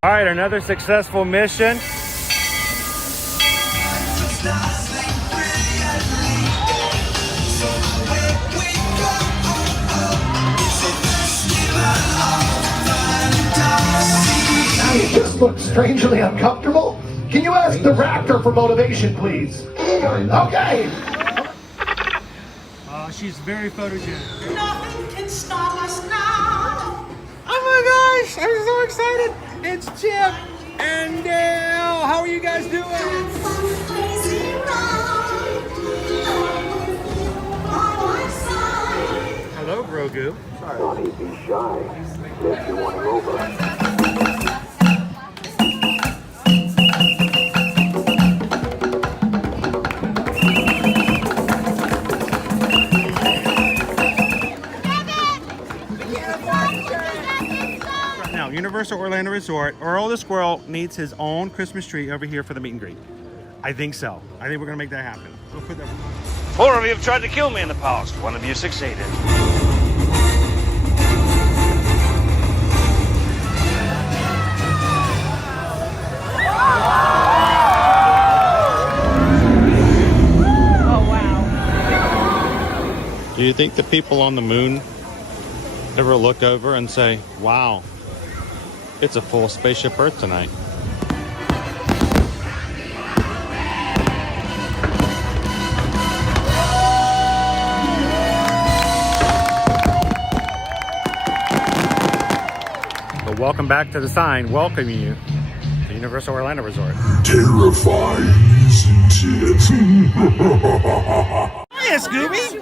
All right, another successful mission. You just look strangely uncomfortable. Can you ask the raptor for motivation, please? Okay. She's very photogenic. Nothing can stop us now. Oh my gosh, I'm so excited. It's Chip and Dale. How are you guys doing? Hello, Grogu. Don't be shy. If you want to over. Now, Universal Orlando Resort, Earl the Squirrel needs his own Christmas tree over here for the meet and greet. I think so. I think we're gonna make that happen. We'll put that. 4 of you have tried to kill me in the past. 1 of you succeeded. Do you think the people on the moon ever look over and say, wow, it's a full spaceship Earth tonight? But welcome back to the sign welcoming you to Universal Orlando Resort. Terrifying, isn't it? Hiya, Scooby!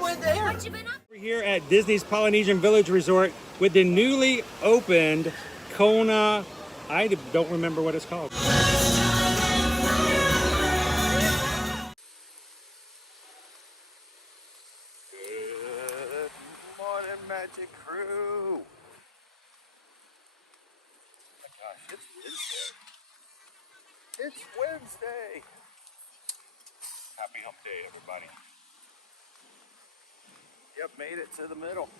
We're here at Disney's Polynesian Village Resort with the newly opened Kona. I don't remember what it's called. Good morning, Magic Crew. Oh my gosh, it's Wednesday. It's Wednesday. Happy hump day, everybody. Yep, made it to the middle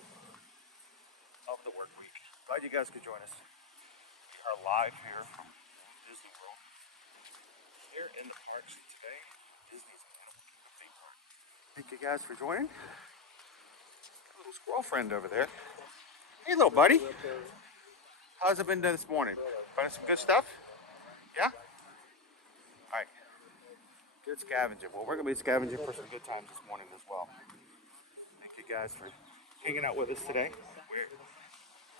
of the work week. Glad you guys could join us. We are live here from Disney World. Here in the parks today, Disney's Animal Kingdom theme park. Thank you guys for joining. Got a little squirrel friend over there. Hey, little buddy. How's it been this morning? Finding some good stuff? Yeah? All right. Good scavenging. Well, we're going to be scavenging for some good times this morning as well. Thank you guys for hanging out with us today. We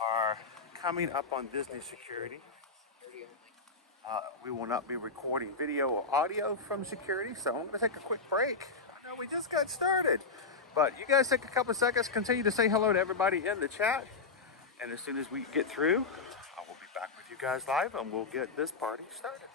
are coming up on Disney security. We will not be recording video or audio from security, so I'm going to take a quick break. I know we just got started, but you guys take a couple seconds, continue to say hello to everybody in the chat, and as soon as we get through, I will be back with you guys live, and we'll get this party started.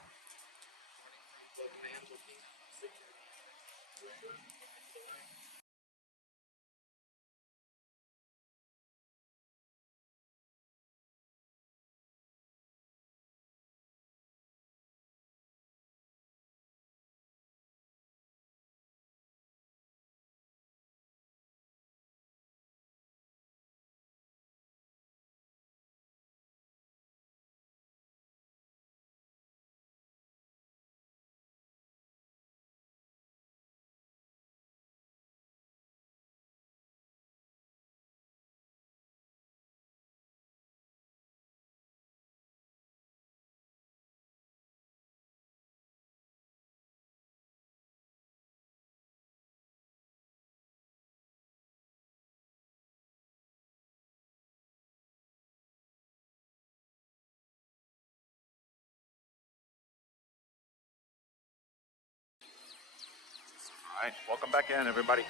All right, welcome back in, everybody.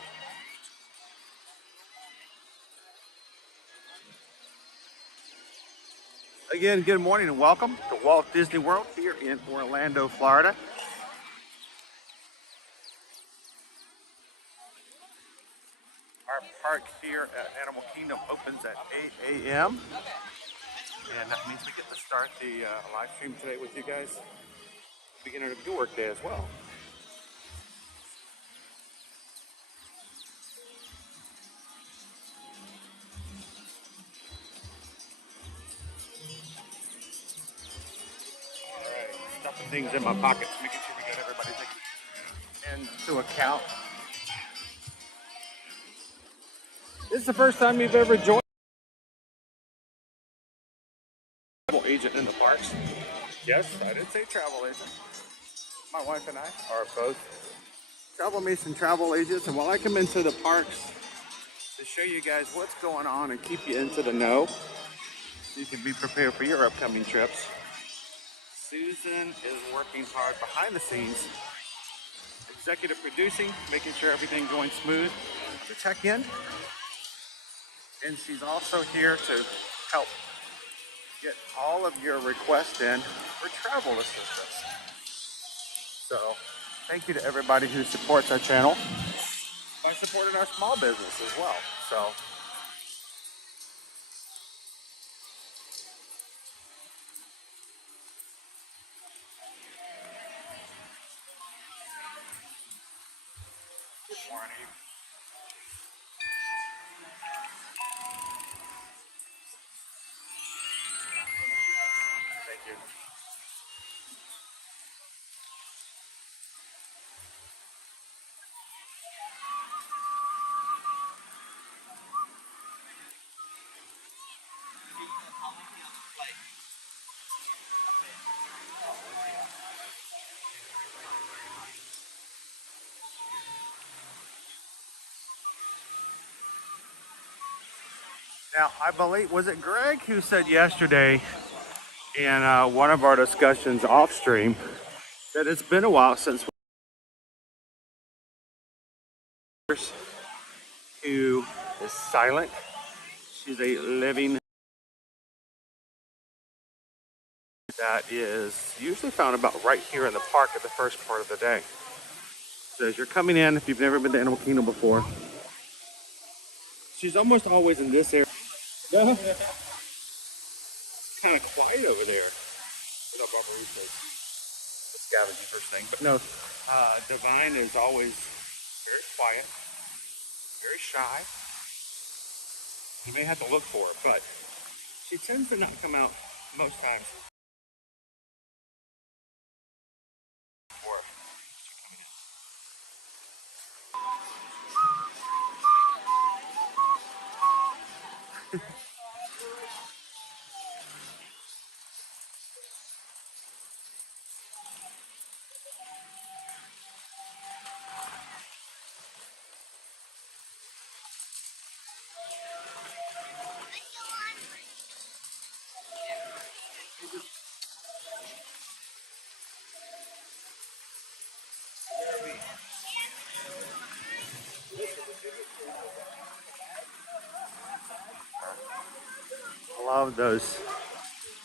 Again, good morning and welcome to Walt Disney World here in Orlando, Florida. Our park here at Animal Kingdom opens at 8 a.m. And that means we get to start the live stream today with you guys. Beginning of your work day as well. things in my pockets, making sure we get everybody taken into account. This is the first time you've ever joined a travel agent in the parks. Yes, I did say travel agent. My wife and I are both travel mates and travel agents, and while I come into the parks to show you guys what's going on and keep you into the know so you can be prepared for your upcoming trips, Susan is working hard behind the scenes, executive producing, making sure everything's going smooth to check in. And she's also here to help get all of your requests in for travel assistance. So thank you to everybody who supports our channel by supporting our small business as well. So good morning. Thank you. Now, I believe, was it Greg who said yesterday in one of our discussions off stream that it's been a while since who is silent. She's a living that is usually found about right here in the park at the first part of the day. So as you're coming in, if you've never been to Animal Kingdom before, she's almost always in this area. Kind of quiet over there. Without Barbarossa, the scavenging first thing. But no, Divine is always very quiet, very shy. You may have to look for her, but she tends to not come out most times.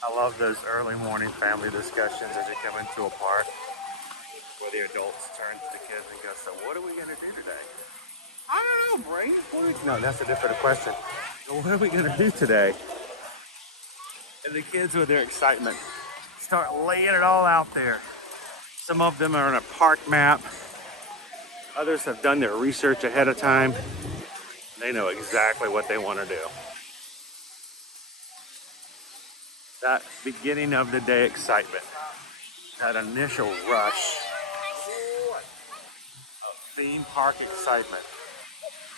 I love those early morning family discussions as you come into a park where the adults turn to the kids and go, so what are we going to do today? I don't know, brain. No, that's a different question. So what are we going to do today? And the kids with their excitement start laying it all out there. Some of them are on a park map. Others have done their research ahead of time. They know exactly what they want to do. That beginning of the day excitement, that initial rush of theme park excitement.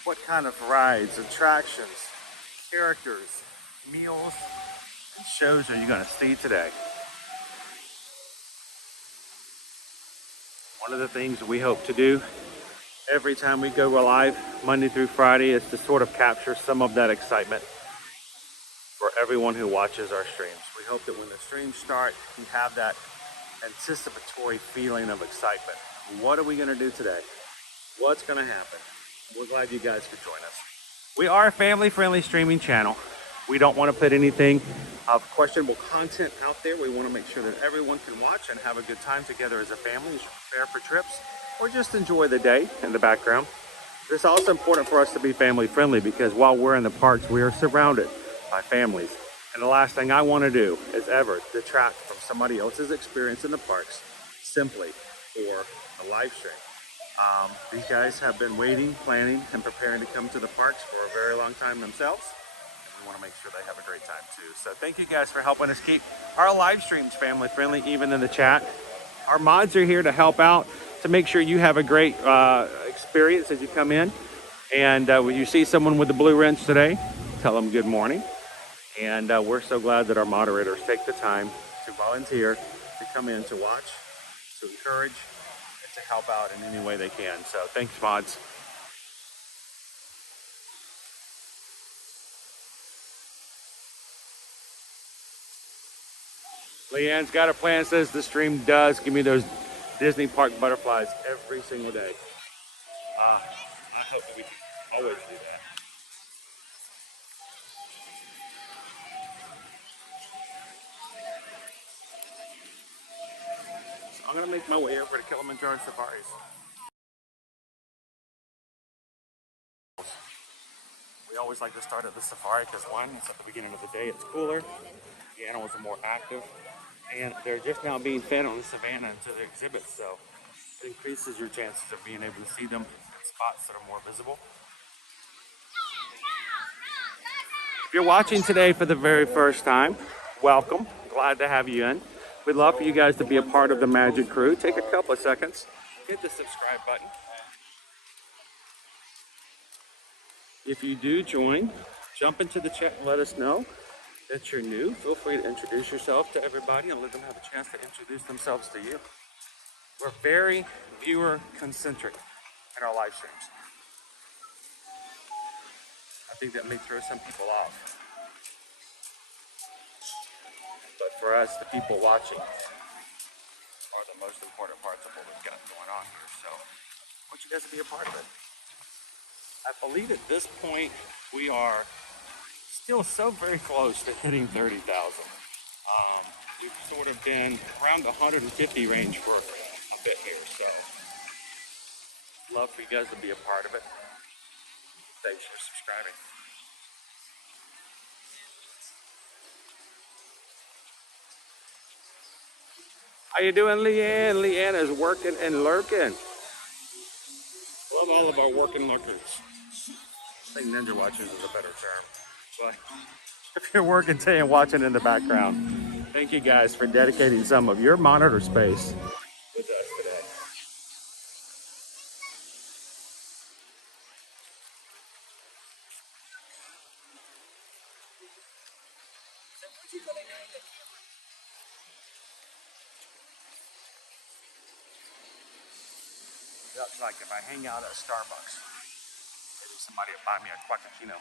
What kind of rides, attractions, characters, meals, and shows are you going to see today? One of the things we hope to do every time we go live Monday through Friday is to sort of capture some of that excitement for everyone who watches our streams. We hope that when the streams start, you have that anticipatory feeling of excitement. What are we going to do today? What's going to happen? We're glad you guys could join us. We are a family-friendly streaming channel. We don't want to put anything of questionable content out there. We want to make sure that everyone can watch and have a good time together as a family as you prepare for trips or just enjoy the day in the background. It's also important for us to be family-friendly because while we're in the parks, we are surrounded by families. And the last thing I want to do is ever detract from somebody else's experience in the parks simply for a live stream. These guys have been waiting, planning, and preparing to come to the parks for a very long time themselves. We want to make sure they have a great time too. So thank you guys for helping us keep our live streams family friendly, even in the chat. Our mods are here to help out, to make sure you have a great experience as you come in. And when you see someone with the blue wrench today, tell them good morning. And we're so glad that our moderators take the time to volunteer, to come in, to watch, to encourage, and to help out in any way they can. So thanks, mods. Leanne's got a plan, says the stream does give me those Disney park butterflies every single day. I hope that we can always do that. So I'm gonna make my way over to Kilimanjaro Safaris. We always like to start at the safari because one, it's at the beginning of the day, it's cooler, the animals are more active, and they're just now being fed on the savannah into the exhibits, so it increases your chances of being able to see them in spots that are more visible. If you're watching today for the very first time, welcome. Glad to have you in. We'd love for you guys to be a part of the Magic Crew. Take a couple of seconds, hit the subscribe button. If you do join, jump into the chat and let us know that you're new. Feel free to introduce yourself to everybody and let them have a chance to introduce themselves to you. We're very viewer-concentric in our live streams. I think that may throw some people off. But for us, the people watching are the most important parts of what we've got going on here. So I want you guys to be a part of it. I believe at this point we are still so very close to hitting 30,000. We've sort of been around the 150 range for a bit here, so love for you guys to be a part of it. Thanks for subscribing. How you doing, Leanne? Leanne is working and lurking. Love all of our working lurkers. I think Ninja Watchers is a better term. But if you're working today and watching in the background, thank you guys for dedicating some of your monitor space with us today. That's like if I hang out at Starbucks, maybe somebody will buy me a cappuccino.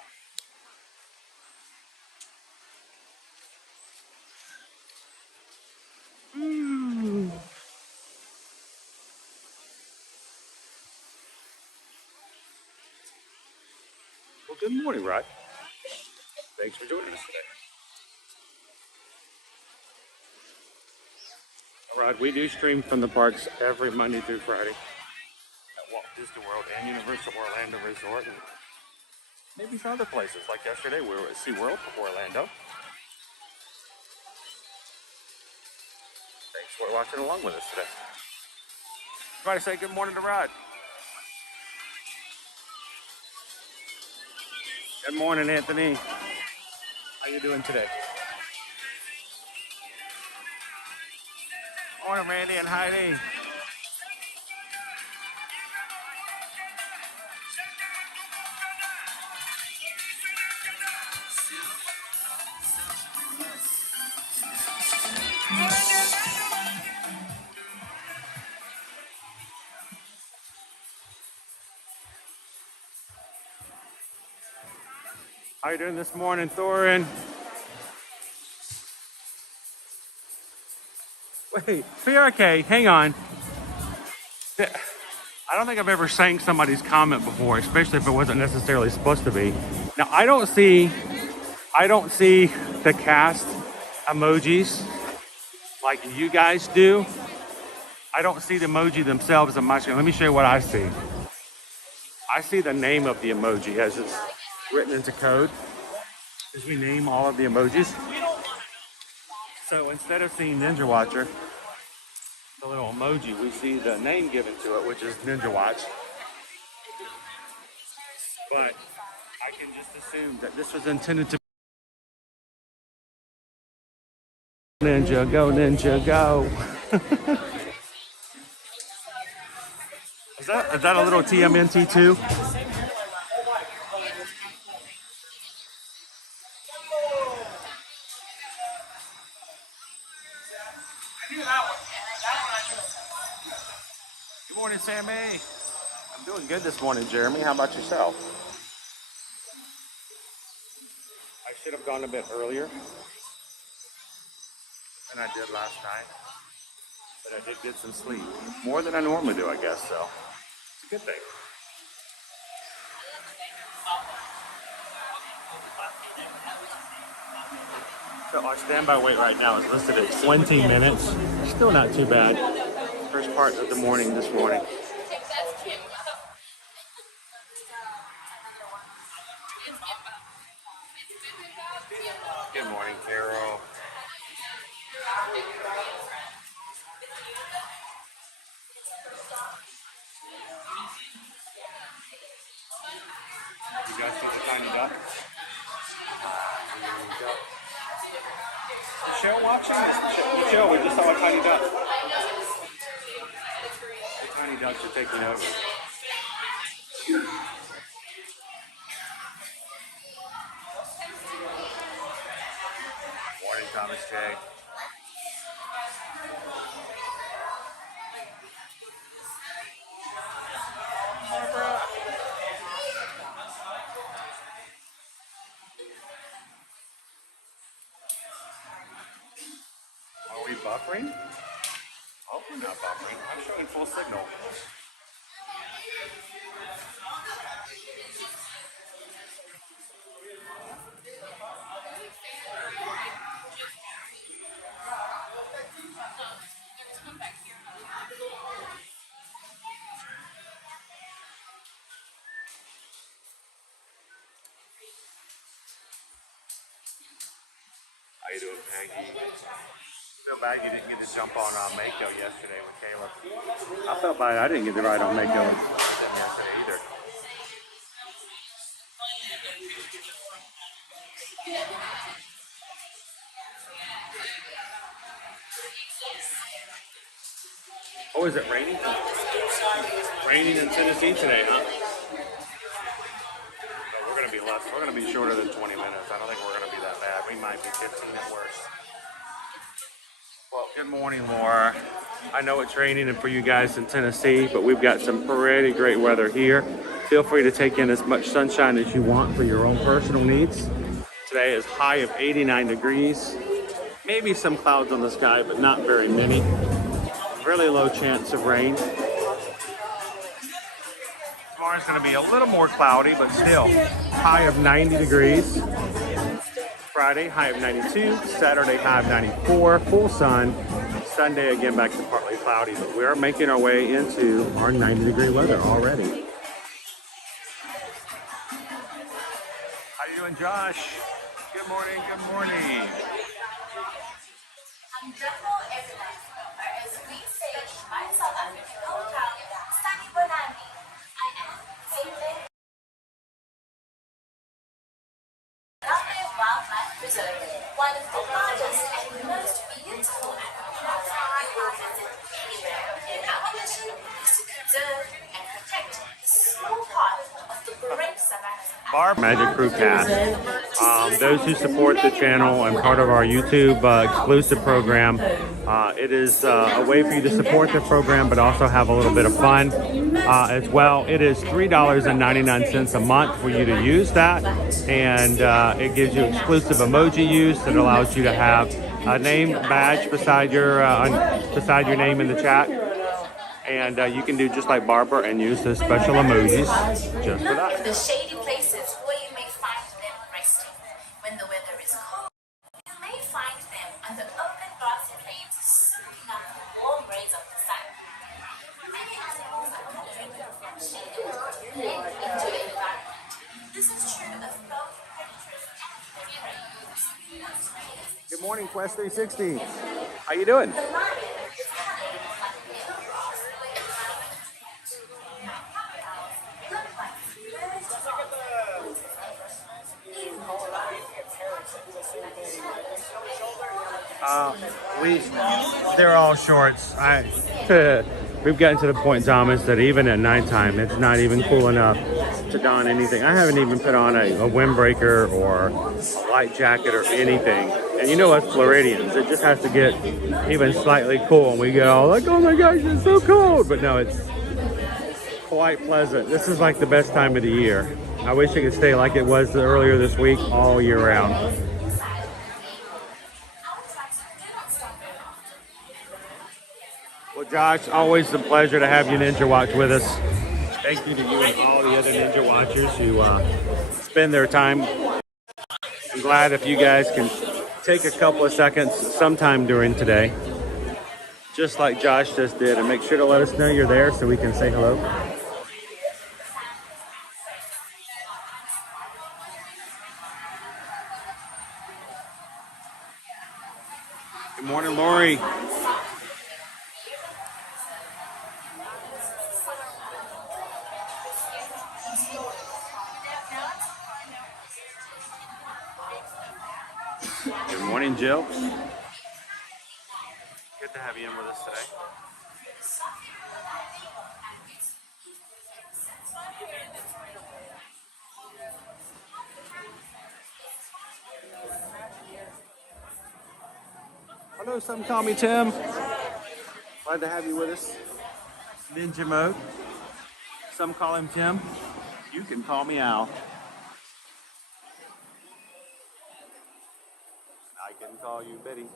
Well, good morning, Rod. Thanks for joining us today. All right, we do stream from the parks every Monday through Friday at Walt Disney World and Universal Orlando Resort, and maybe some other places. Like yesterday, we were at SeaWorld, Orlando. Thanks for watching along with us today. Everybody say good morning to Rod. Good morning, Anthony. How you doing today? Morning, Randy and Heidi. How you doing this morning, Thorin? Wait, PRK, hang on. I don't think I've ever sang somebody's comment before, especially if it wasn't necessarily supposed to be. Now, I don't see the cast emojis like you guys do. I don't see the emoji themselves on my screen. Let me show you what I see. I see the name of the emoji as it's written into code, as we name all of the emojis. So instead of seeing Ninja Watcher, the little emoji, we see the name given to it, which is Ninja Watch. But I can just assume that this was intended to Ninja, go Ninja, go. Is that a little TMNT too? Good morning, Sammy. I'm doing good this morning, Jeremy. How about yourself? I should have gone a bit earlier than I did last night, but I did get some sleep. More than I normally do, I guess, so it's a good thing. So our standby wait right now is listed at 20 minutes. Still not too bad. First part of the morning this morning. Good morning, Carol. You guys see the tiny duck? The show watching? The show, we just saw a tiny duck. The tiny ducks are taking over. Morning, Thomas J. Barbara. Are we buffering? Oh, we're not buffering. I'm showing full signal. How you doing, Peggy? Feel bad you didn't get to jump on Mako yesterday with Caleb. I felt bad I didn't get to ride on Mako with them yesterday either. Oh, is it raining? Raining in Tennessee today, huh? But we're gonna be less. We're gonna be shorter than 20 minutes. I don't think we're gonna be that bad. We might be 15 at worst. Well, good morning, Laura. I know it's raining for you guys in Tennessee, but we've got some pretty great weather here. Feel free to take in as much sunshine as you want for your own personal needs. Today is high of 89 degrees. Maybe some clouds on the sky, but not very many. Really low chance of rain. Tomorrow's going to be a little more cloudy, but still high of 90 degrees. Friday, high of 92. Saturday, high of 94. Full sun. Sunday, again, back to partly cloudy, but we are making our way into our 90-degree weather already. How you doing, Josh? Good morning, good morning. One of the largest and most beautiful animal parks anywhere. And our mission is to conserve and protect the small part of the great savannah. Magic Crew Cast. Those who support the channel and part of our YouTube exclusive program, it is a way for you to support the program, but also have a little bit of fun as well. It is $3.99 a month for you to use that, and it gives you exclusive emoji use that allows you to have a name badge beside your name in the chat, and you can do just like Barbara and use the special emojis just for that. The shady places where you may find them resting when the weather is cold. You may find them on the open grassy plains soaking up the warm rays of the sun. Many animals are protected from shade and blend into the environment. This is true of both predators and their prey. Good morning, Quest 360. How you doing? They're all shorts. We've gotten to the point, Thomas, that even at nighttime, it's not even cool enough to don anything. I haven't even put on a windbreaker or a light jacket or anything. And you know us Floridians, it just has to get even slightly cool and we get all like, oh my gosh, it's so cold. But no, it's quite pleasant. This is like the best time of the year. I wish it could stay like it was earlier this week all year round. Well, Josh, always a pleasure to have you Ninja Watch with us. Thank you to you and all the other Ninja Watchers who spend their time. I'm glad if you guys can take a couple of seconds sometime during today, just like Josh just did, and make sure to let us know you're there so we can say hello. Good morning, Lori. Good morning, Jill. Good to have you in with us today. Hello, some call me Tim. Glad to have you with us. Ninja mode. Some call him Tim. You can call me Al. I can call you Betty.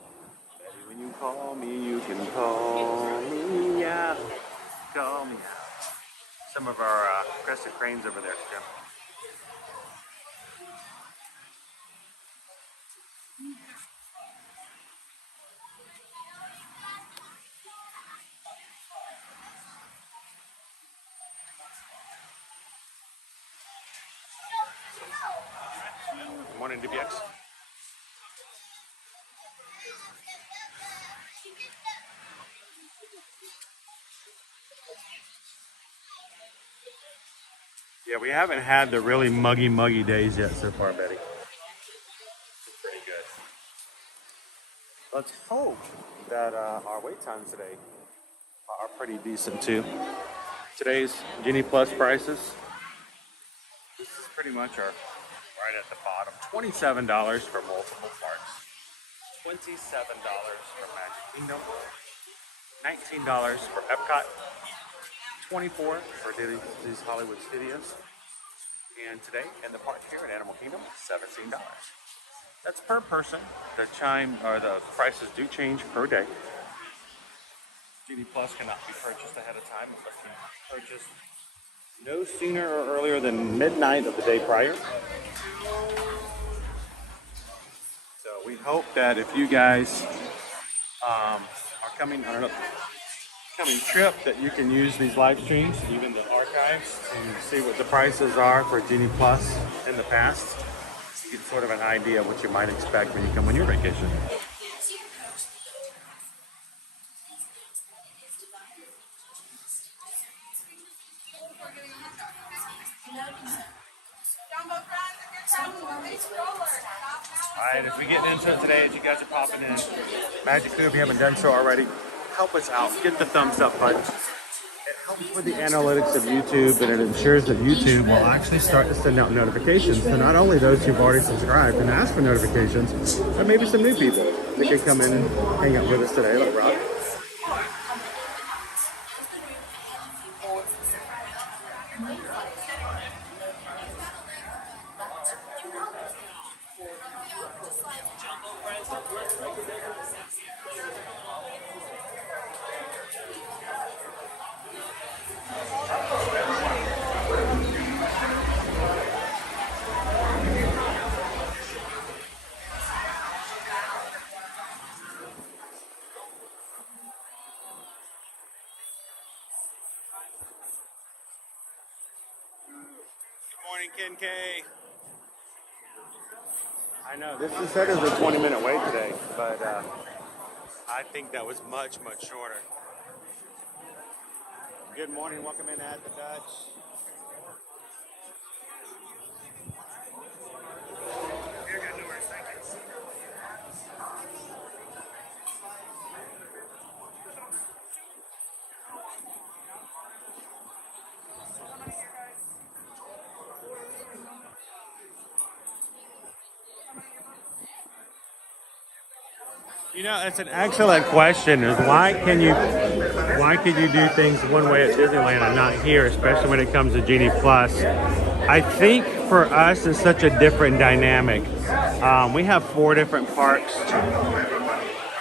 Betty, when you call me, you can call me Al. Call me Al. Some of our crested cranes over there, Tim. Good morning, DBX. Yeah, we haven't had the really muggy days yet so far, Betty. It's pretty good. Let's hope that our wait times today are pretty decent too. Today's Genie Plus prices. This is pretty much our right at the bottom. $27 for multiple parks. $27 for Magic Kingdom. $19 for Epcot. $24 for these Hollywood Studios. And today in the park here at Animal Kingdom, $17. That's per person. The prices do change per day. Genie Plus cannot be purchased ahead of time. It must be purchased no sooner or earlier than midnight of the day prior. So we hope that if you guys are coming on an upcoming trip, that you can use these live streams, even the archives, to see what the prices are for Genie Plus in the past. You get sort of an idea of what you might expect when you come on your vacation. Alright, as we get into it today, as you guys are popping in, Magic Crew, if you haven't done so already, help us out. Get the thumbs up button. It helps with the analytics of YouTube, and it ensures that YouTube will actually start to send out notifications to not only those who've already subscribed and asked for notifications, but maybe some new people that can come in and hang out with us today, like Rob. Ken K. I know this is said as a 20-minute wait today, but I think that was much shorter. Good morning, welcome in at the Dutch. You know, it's an excellent question. Is why could you do things one way at Disneyland and not here, especially when it comes to Genie Plus? I think for us it's such a different dynamic. We have 4 different parks.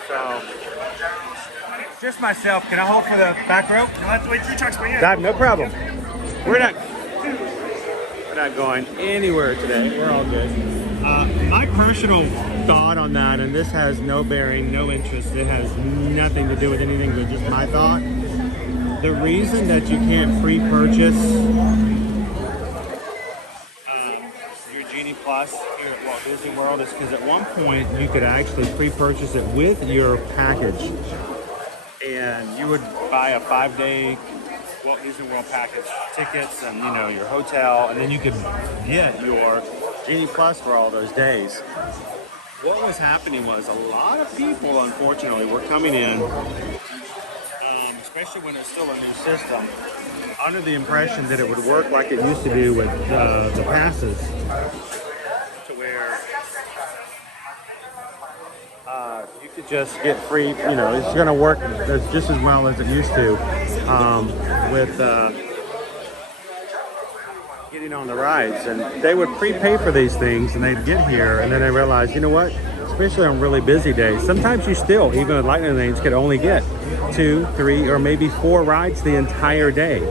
So just myself. Can I hold for the back row? You'll have to wait 3 talks for you. No problem. We're not going anywhere today. We're all good. My personal thought on that, and this has no bearing, no interest, it has nothing to do with anything but just my thought. The reason that you can't pre-purchase your Genie Plus here at Walt Disney World is because at one point you could actually pre-purchase it with your package. And you would buy a 5-day Walt Disney World package, tickets and, you know, your hotel, and then you could get your Genie Plus for all those days. What was happening was a lot of people, unfortunately, were coming in, especially when it's still a new system, under the impression that it would work like it used to do with the passes, to where you could just get free, you know, it's going to work just as well as it used to with getting on the rides. And they would prepay for these things and they'd get here and then they realize, you know what, especially on really busy days, sometimes you still, even with lightning lanes, could only get 2, 3, or maybe 4 rides the entire day.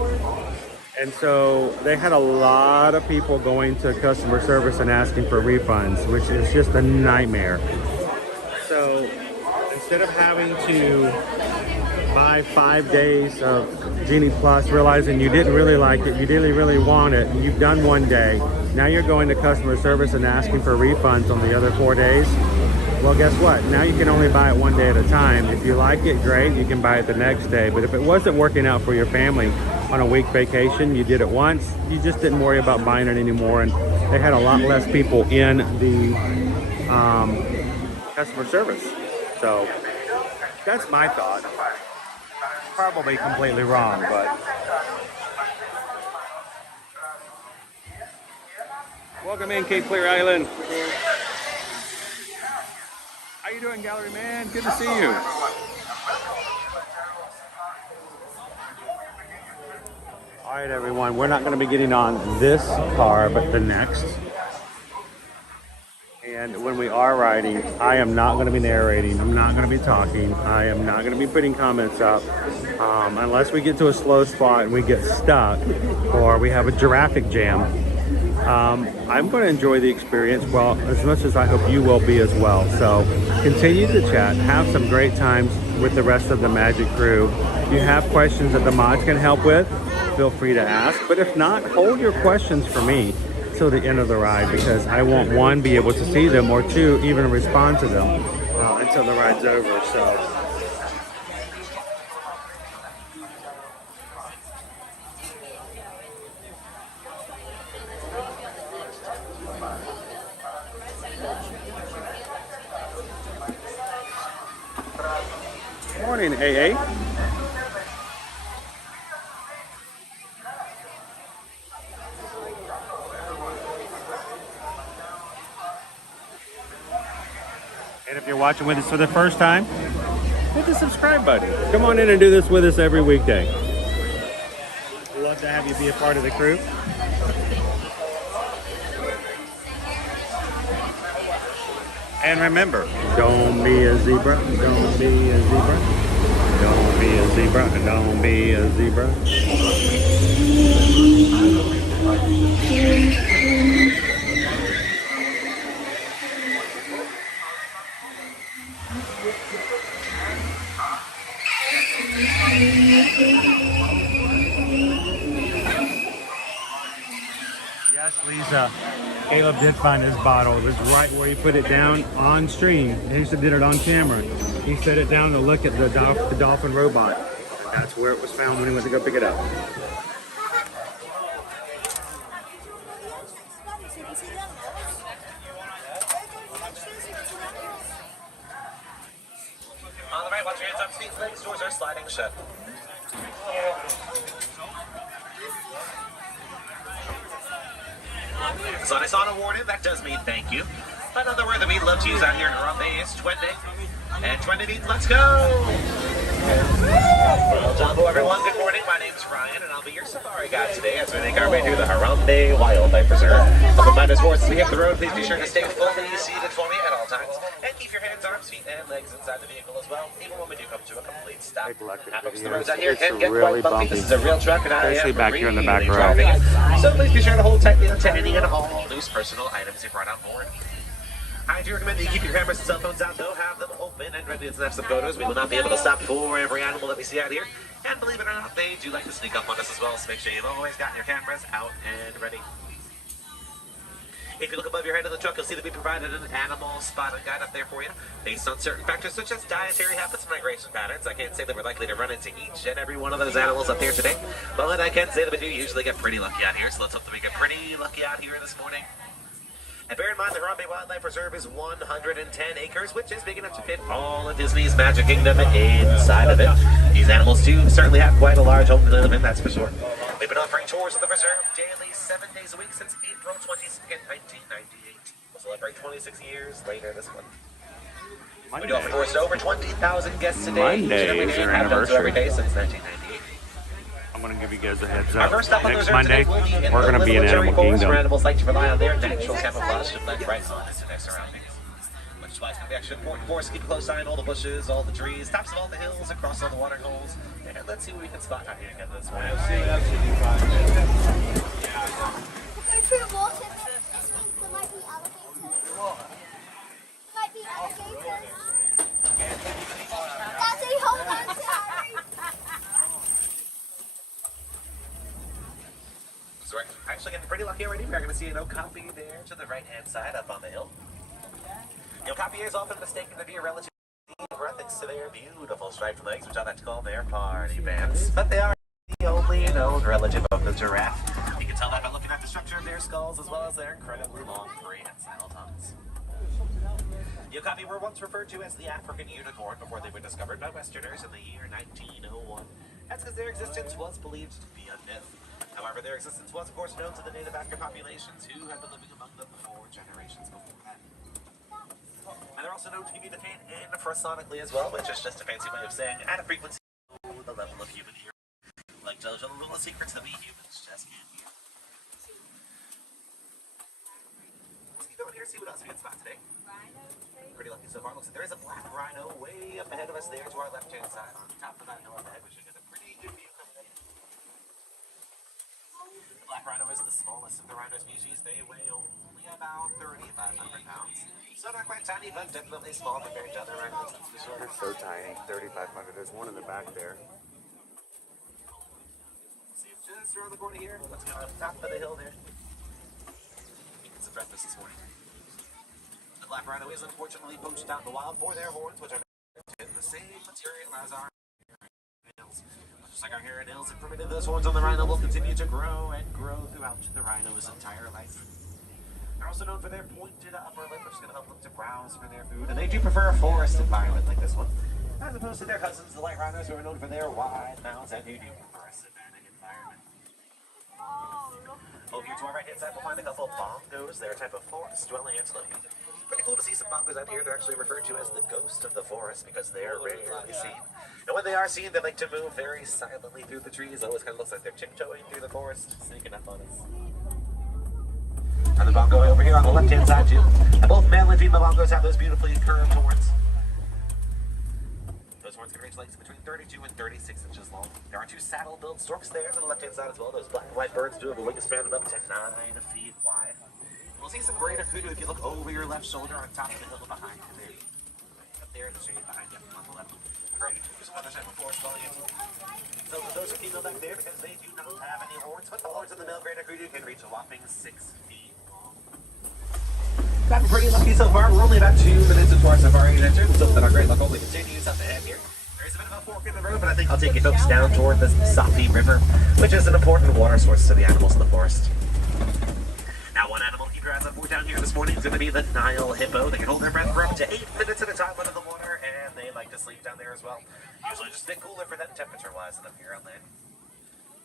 And so they had a lot of people going to customer service and asking for refunds, which is just a nightmare. So instead of having to buy 5 days of Genie Plus, realizing you didn't really like it, you didn't really want it, and you've done 1 day, now you're going to customer service and asking for refunds on the other 4 days. Well, guess what? Now you can only buy it 1 day at a time. If you like it, great, you can buy it the next day. But if it wasn't working out for your family on a week vacation, you did it once, you just didn't worry about buying it anymore. And they had a lot less people in the customer service. So that's my thought. Probably completely wrong, but welcome in, Cape Clear Island. How you doing, gallery man? Good to see you. All right, everyone, we're not going to be getting on this car, but the next. And when we are riding, I am not going to be narrating. I'm not going to be talking. I am not going to be putting comments up unless we get to a slow spot and we get stuck or we have a traffic jam. I'm going to enjoy the experience, well, as much as I hope you will be as well. So continue to chat, have some great times with the rest of the Magic crew. If you have questions that the mods can help with, feel free to ask. But if not, hold your questions for me till the end of the ride, because I won't, 1, be able to see them, or 2, even respond to them until the ride's over. So. Morning, AA. And if you're watching with us for the first time, hit the subscribe button. Come on in and do this with us every weekday. We'd love to have you be a part of the crew. And remember, don't be a zebra, don't be a zebra, don't be a zebra, and don't be a zebra. Yes, Lisa. Caleb did find his bottle. It was right where he put it down on stream. He used to did it on camera. He set it down to look at the dolphin robot. That's where it was found when he went to go pick it up. On the right, watch your hands up, seats, legs, doors are sliding shut. So I saw an awarded, that does mean thank you. Another word that we love to use out here in Harambe is twende. And twende means let's go! Well, Jumbo, everyone, good morning. My name's Ryan, and I'll be your safari guide today as we make our way through the Harambe Wildlife Reserve. Up in Minders-Wards, as we hit the road, please be sure to stay fully seated for me at all times. And keep your hands, arms, feet, and legs inside the vehicle as well, even when we do come to a complete stop. Now, folks, the roads out here can get quite bumpy. This is a real truck, and I am back here in the back row. driving it. So please be sure to hold tightly to any and all loose personal items you brought on board. I do recommend that you keep your cameras and cell phones out, though. Have them open and ready to snap some photos. We will not be able to stop for every animal that we see out here. And believe it or not, they do like to sneak up on us as well, so make sure you've always got your cameras out and ready. If you look above your head of the truck, you'll see that we provided an animal spotting guide up there for you, based on certain factors such as dietary habits and migration patterns. I can't say that we're likely to run into each and every one of those animals up here today, but I can say that we do usually get pretty lucky out here, so let's hope that we get pretty lucky out here this morning. And bear in mind, the Harambe Wildlife Reserve is 110 acres, which is big enough to fit all of Disney's Magic Kingdom inside of it. These animals, too, certainly have quite a large home to live in, that's for sure. We've been offering tours of the reserve daily, 7 days a week since April 22nd, 1998. We'll celebrate 26 years later this month. We do offer tours to over 20,000 guests a day. Monday is their anniversary. Every day since 1998. I'm going to give you guys a heads Our up. first stop on the Next reserve Monday, today will be in we're going to be in Little Animal Forest, where Kingdom. animals like to rely on their natural camouflage to blend right on into their surroundings. Which is why it's going to be extra important for us to keep a close eye on all the bushes, all the trees, tops of all the hills, across all the watering holes, and let's see what we can spot out here together this morning. Might be alligators. Daddy, hold on to Harry. So we're actually getting pretty lucky already. We're going to see an Okapi there to the right-hand side up on the hill. The Okapi is often mistaken to be a relative thanks to their beautiful striped legs, which I like to call their party pants. But they are the only known relative of the giraffe. You can tell that by looking at the structure of their skulls as well as their incredibly long prehensile tongues. The Okapi were once referred to as the African unicorn before they were discovered by Westerners in the year 1901. That's because their existence was believed to be a myth. However, their existence was, of course, known to the native African populations who had been living among them for generations before that. And they're also known to communicate infrasonically as well, which is just a fancy way of saying at a frequency below the level of human ear. Like tells you little secrets that we humans just can't hear. Let's keep going here and see what else we can spot today. Pretty lucky so far. Looks like there is a black rhino way up ahead of us there to our left-hand side on top of that hill ahead, which should get a pretty good view coming in. The black rhino is the smallest of the rhino species. They weigh only about 3,500 pounds. So not quite tiny, but definitely small compared to other rhinos, that's for sure. They're so tiny, 3,500. There's one in the back there. See, just around the corner here. Let's go to the top of the hill there. Get some breakfast this morning. The black rhino is unfortunately poached out in the wild for their horns, which are made in the same material as our nails. Just like our hair and nails are primitive, those horns on the rhino will continue to grow and grow throughout the rhino's entire life. They're also known for their pointed upper lip, which is going to help them to browse for their food, and they do prefer a forest environment like this one, as opposed to their cousins, the light rhinos, who are known for their wide mouths and who do prefer a savanna environment. Over here to our right-hand side, we'll find a couple of bongos. They're a type of forest-dwelling antelope. Pretty cool to see some bongos out here. They're actually referred to as the ghost of the forest because they're rarely seen. And when they are seen, they like to move very silently through the trees. It always kind of looks like they're tiptoeing through the forest, sneaking up on us. And the bongo over here on the left-hand side, too. And both male and female bongos have those beautifully curved horns. Those horns can reach lengths between 32 and 36 inches long. There are two saddle-billed storks there on the left-hand side as well. Those black and white birds do have a wingspan of up to 9 feet wide. We'll see some greater kudu if you look over your left shoulder on top of the hill behind you there. Up there in the shade behind you on the left. Great. Here's another type of forest dwelling animal. So those are female back there because they do not have any horns, but the horns of the male greater kudu can reach a whopping 6 feet long. Gotten pretty lucky so far. We're only about 2 minutes into our safari adventure. Let's hope that our great luck only continues up ahead here. There's a bit of a fork in the road, but I think I'll take you folks down toward the Satul'ii River, which is an important water source to the animals in the forest. Now, one animal to keep your eyes out for down here this morning is going to be the Nile hippo. They can hold their breath for up to 8 minutes at a time under the water, and they like to sleep down there as well. Usually just a bit cooler for them temperature-wise than up here on land.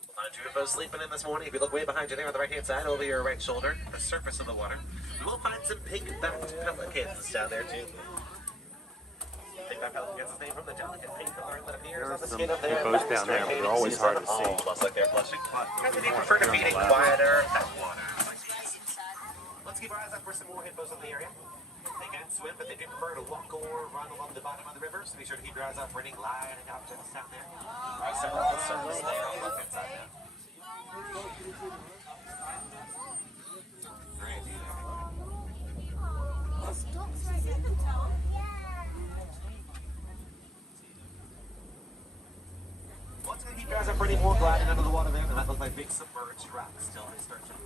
We'll Two of those sleeping in this morning. If you look way behind you there on the right hand side, over your right shoulder, the surface of the water, you will find some pink-backed pelicans down there too. Pink-backed pelican gets its name from the delicate pink color that appears on the skin of their hippos down there, but they're always hard to see. Almost like they're flushing. And they prefer to feed in quieter water. Let's keep our eyes out for some more hippos in the area. They can swim, but they do prefer to walk or run along the bottom of the river, so be sure to keep your eyes out for any gliding objects down there. All right, several of the surface there on the left hand side now. Once again, keep your eyes out for any more gliding under the water there. They might look like big submerged rocks still in this direction.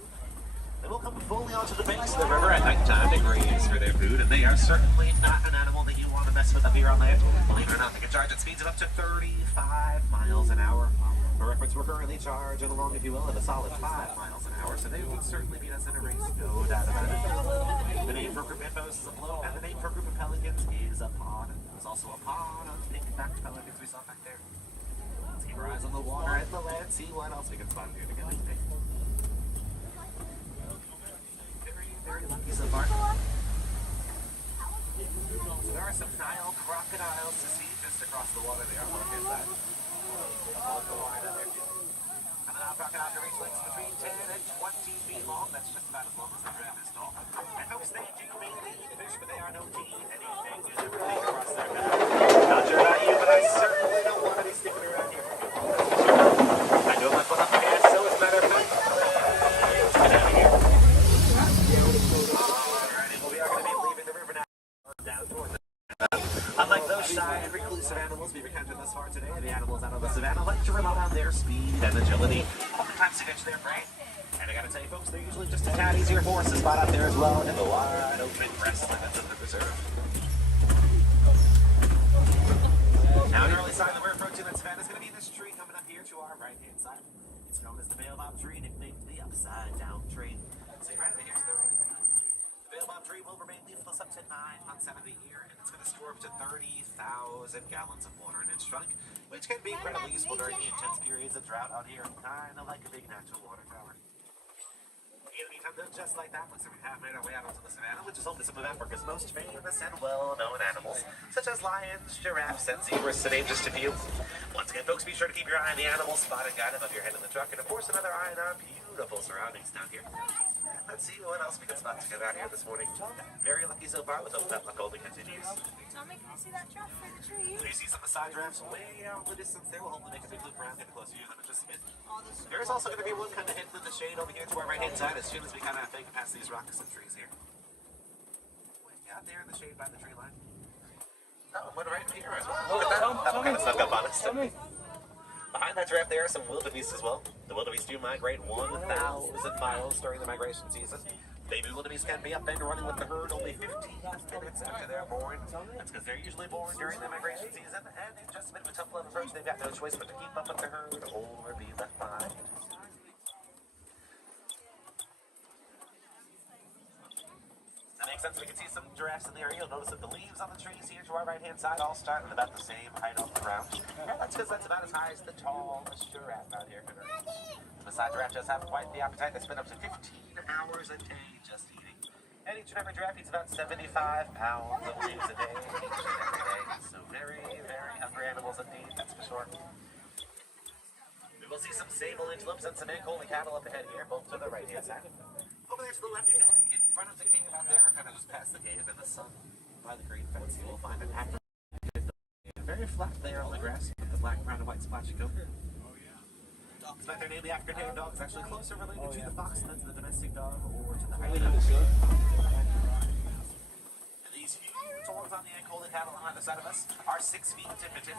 They will come fully onto the banks of the river at nighttime to graze for their food, and they are certainly not an animal that you want to mess with up here on land. Believe it or not, they can charge at speeds of up to 35 miles an hour. For reference, we're currently charging along, if you will, at a solid 5 miles an hour, so they will certainly beat us in a race, no doubt about it. The name for a group of hippos is a float, and the name for a group of pelicans is a pond. There's also a pond of pink-backed pelicans we saw back there. Let's keep our eyes on the water and the land, see what else we can spot here together today. Very lucky so far. There are some Nile crocodiles to see just across the water there on the left-hand side. I'll go wide up there too. And the Nile crocodile can reach lengths between 10 and 20 feet long. That's just about as long as the giraffe is tall. And folks, they do mainly eat fish, but they are known to eat anything and everything across their path. Not sure about you, but I certainly don't want to be sticking around here for too long. That's for sure. I know my foot up my ass, so as a matter of fact, let's get out of here. Unlike those shy and reclusive animals we've encountered thus far today, the animals out on the savannah like to rely on their speed and agility, oftentimes to catch their prey. And I gotta tell you folks, they're usually just a tad easier for us to spot out there as well in the wide open grass limits of the preserve. Now an early sign that we're approaching that savannah is going to be this tree coming up here to our right hand side. It's known as the baobab tree, nicknamed the upside down tree. See right over here to the right. The baobab tree will remain leafless up to 9 months out of the year, and it's going to store up to 30,000 gallons of water in its trunk, which can be incredibly useful during the intense periods of drought out here, kind of like a big natural water tower. In the meantime, though, just like that, looks like we have made our way out onto the savannah, which is home to some of Africa's most famous and well-known animals, such as lions, giraffes, and zebras, to name just a few. Once again, folks, be sure to keep your eye on the animal spotted guide above your head in the truck, and of course, another eye on our beautiful surroundings down here. Let's see what else we can spot together out here this morning. Very lucky so far, with hope that luck only continues. Tommy, can you see that giraffe through the tree? Do you see some of the side giraffes way out in the distance there? We'll hopefully make a big loop around, get closer to you in just a bit. There is also going to be one kind of hidden in the shade over here to our right-hand side as soon as we kind of think past these rocks and trees here. Way out there in the shade by the tree line. Oh, one right here as well. Look at that. That kind of snuck up on us. Behind that giraffe there are some wildebeest as well. The wildebeest do migrate 1,000 miles during the migration season. Baby wildebeest can be up and running with the herd only 15 minutes after they're born. That's because they're usually born during the migration season, and in just a bit of a tough love approach, they've got no choice but to keep up with the herd or be left behind. That makes sense. We can see some giraffes in the area. You'll notice that the leaves on the trees here to our right-hand side all start at about the same height off the ground. Yeah, that's because that's about as high as the tallest giraffe out here can reach. The side giraffe does have quite the appetite. They spend up to 15 hours a day just eating. And each and every giraffe eats about 75 pounds of leaves a day, each and every day. So very, very hungry animals indeed, that's for sure. We will see some sable antelopes and some Ankole cattle up ahead here, both to the right-hand side. Over there to the left, you can look in front of the cave out there, or kind of just past the cave in the sun by the green fence. You will find an active, very flat there on the grass with the black, brown, and white splashy coat. Despite their name, the African hated dog is actually closer related to the fox than to the domestic dog or to the hyena. These huge horns on the Ankole cattle on either side of us are 6 feet tip to tip.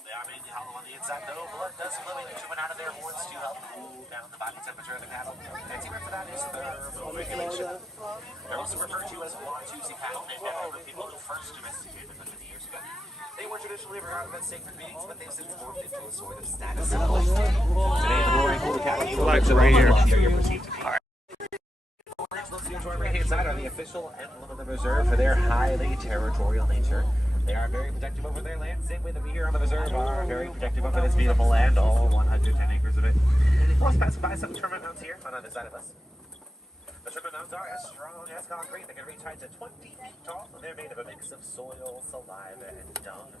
They are mainly hollow on the inside, though. Blood does flow in and out of their horns to help cool down the body temperature of the cattle. Fancy word for that is thermal regulation. They're also referred to as Watusi cattle, named after the people who first domesticated them many years ago. They were traditionally regarded as sacred beings, but they've since morphed into a sort of status symbol. Today, the more Ankole cattle you will right here. You're perceived to be. Those here to our right-hand side are the official emblem of the reserve for their highly territorial nature. They are very protective over their land, same way that we here on the reserve are very protective over this beautiful land, all 110 acres of it. We'll also pass by some termite mounds here on either side of us. The termite mounds are as strong as concrete. They can reach heights of 20 feet tall, and they're made of a mix of soil, saliva, and dung.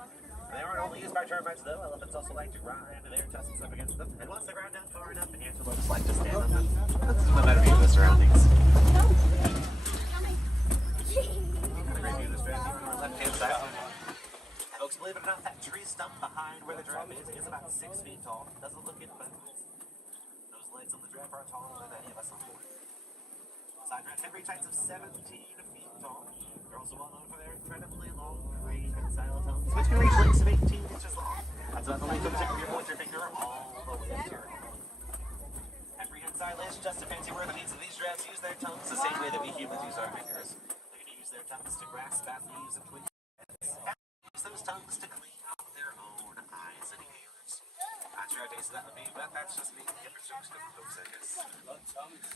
And they aren't only used by termites though, elephants also like to ride their tusks up against them. And once they ground down far enough, antelopes like to stand on them. This is a better view of the surroundings. Left-hand side. Folks, believe it or not, that tree stump behind where the giraffe is about 6 feet tall. Doesn't look it, but those legs on the giraffe are taller than any of us on board. Side giraffe can reach heights of 17 feet tall. They're also well known for their incredibly long prehensile tongues, which can reach lengths of 18 inches long. That's about the length of the tip of your pointer finger all the way to your hand. And prehensile is just a fancy word that means that these giraffes use their tongues the same way that we humans use our fingers. Their tongues to grasp at leaves and twigs, and use those tongues to clean out their own eyes and ears. Not sure how tasty that would be, but that's just me. Different jokes, different folks, I guess.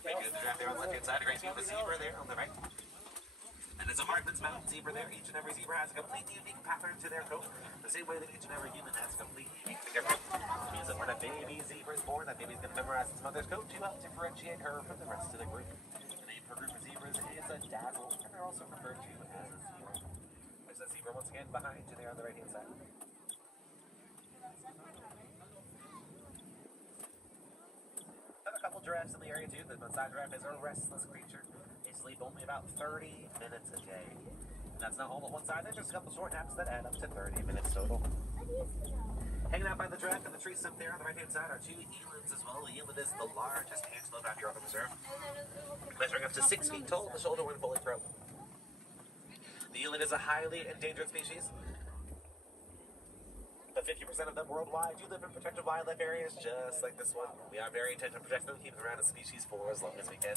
Making the giraffe there on the left-hand side, a great view of the zebra there on the right. And there's a Hartman's Mountain zebra there. Each and every zebra has a completely unique pattern to their coat, the same way that each and every human has a completely unique fingerprint. It means that when a baby zebra is born, that baby's going to memorize its mother's coat to help differentiate her from the rest of the group. For group of zebras is a dazzle, and they're also referred to as a zebra. There's a zebra once again behind you there on the right hand side. Have a couple giraffes in the area too. The Maasai giraffe is a restless creature. They sleep only about 30 minutes a day. And that's not all at one side. There's just a couple short naps that add up to 30 minutes total. Hanging out by the giraffe and the tree stump there on the right hand side are two elands as well. The eland is the largest antelope out here on the reserve, measuring up to 6 feet tall, the shoulder when fully grown. The eland is a highly endangered species, but 50% of them worldwide do live in protected wildlife areas just like this one. We are very intent on protecting them, keeping them around a species for as long as we can.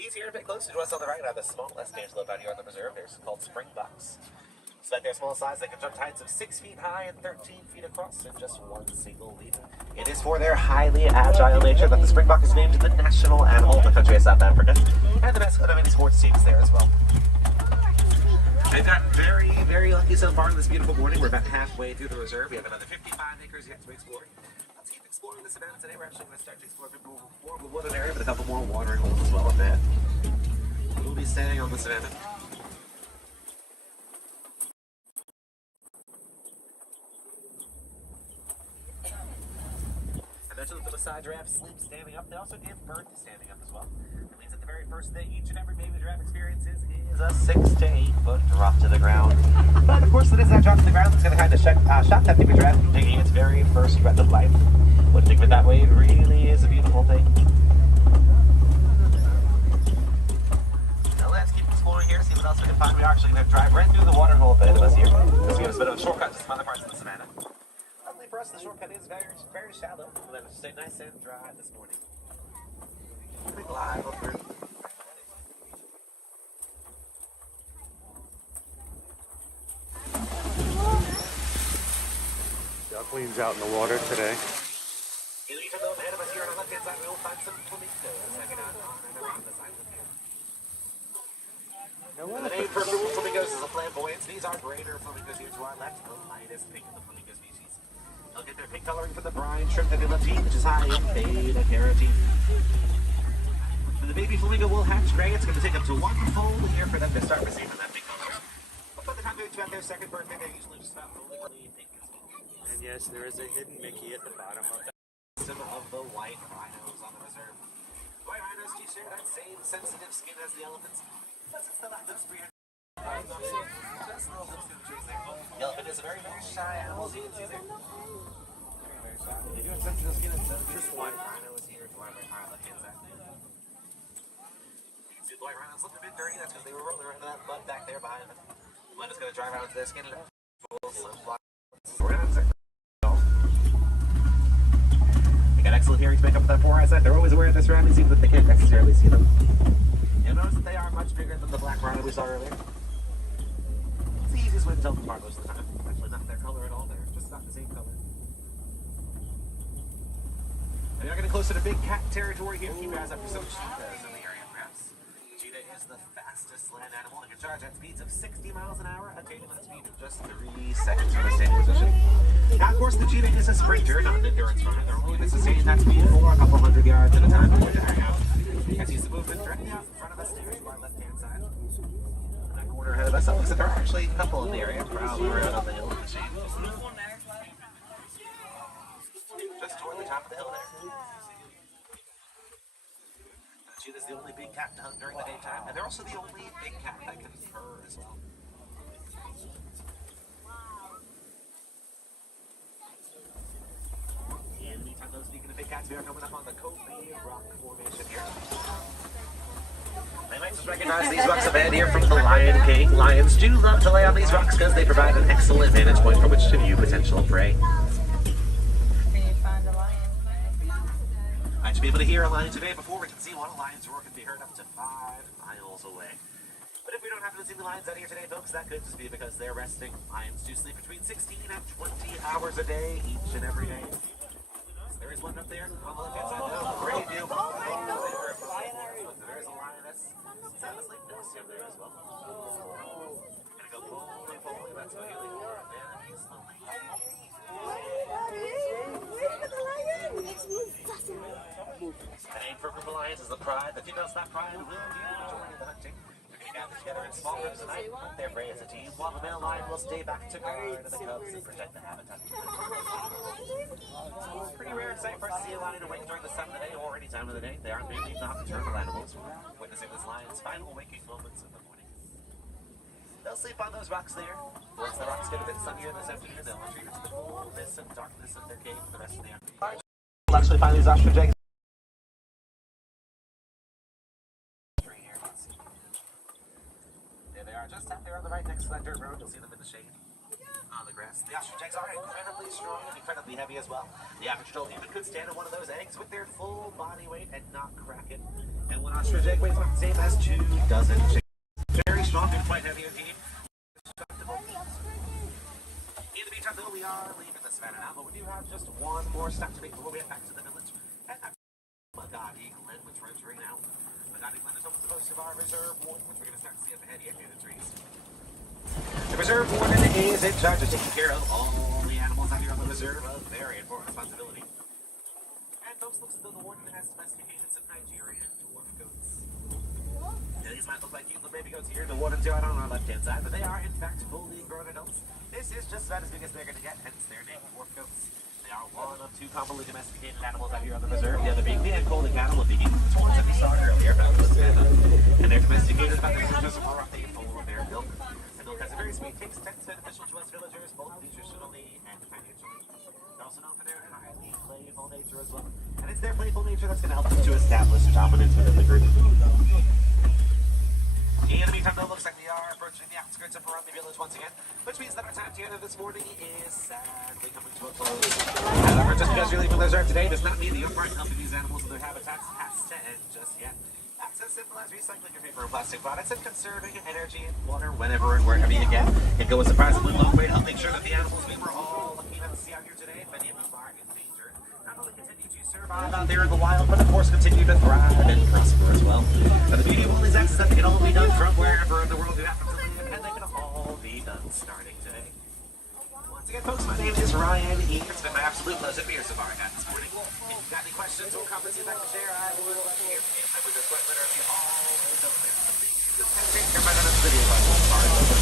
These here a bit closer to us on the right are the smallest antelope out here on the reserve. They're called springboks. Despite their small size, they can jump to heights of 6 feet high and 13 feet across in just one single leap. It is for their highly agile nature that the springbok is named the national animal of the country of South Africa, and the mascot of many sports teams there as well. They've gotten very, very lucky so far on this beautiful morning. We're about halfway through the reserve. We have another 55 acres yet to explore. Let's keep exploring the savannah today. We're actually going to start to explore a bit more of the wooded area, but a couple more watering holes as well up there. We'll be staying on the savannah. I mentioned that the Maasai giraffe sleeps standing up. They also give birth standing up as well. It means that the very first thing each and every baby giraffe experiences is a 6 to 8 foot drop to the ground. But of course, it is that drop to the ground that's going to kind of shock that baby giraffe from taking its very first breath of life. Wouldn't think of it that way. It really is a beautiful thing. Now let's keep exploring here, see what else we can find. We are actually going to drive right through the water hole ahead of us here. This gives us a bit of a shortcut to some other parts of the savannah. Luckily for us, the shortcut is very, very shallow. We'll let it stay nice and dry this morning. We glide on through. Ducklings out in the water today. In each of those ahead of us here on the left-hand side, we will find some flamingos hanging out on and around this island here. The name for blue flamingos is a flamboyance. These are greater flamingos here to our left, the lightest pink of the flamingo species. They'll get their pink coloring from the brine shrimp that they love to eat, which is high in beta-carotene. When the baby flamingo will hatch gray, it's going to take up to 1 full year for them to start receiving that pink color. But by the time they're at their second birthday, they're usually just about fully pink as well. And yes, there is a hidden Mickey at the bottom of that. Some of the white rhinos on the reserve. White rhinos do share that same sensitive skin as the elephants, but since the lips breed, just little lips through the trees there. The elephant is a very, very shy animal, as you can see there. Very, very shy. They do have sensitive skin, and just white rhino is here to our left-hand side. You can see the white rhinos look a bit dirty. That's because they were rolling around in that mud back there behind them. The mud is going to dry around to their skin and got excellent hearing to make up for that poor eyesight. They're always aware of their surroundings, even if they can't necessarily see them. You'll notice that they are much bigger than the black rhino we saw earlier. It's the easiest way to tell them apart most of the time. Actually, not their color at all. They're just about the same color. And we are getting closer to big cat territory here. Keep your eyes up for some cheetahs in the area, perhaps. Cheetah is the fastest this land animal that can charge at speeds of 60 miles an hour, attaining that speed in just 3 seconds from a standing position. Now, of course, the G-Wing is a sprinter, not an endurance runner. They're only going to sustain that speed for a couple hundred yards at a time before dying out. You can see the movement directly out in front of us there to our left-hand side. In that corner ahead of us, it looks like there are actually a couple in the area prowling around on the hill of the shade. Just toward the top of the hill there. She is the only big cat to hunt during the daytime, and they're also the only big cat that can purr as well. In the meantime, though, speaking of big cats, we are coming up on the Okapi Rock Formation here. They might just recognize these rocks ahead here from the Lion King. Lions do love to lay on these rocks because they provide an excellent vantage point from which to view potential prey. To be able to hear a lion today before we can see one, a lion's roar can be heard up to 5 miles away. But if we don't happen to see the lions out here today, folks, that could just be because they're resting. Lions do sleep between 16 and 20 hours a day, each and every day. There is one up there on the left-hand side. Oh, great view. There is a lioness. Sound asleep. There's him there as well. Gonna go pull. That's what he's doing. Very slowly. The name for a group of lions is the pride. The females that pride will do the majority of the hunting. They're going to gather together in small groups tonight, hunt their prey as a team, while the male lion will stay back to guard the cubs and protect the habitat. Pretty rare sight for us to see a lion awake during the sun of the day or any time of the day. They aren't mainly nocturnal animals. We're witnessing this lion's final waking moments in the morning. They'll sleep on those rocks there. Once the rocks get a bit sunnier this afternoon, they'll retreat into the coolness and darkness of their cave for the rest of the afternoon. We'll actually find these ostrich eggs. There they are, just out there on the right next to that dirt road. You'll see them in the shade on the grass. The ostrich eggs are incredibly strong and incredibly heavy as well. The average adult human could stand on one of those eggs with their full body weight and not crack it. And one ostrich egg weighs about the same as 2 dozen chickens. Very strong and quite heavy indeed. In the meantime, though, we are leaving the savannah now, but we do have just one more stop to make before we get back to the village. And that's Okapi Glen, which we're entering now. Okapi Glen is almost the most of our reserve warden, which we're going to start to see up ahead here near the trees. The reserve warden is in charge of taking care of all the animals out here on the reserve, a very important responsibility. And folks, looks as though the warden has domesticated some Nigerian dwarf goats. Now, these might look like cute little baby goats here. The wardens are out on our left-hand side, but they are, in fact, fully grown adults. This is just about as big as they're going to get, hence their name, dwarf goats. They are one of 2 commonly domesticated animals out here on the reserve, the other being the Ankole cattle, being the ones that we saw earlier, and they're domesticated about their just for a full of their milk. The milk has a very sweet taste, hence beneficial to us villagers, both nutritionally and financially. They're also known for their highly playful nature as well, and it's their playful nature that's going to help them to establish dominance within the group. In the meantime, though, looks like we are approaching the outskirts of Okapi Village once again, which means that our time together this morning is sadly coming to a close. However, just because you're leaving the reserve today does not mean that your part in helping these animals in their habitats has to end just yet. That's as simple as recycling your paper and plastic products and conserving energy and water whenever and wherever you can. It goes a surprisingly long way to help make sure that the animals we were all lucky enough to see out here today, many of them are in danger, not only continue to survive out there in the wild, but of course continue to thrive and prosper as well. But the beauty of all these acts is that they can all be done from wherever in the world you happen to live, and they can all be done starting today. Once again, folks, my name is Ryan E. It's been my absolute pleasure to be your Safari Guide this morning. If you've got any questions or comments you'd like to share, I would love to hear from you. I would just quite literally always open. Don't hesitate to come back on this video by Safari Guide.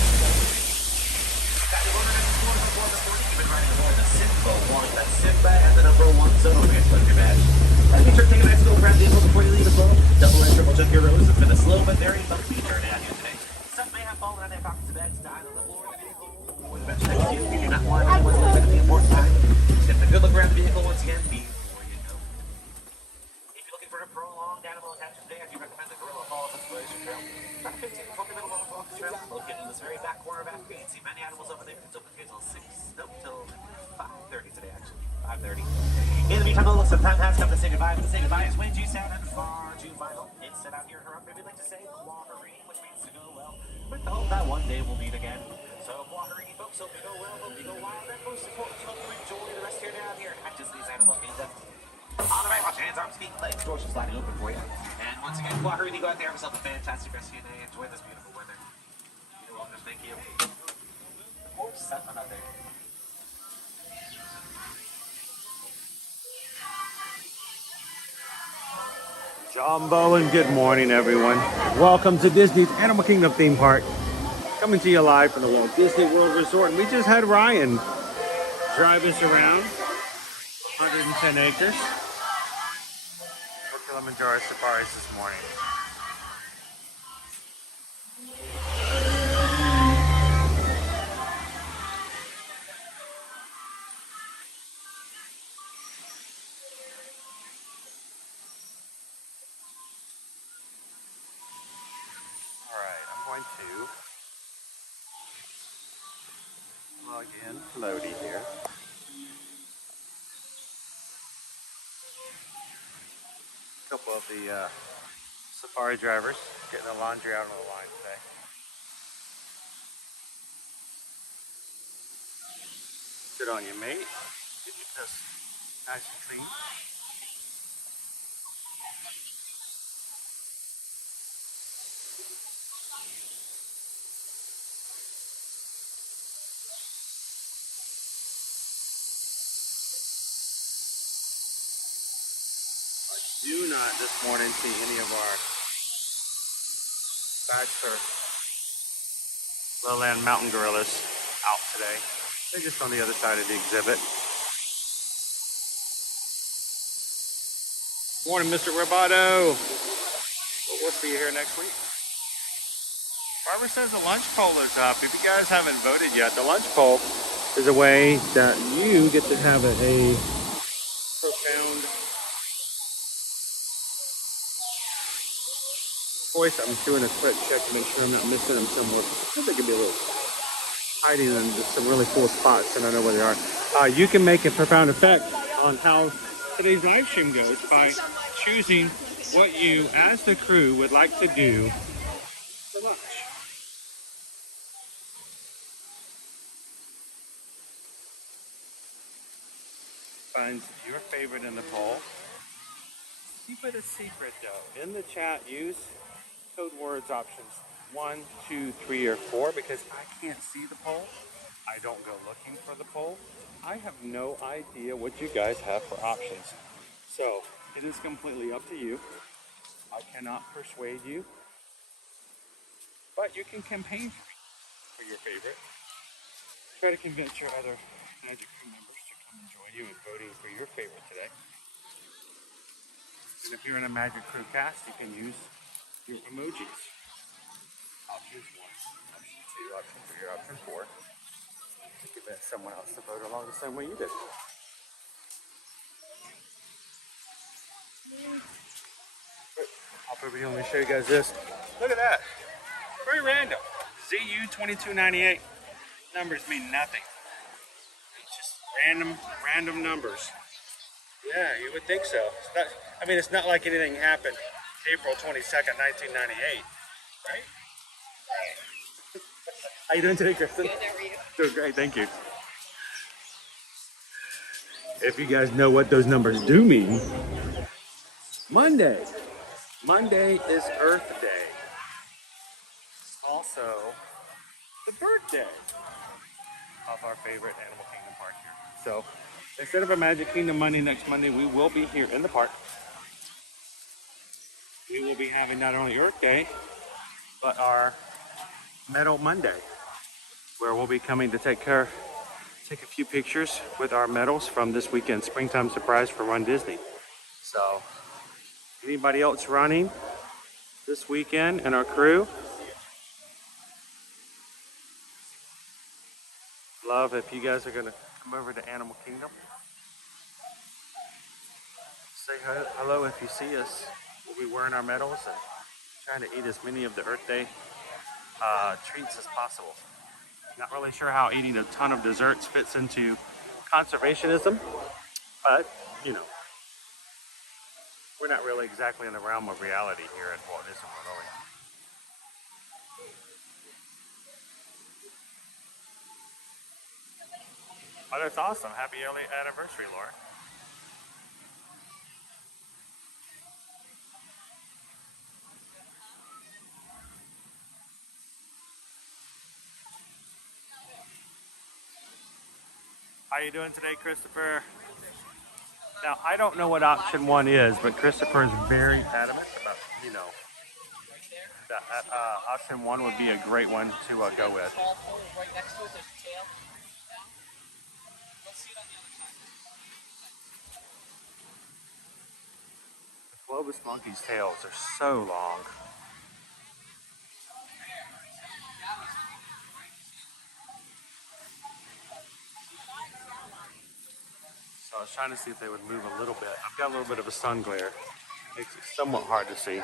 Got your order next morning before this morning. You've been riding aboard the Simba 1. That's Simba and the number 1 zone. We're going to click your badge. Be sure to take a nice little grab vehicle before you leave as well. Double and triple check your rows. It's been a slow but very bumpy journey out here today. Some may have fallen on their pockets of beds, died on the floor of the vehicle, or the bench next to you. You do not want anyone to at the important time. Get a good look around the vehicle once again before you go. If you're looking for a prolonged animal attachment today, I do recommend the Gorilla Falls Exploration Trail. About a 15 to 20 minute long walk trail located in this very back corner of Africa. You can see many animals over there. It's open until 5:30 today, actually. 5:30. In the meantime, though, some time has come to say goodbye, but to say goodbye is way too sad and far too final. Instead, out here in Harambe, we'd like to say Quahari, which means to go well, with the hope that one day we'll meet again. So, Quahari, folks, hope you go well, hope you go wild, and most importantly, hope you enjoy the rest of your day out here at Disney's Animal Kingdom. All right, watch your hands, arms, feet, legs. Doors are sliding open for you. And once again, go out here and you go out there, have yourself a fantastic rest of your day. Enjoy this beautiful weather. You're welcome. Thank you. Of course, I'm out there. Jumbo and good morning, everyone. Welcome to Disney's Animal Kingdom theme park. Coming to you live from the Walt Disney World Resort. And we just had Ryan drive us around 110 acres for Kiliminjaro Safaris this morning. All right, I'm going to log in Floaty here. A couple of the safari drivers getting the laundry out on the line today. Good on you, mate. Get your piss nice and clean. I do not this morning see any of our Baxter Lowland Mountain Gorillas out today. They're just on the other side of the exhibit. Morning, Mr. Roboto. We'll see you here next week. Barbara says the lunch poll is up. If you guys haven't voted yet, the lunch poll is a way that you get to have a profound voice. I'm doing a quick check to make sure I'm not missing them somewhere. I think they could be a little hiding in some really cool spots, and I know where they are. You can make a profound effect on how today's live stream goes by choosing what you, as the crew, would like to do for lunch. Find your favorite in the poll. Keep it a secret though. In the chat, use code words options 1, 2, 3, or 4 because I can't see the poll. I don't go looking for the poll. I have no idea what you guys have for options. So it is completely up to you. I cannot persuade you, but you can campaign for your favorite. Try to convince your other Magic Crew members to come and join you in voting for your favorite today. And if you're in a Magic Crew cast, you can use your emojis. Options 1, option 2, option 3, or option 4 to convince someone else to vote along the same way you did. I'll probably only show you guys this. Look at that. Very random. ZU2298. Numbers mean nothing. It's just random numbers. Yeah, you would think so. It's not like anything happened April 22nd, 1998, right? How you doing today, Kristen? Good, how are you? Doing great, thank you. If you guys know what those numbers do mean, Monday is Earth Day. Also, the birthday of our favorite Animal Kingdom park here. So, instead of a Magic Kingdom Monday next Monday, we will be here in the park. We will be having not only Earth Day, but our Meadow Monday, where we'll be coming to take a few pictures with our medals from this weekend's Springtime Surprise for Run Disney. So, anybody else running this weekend and our crew? Love if you guys are going to come over to Animal Kingdom. Say hello if you see us. We'll be wearing our medals and trying to eat as many of the Earth Day treats as possible. Not really sure how eating a ton of desserts fits into conservationism, but we're not really exactly in the realm of reality here at Walt Disney World, are we? Oh, that's awesome. Happy early anniversary, Laura. How you doing today, Christopher? Now, I don't know what option 1 is, but Christopher is very adamant about, you know, that option 1 would be a great one to go with. The Globus monkey's tails are so long. So I was trying to see if they would move a little bit. I've got a little bit of a sun glare. Makes it somewhat hard to see.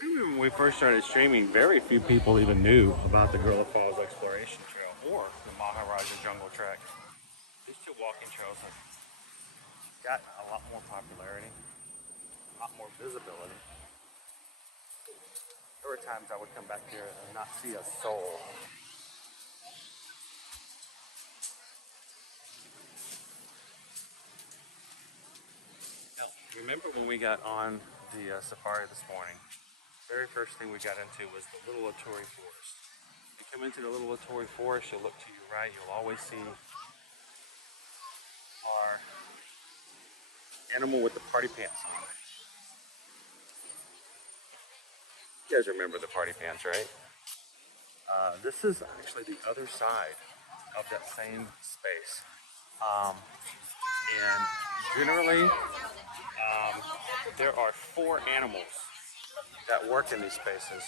When we first started streaming, very few people even knew about the Gorilla Falls Exploration Trail or the Maharaja Jungle Trek. These two walking trails have gotten a lot more popularity, a lot more visibility. There were times I would come back here and not see a soul. Now, remember when we got on the safari this morning, the very first thing we got into was the Little Laturi Forest. You come into the Little Laturi Forest, you'll look to your right, you'll always see our animal with the party pants on. You guys remember the party pants, right? This is actually the other side of that same space. And generally, there are 4 animals that work in these spaces.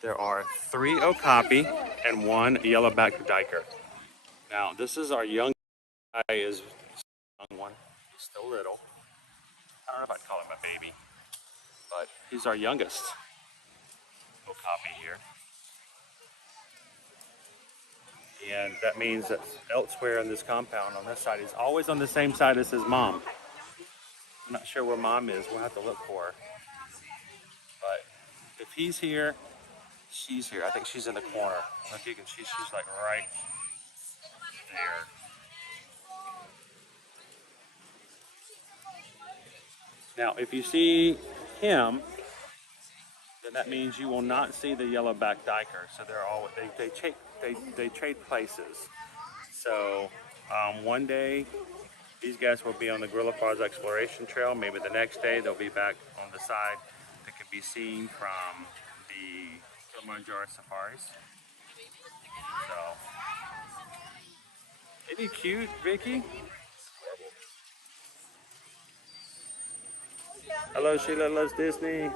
There are 3 okapi and 1 yellowback duiker. Now, this is our young guy, is young one. He's still little. I don't know if I'd call him a baby, but he's our youngest okapi here. And that means that elsewhere in this compound on this side, he's always on the same side as his mom. I'm not sure where mom is. We'll have to look for her. But if he's here, she's here. I think she's in the corner. Look, you can see she's like right there. Now, if you see him, then that means you will not see the yellowback duiker. So they're all they trade places. So one day these guys will be on the Gorilla Falls Exploration Trail. Maybe the next day they'll be back on the side that can be seen from the Kiliminjaro Safaris. So, isn't he cute, Vicky? Hello, Sheila loves Disney.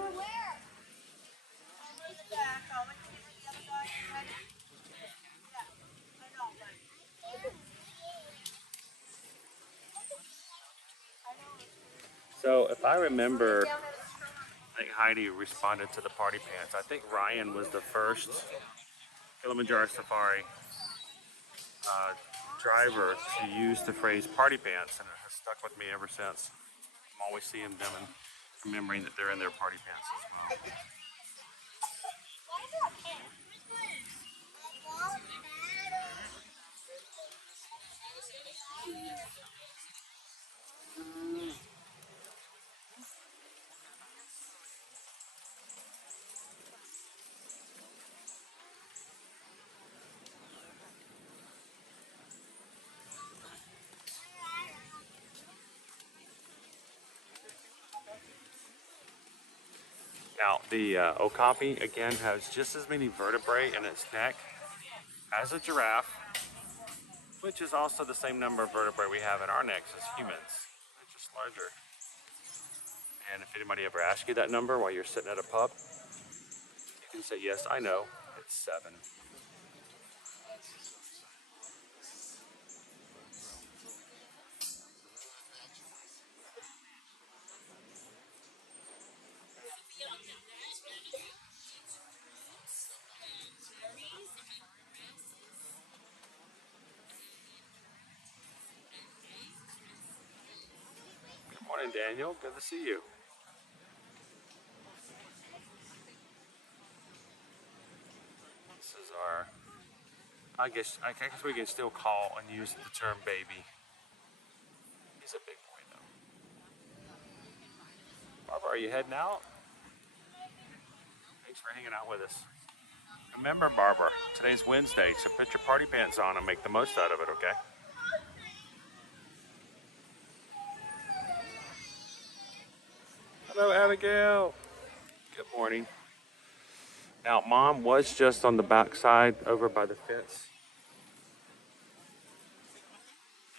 So if I remember, I think Heidi responded to the party pants. I think Ryan was the first Kilimanjaro Safari driver to use the phrase party pants, and it has stuck with me ever since. I'm always seeing them and remembering that they're in their party pants as well. Now, the Okapi, again, has just as many vertebrae in its neck as a giraffe, which is also the same number of vertebrae we have in our necks as humans. They're just larger. And if anybody ever asks you that number while you're sitting at a pub, you can say, yes, I know, it's 7. Good morning, Daniel. Good to see you. This is our, I guess we can still call and use the term baby. He's a big boy, though. Barbara, are you heading out? Thanks for hanging out with us. Remember, Barbara, today's Wednesday, so put your party pants on and make the most out of it, okay? Hello, Abigail. Good morning. Now, Mom was just on the back side over by the fence.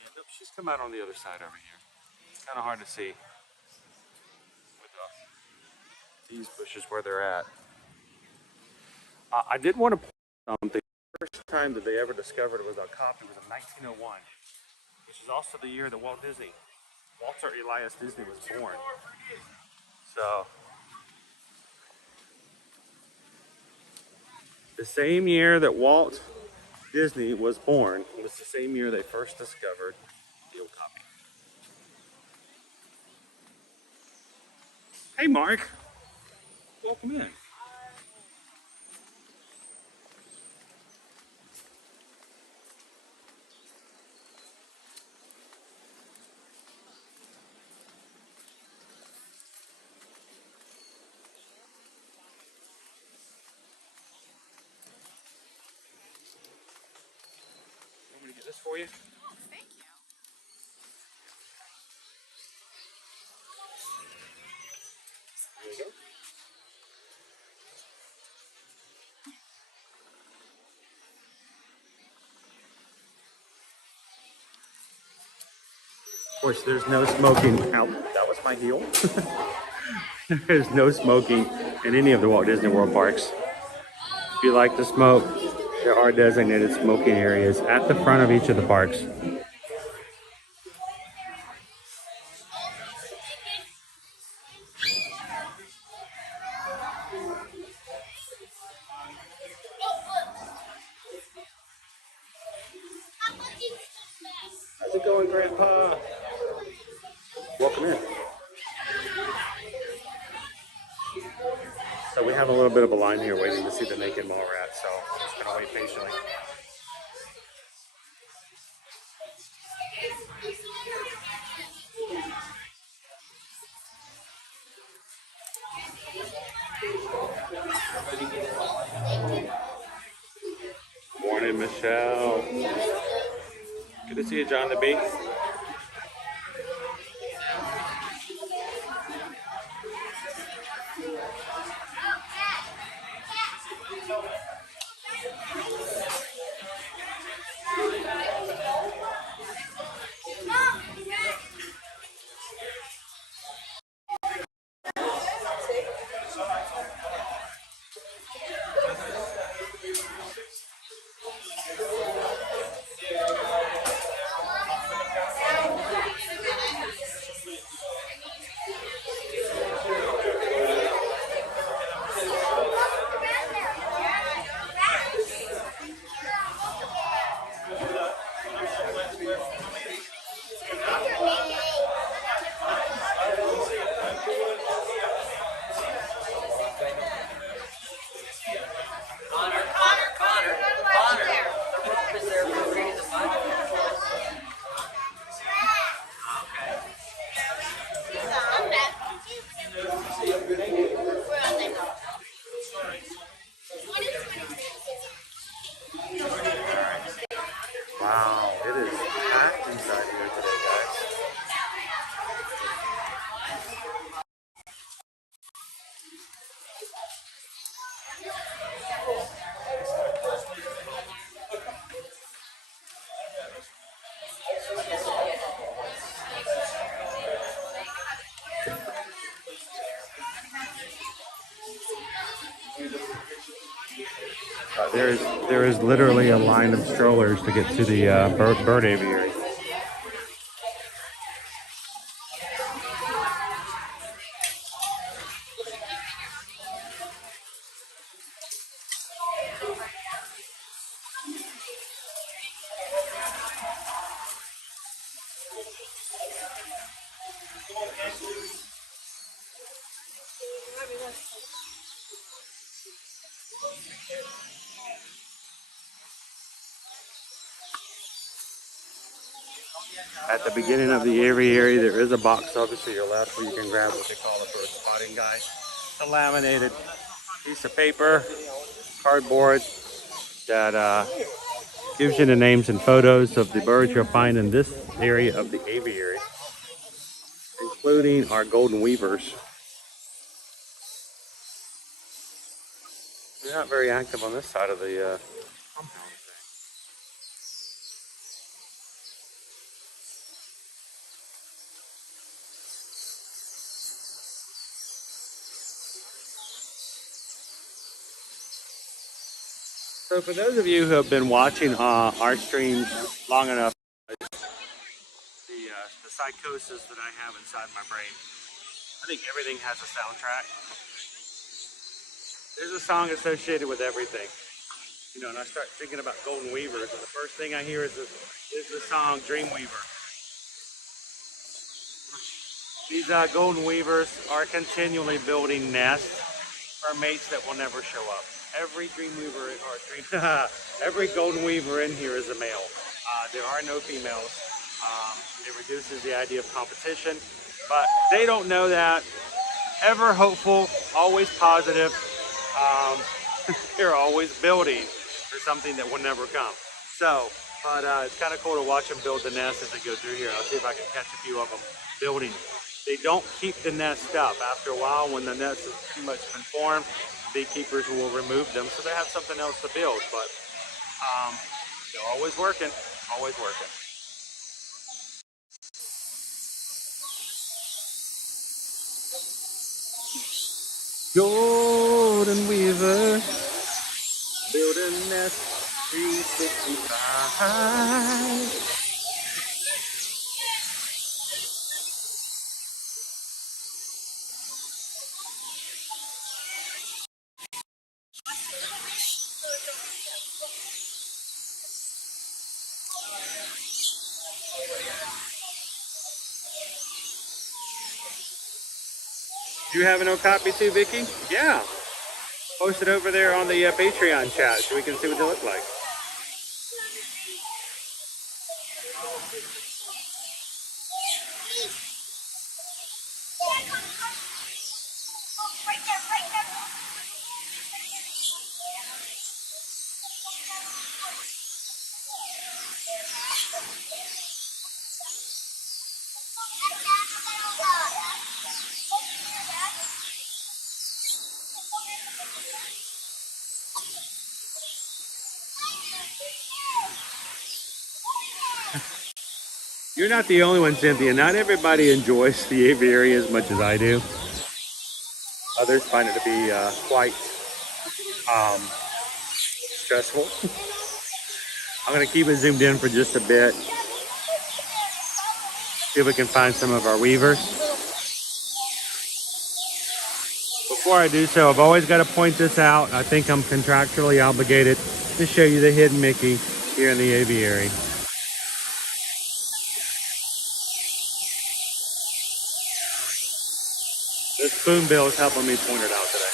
Yeah, nope, she's come out on the other side over here. It's kind of hard to see with these bushes where they're at. I did want to point out something. The first time that they ever discovered it was Okapi was in 1901, which is also the year that Walter Elias Disney was born. So, the same year that Walt Disney was born was the same year they first discovered the Okapi. Hey, Mark. Welcome in. Want me to get this for you? Thank you. There you go. Of course, there's no smoking. Ow, that was my heel. There's no smoking in any of the Walt Disney World parks. If you like to smoke, there are designated smoking areas at the front of each of the parks. How's it going, Grandpa? Welcome in. So we have a little bit of a line here waiting to see the naked mall rat, so I'm just going to wait patiently. Morning, Michelle. Good to see you, John the Bee. Wow, it is packed inside here today, guys. There is literally a line of strollers to get to the bird aviary. At the beginning of the aviary, there is a box over to your left where you can grab what they call a bird spotting guide. It's laminated. piece of paper, cardboard that gives you the names and photos of the birds you'll find in this area of the aviary, including our golden weavers. They're not very active on this side of the compound. So for those of you who have been watching our streams long enough, the psychosis that I have inside my brain, I think everything has a soundtrack. There's a song associated with everything. You know, and I start thinking about golden weavers, and the first thing I hear is the song Dreamweaver. These golden weavers are continually building nests for mates that will never show up. Every every golden weaver in here is a male. There are no females. It reduces the idea of competition, but they don't know that. Ever hopeful, always positive. They're always building for something that will never come. So, but it's kind of cool to watch them build the nest as they go through here. I'll see if I can catch a few of them building. They don't keep the nest up. After a while, when the nest has pretty much been formed, beekeepers will remove them so they have something else to build. But they're always working, always working. Golden weaver, build a nest, 365. Do you have an Okapi too, Vicky? Yeah. Post it over there on the Patreon chat so we can see what they look like. You're not the only one, Cynthia. Not everybody enjoys the aviary as much as I do. Others find it to be quite stressful. I'm going to keep it zoomed in for just a bit. See if we can find some of our weavers. Before I do so, I've always got to point this out. I think I'm contractually obligated to show you the hidden Mickey here in the aviary. This spoonbill is helping me point it out today.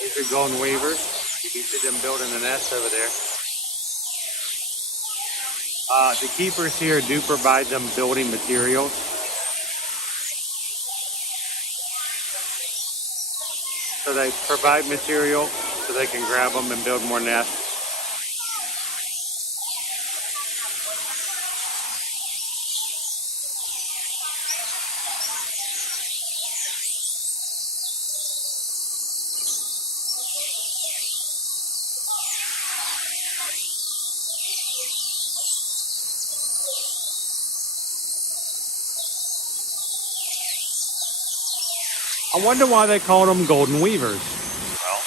These are golden weavers. You can see them building the nest over there. The keepers here do provide them building materials. So they provide material so they can grab them and build more nests. I wonder why they called them golden weavers. Well,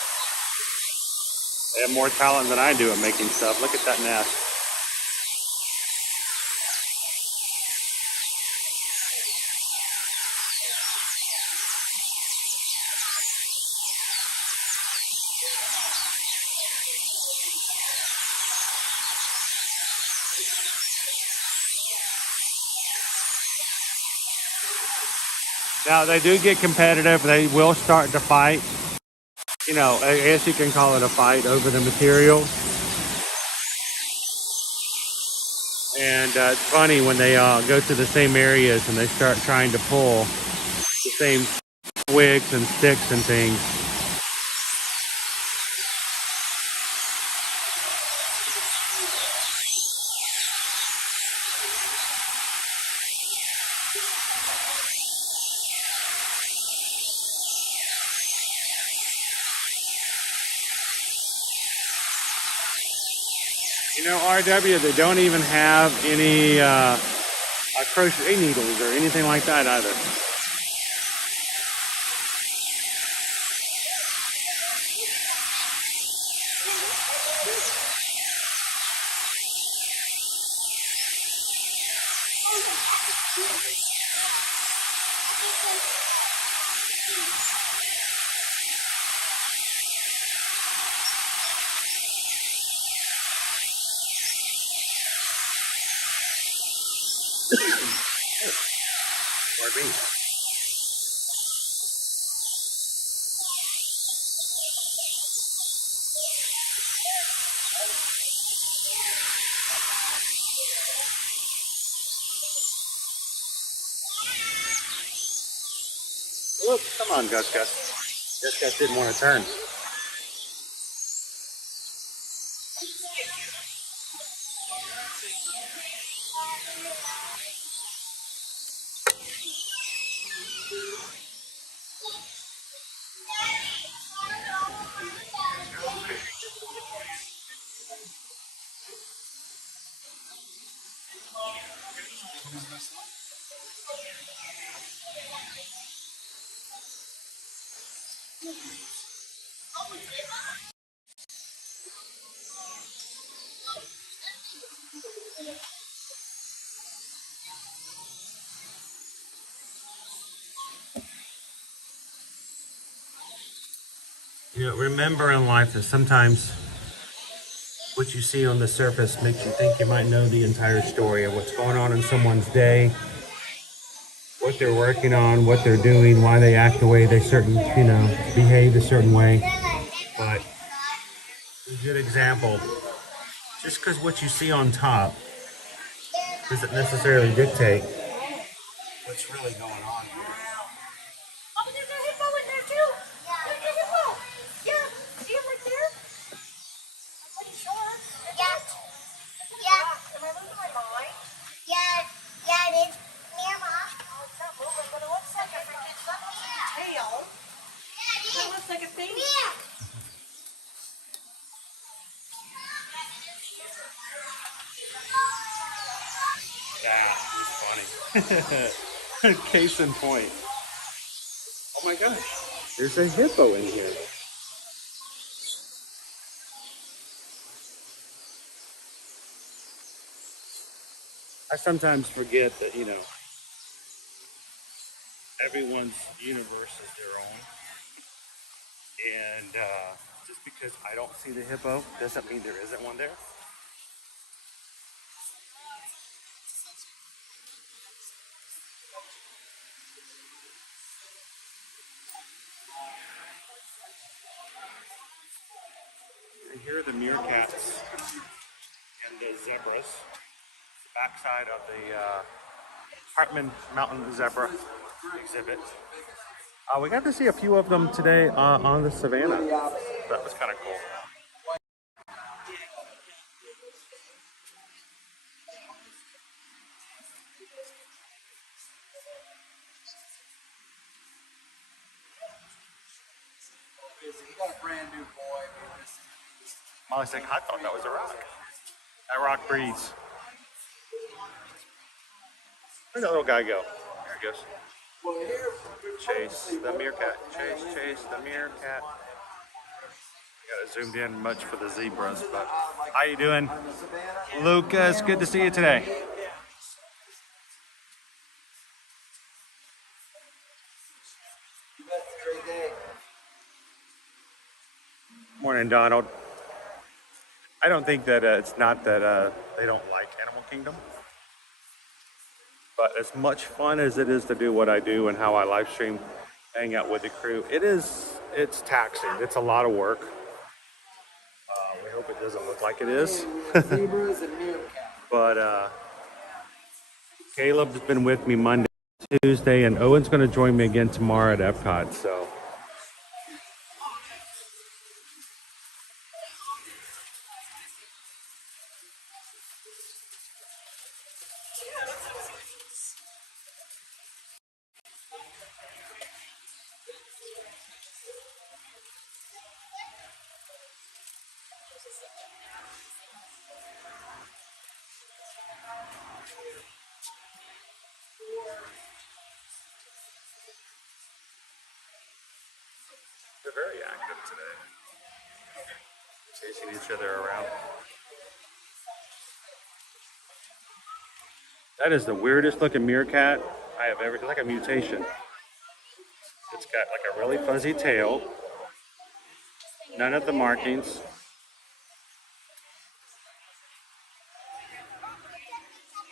they have more talent than I do at making stuff. Look at that nest. Now they do get competitive. They will start to fight. You know, I guess you can call it a fight over the material. And it's funny when they go to the same areas and they start trying to pull the same twigs and sticks and things. You know, RW, they don't even have any crochet needles or anything like that either. Pardon me. Oops, come on, Gus Gus. Gus Gus didn't want to turn. You know, remember in life that sometimes what you see on the surface makes you think you might know the entire story of what's going on in someone's day, what they're working on, what they're doing, why they act the way they behave a certain way. But a good example, just because what you see on top doesn't necessarily dictate what's really going on here. Oh, there's a hippo in there too. There's a hippo. Yeah. See him right there? I'm pretty sure. Yeah. Yeah. Am I losing my mind? Yeah. Yeah, it is. Mama. Oh, it's not moving, but it looks like a freaking tail. It looks like a thing. Yeah. That was funny. Case in point. Oh my gosh, there's a hippo in here. I sometimes forget that, everyone's universe is their own. And just because I don't see the hippo doesn't mean there isn't one there. And here are the meerkats and the zebras. The backside of the Hartman Mountain Zebra exhibit. We got to see a few of them today on the savannah. That was kind of cool. Molly's like, I thought that was a rock. That rock breathes. Where'd that little guy go? There he goes. Chase the meerkat. Chase the meerkat. Got it zoomed in much for the zebras, but how you doing? Lucas, good to see you today. Morning, Donald. I don't think that it's not that they don't like Animal Kingdom. But as much fun as it is to do what I do and how I live stream, hang out with the crew, it's taxing. It's a lot of work. We hope it doesn't look like it is. But Caleb's been with me Monday, Tuesday, and Owen's going to join me again tomorrow at Epcot. So they're very active today, chasing each other around. That is the weirdest looking meerkat I have ever. It's like a mutation. It's got like a really fuzzy tail, none of the markings.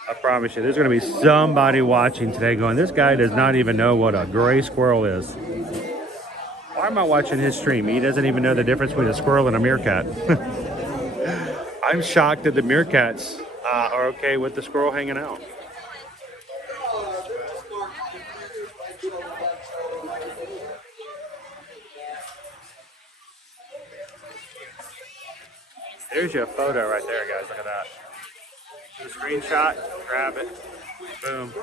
I promise you, there's going to be somebody watching today going, this guy does not even know what a gray squirrel is. Why am I watching his stream? He doesn't even know the difference between a squirrel and a meerkat. I'm shocked that the meerkats are okay with the squirrel hanging out. There's your photo right there, guys. Look at that. Do a screenshot, grab it, boom.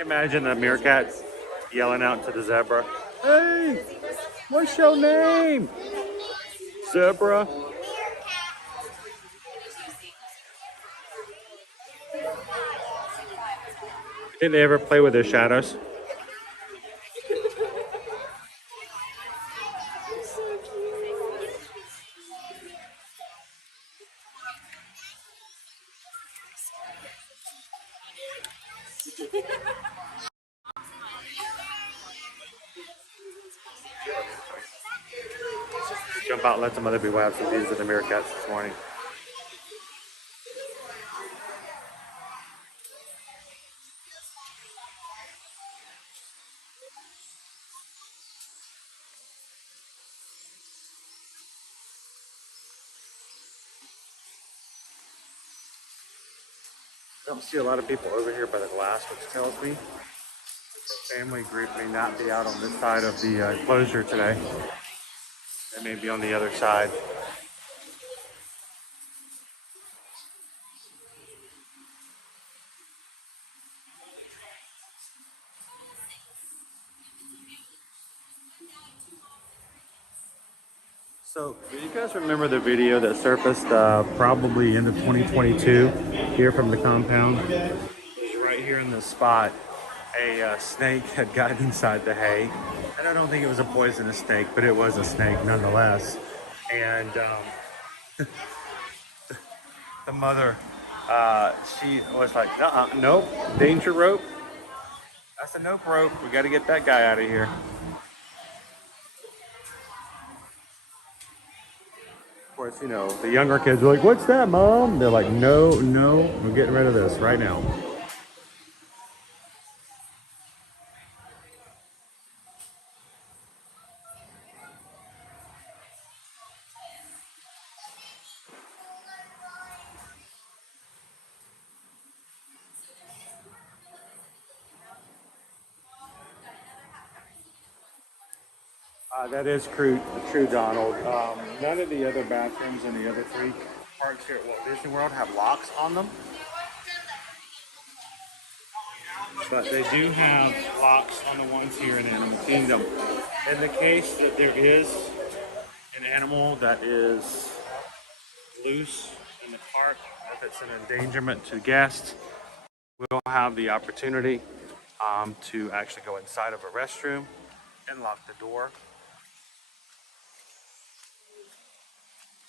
Imagine a meerkat yelling out to the zebra, "Hey, what's your name? Zebra." Didn't they ever play with their shadows? Jump out and let some other people have some views of the meerkats this morning. I don't see a lot of people over here by the glass, which tells me the family group may not be out on this side of the enclosure today. They may be on the other side. So, do you guys remember the video that surfaced probably into 2022 here from the compound? It was right here in this spot. A snake had gotten inside the hay. And I don't think it was a poisonous snake, but it was a snake nonetheless. And the mother, she was like, nope, danger rope. That's a nope rope. We got to get that guy out of here. Of course, you know, the younger kids are like, what's that, Mom? They're like, no, we're getting rid of this right now. That is true, Donald. None of the other bathrooms in the other three parks here at Walt Disney World have locks on them. But they do have locks on the ones here in Animal Kingdom. In the case that there is an animal that is loose in the park, if it's an endangerment to guests, we'll have the opportunity to actually go inside of a restroom and lock the door.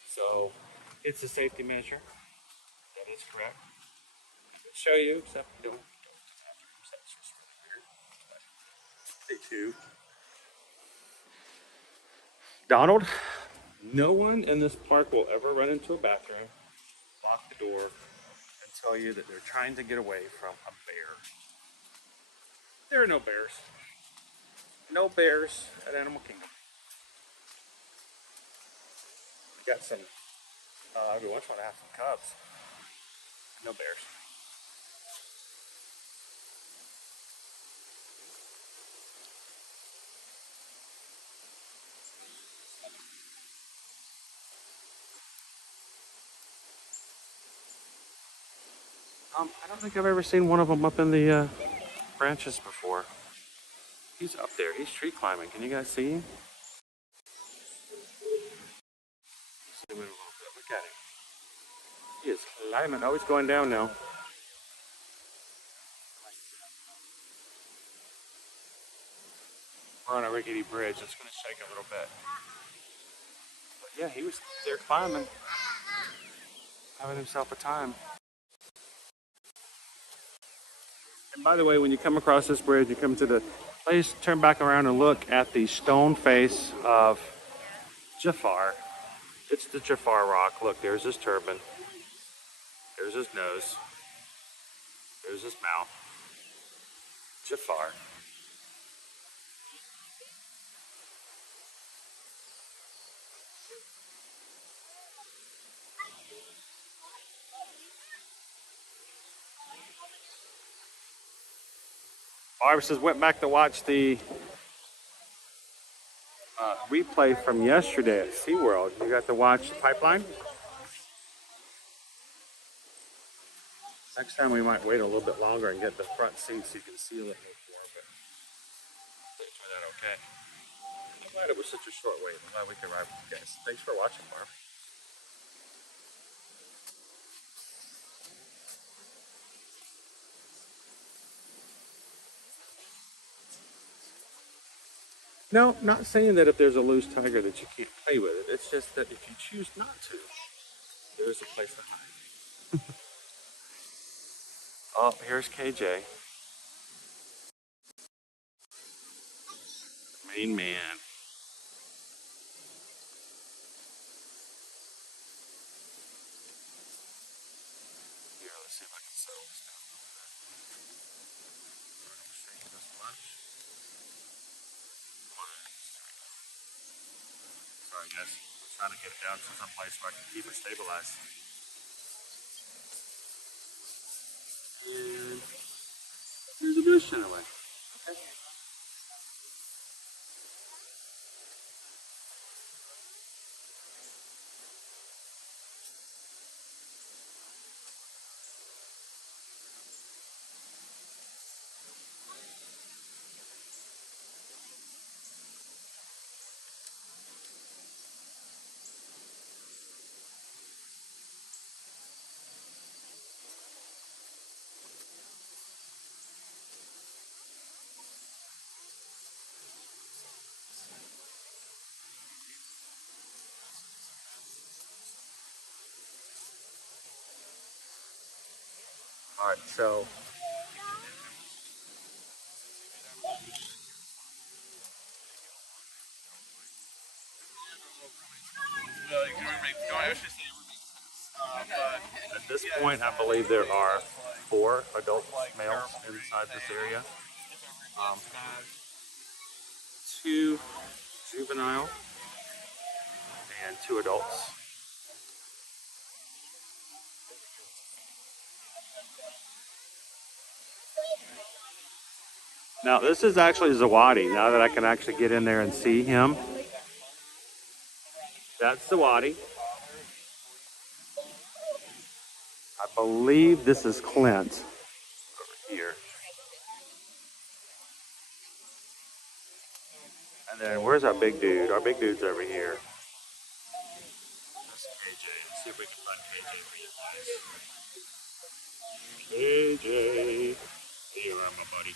So it's a safety measure. That is correct. I'll show you, except you don't. That's just really weird. Day 2. Donald, no one in this park will ever run into a bathroom, lock the door, and tell you that they're trying to get away from a bear. There are no bears. No bears at Animal Kingdom. We got some, every once in a while I have some cubs. No bears. I don't think I've ever seen one of them up in the branches before. He's up there. He's tree climbing. Can you guys see him? Zoom in a little bit. Look at him. He is climbing. Oh, he's going down now. We're on a rickety bridge. It's going to shake a little bit. But yeah, he was there climbing, having himself a time. And by the way, when you come across this bridge, you come to the place, turn back around and look at the stone face of Jafar. It's the Jafar rock. Look, there's his turban. There's his nose. There's his mouth. Jafar. Barbara says, went back to watch the replay from yesterday at SeaWorld. You got to watch the pipeline? Next time we might wait a little bit longer and get the front seat so you can see a little bit more, but enjoy that okay. I'm glad it was such a short wait. I'm glad we could ride with you guys. Thanks for watching, Barb. No, not saying that if there's a loose tiger that you can't play with it. It's just that if you choose not to, there's a place to hide. Oh, here's KJ. Main man. Here, let's see if I can settle this down a little bit. Shake this much. Sorry guys, I'm trying to get it down to some place where I can keep it stabilized. And there's a bush in the way. Okay. All right, so at this point, I believe there are 4 adult males inside this area. 2 juvenile and 2 adults. Now this is actually Zawadi, now that I can actually get in there and see him. That's Zawadi. I believe this is Clint over here. And then where's our big dude? Our big dude's over here. That's KJ. Let's see if we can find KJ for you guys. KJ. Here you are, my buddy.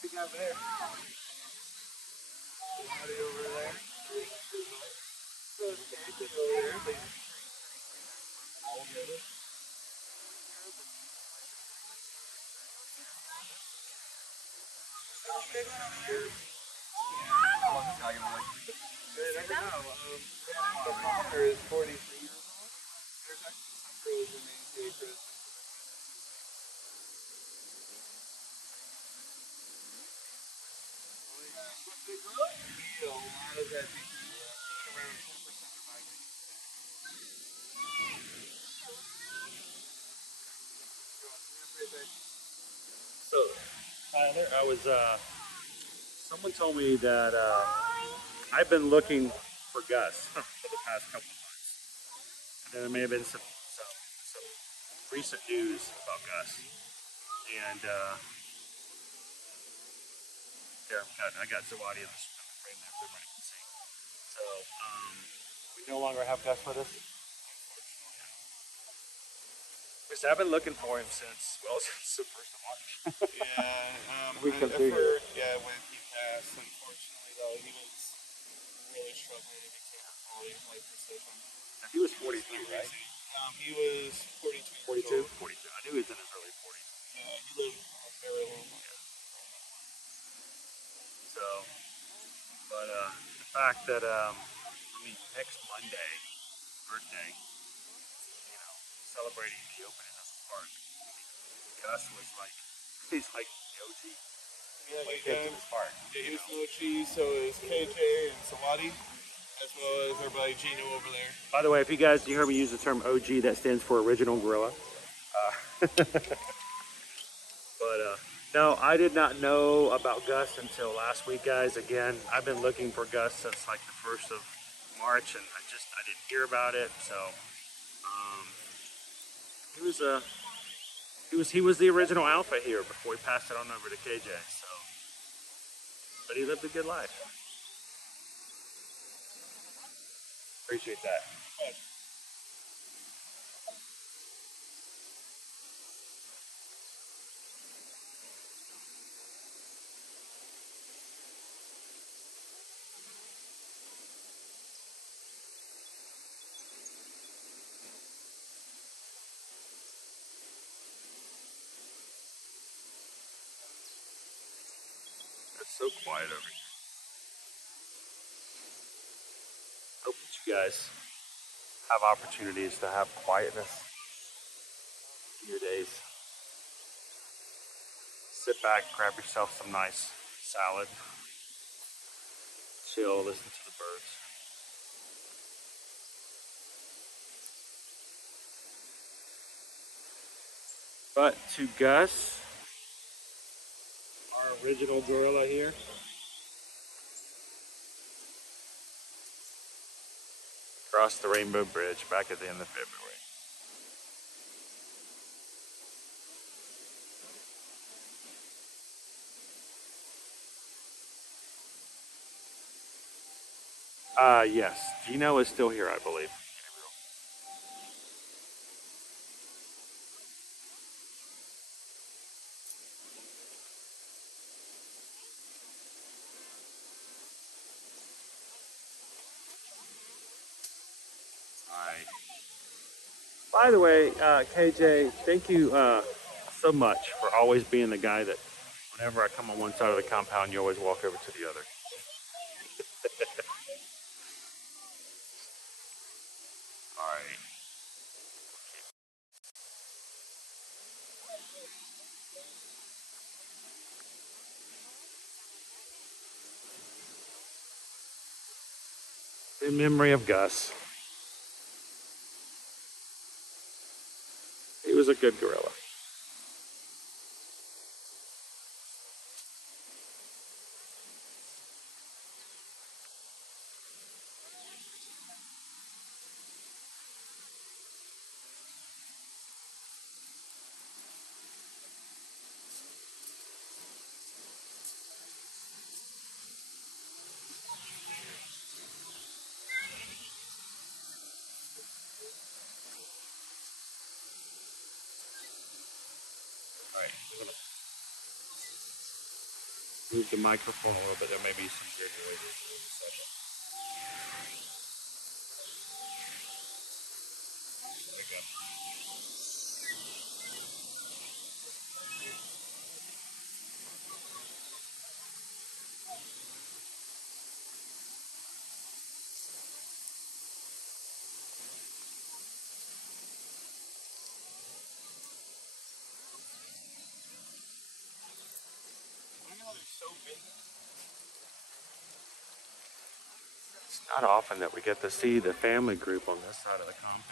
Big guy over there. Somebody over there. Over there. All together. How long this guy gonna live? You never know. The father is 43 years old. There's actually some girls who named Chris. A lot of that around 10% of my So, Tyler, someone told me that I've been looking for Gus for the past couple of months. And there may have been some recent news about Gus. And here, I got Zawadi in the frame there so everybody can see. So, we no longer have Gus with us. Because I've been looking for him since the 1st of March. When he passed, unfortunately, though, he was really struggling. It became a quality of life decision. Now, he was 43, right? He was 42. 42? 42. I knew he was in his early 40s. He lived a very long life. So, but the fact that, next Monday, birthday, celebrating the opening of the park, Gus was he's like the OG. Yeah, Kid to this park. he was no cheese, so is KJ and Sawadi, as well as our buddy Gino over there. By the way, if you heard me use the term OG, that stands for original gorilla. No, I did not know about Gus until last week, guys. Again, I've been looking for Gus since the 1st of March, and I didn't hear about it. So he was the original alpha here before he passed it on over to KJ. So, but he lived a good life. Appreciate that. It's so quiet over here. Hope that you guys have opportunities to have quietness in your days. Sit back, grab yourself some nice salad, chill, listen to the birds. But to Gus, our original gorilla here, crossed the Rainbow Bridge back at the end of February. Yes, Gino is still here, I believe. Alright. By the way, KJ, thank you so much for always being the guy that whenever I come on one side of the compound, you always walk over to the other. Alright. In memory of Gus. He was a good gorilla. Alright, Move the microphone a little bit. There may be some weird noises in a second. There we go. It's not often that we get to see the family group on this side of the compound.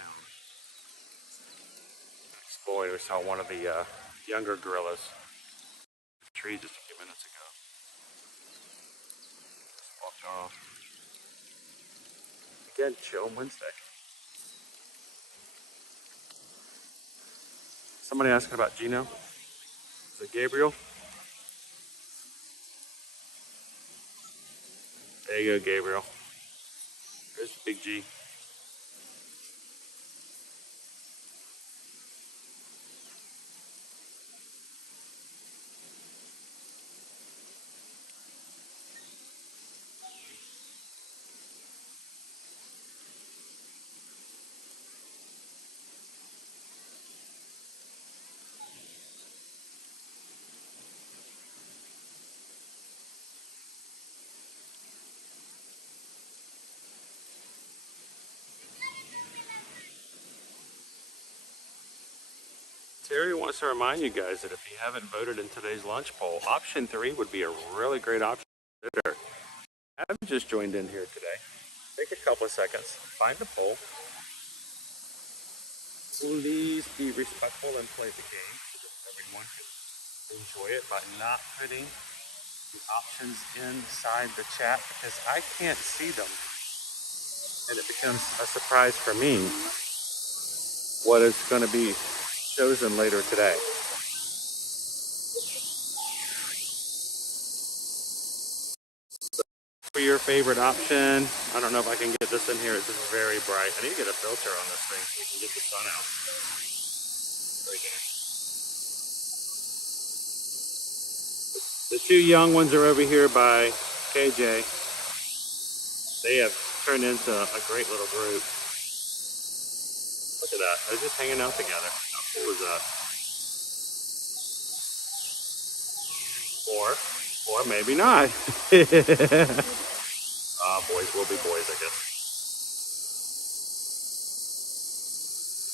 Boy, we saw one of the younger gorillas in the tree just a few minutes ago. Just walked off. Again, chill Wednesday. Somebody asking about Gino? Is it Gabriel? There you go, Gabriel. There's Big G. Terry wants to remind you guys that if you haven't voted in today's lunch poll, option 3 would be a really great option to consider. I've just joined in here today. Take a couple of seconds, find the poll. Please be respectful and play the game so that everyone can enjoy it by not putting the options inside the chat because I can't see them. And it becomes a surprise for me what is going to be chosen later today. For your favorite option, I don't know if I can get this in here. It's just very bright. I need to get a filter on this thing so we can get the sun out. Right there. The two young ones are over here by KJ. They have turned into a great little group. Look at that. They're just hanging out together. How cool is that? Or maybe not. Boys will be boys, I guess.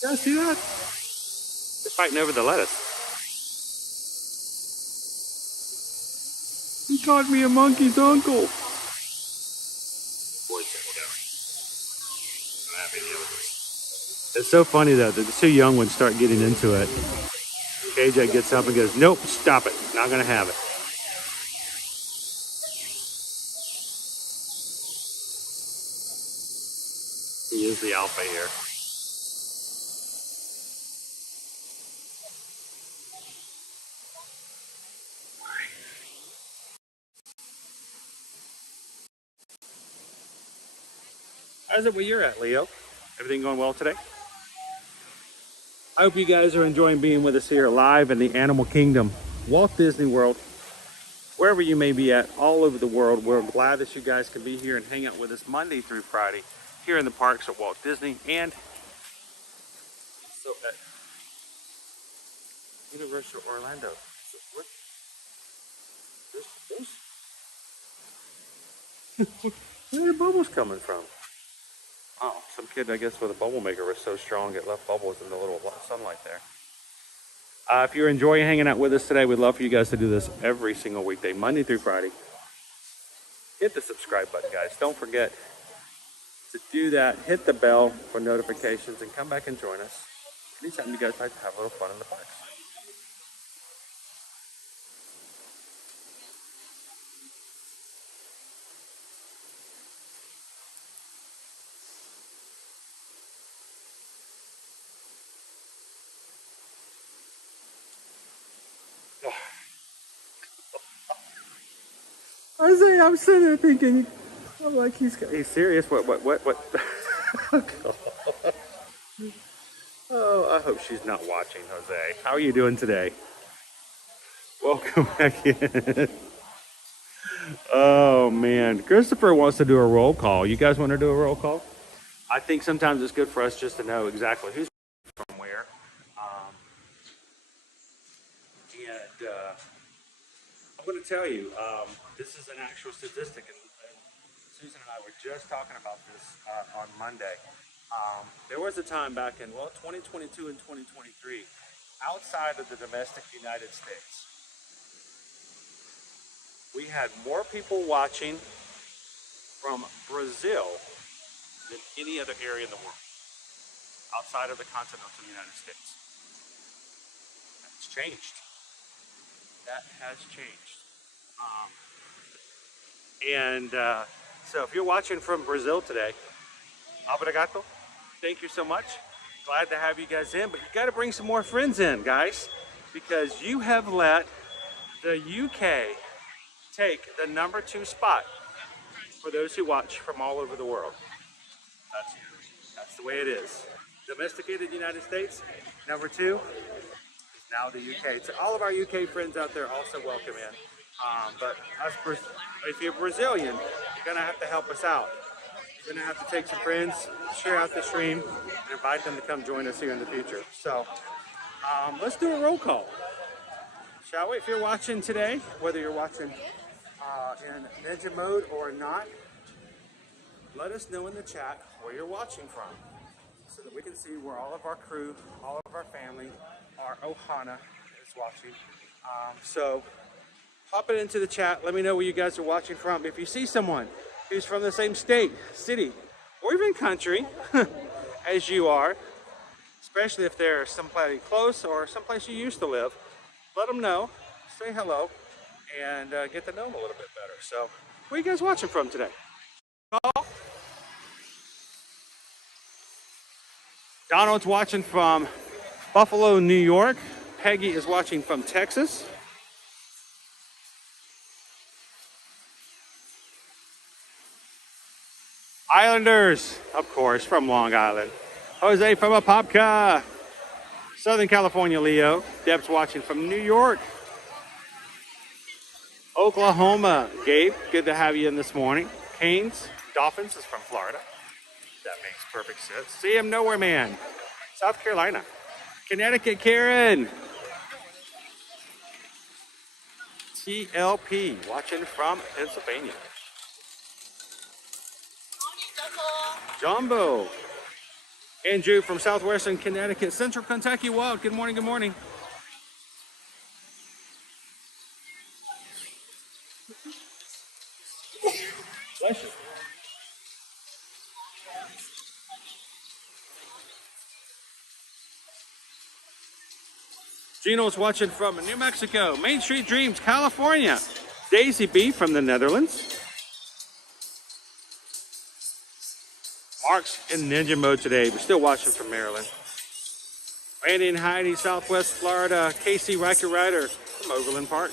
You guys see that? They're fighting over the lettuce. He called me a monkey's uncle. Boys settle down. I'm happy the other way. It's so funny though that the two young ones start getting into it. KJ gets up and goes, "Nope, stop it. Not gonna have it." He is the alpha here. How's it where you're at, Leo? Everything going well today? I hope you guys are enjoying being with us here live in the Animal Kingdom, Walt Disney World. Wherever you may be at, all over the world, we're glad that you guys can be here and hang out with us Monday through Friday here in the parks at Walt Disney and so at Universal Orlando. So where are the bubbles coming from? Oh, some kid, I guess, with a bubble maker was so strong it left bubbles in the little sunlight there. If you're enjoying hanging out with us today, we'd love for you guys to do this every single weekday, Monday through Friday. Hit the subscribe button, guys. Don't forget to do that. Hit the bell for notifications and come back and join us. Anytime you guys like to have a little fun in the parks. I'm sitting there thinking, I'm like, he's serious? What? Oh, I hope she's not watching, Jose. How are you doing today? Welcome back in. Oh man, Christopher wants to do a roll call. You guys want to do a roll call? I think sometimes it's good for us just to know exactly who's from where. Um, and I'm going to tell you, this is an actual statistic, and Susan and I were just talking about this on Monday. There was a time back in, well, 2022 and 2023, outside of the domestic United States, we had more people watching from Brazil than any other area in the world outside of the continental United States. That's changed. That has changed. Um, and so if you're watching from Brazil today, obrigado. Thank you so much. Glad to have you guys in, but you got to bring some more friends in, guys, because you have let the UK take the #2 spot for those who watch from all over the world. That's the way it is. Domesticated United States, #2 is now the UK. So all of our UK friends out there also welcome in. But if you're Brazilian, you're gonna have to help us out. You're gonna have to take some friends, share out the stream, and invite them to come join us here in the future. So let's do a roll call, shall we? If you're watching today, whether you're watching in ninja mode or not, let us know in the chat where you're watching from so that we can see where all of our crew, all of our family, our Ohana is watching. So pop it into the chat. Let me know where you guys are watching from. If you see someone who's from the same state, city, or even country as you are, especially if they're someplace close or someplace you used to live, let them know, say hello, and get to know them a little bit better. So where are you guys watching from today? Donald's watching from Buffalo, New York. Peggy is watching from Texas. Islanders, of course, from Long Island. Jose from Apopka. Southern California, Leo. Deb's watching from New York. Oklahoma, Gabe, good to have you in this morning. Canes, Dolphins is from Florida. That makes perfect sense. See him nowhere, man. South Carolina. Connecticut, Karen. TLP, watching from Pennsylvania. Jumbo. Andrew from Southwestern Connecticut. Central Kentucky, Walt. Good morning, good morning. Bless you. Gino's watching from New Mexico. Main Street Dreams, California. Daisy B from the Netherlands. Mark's in ninja mode today, but still watching from Maryland. Randy and Heidi, Southwest Florida. Casey Riker Rider from Overland Park.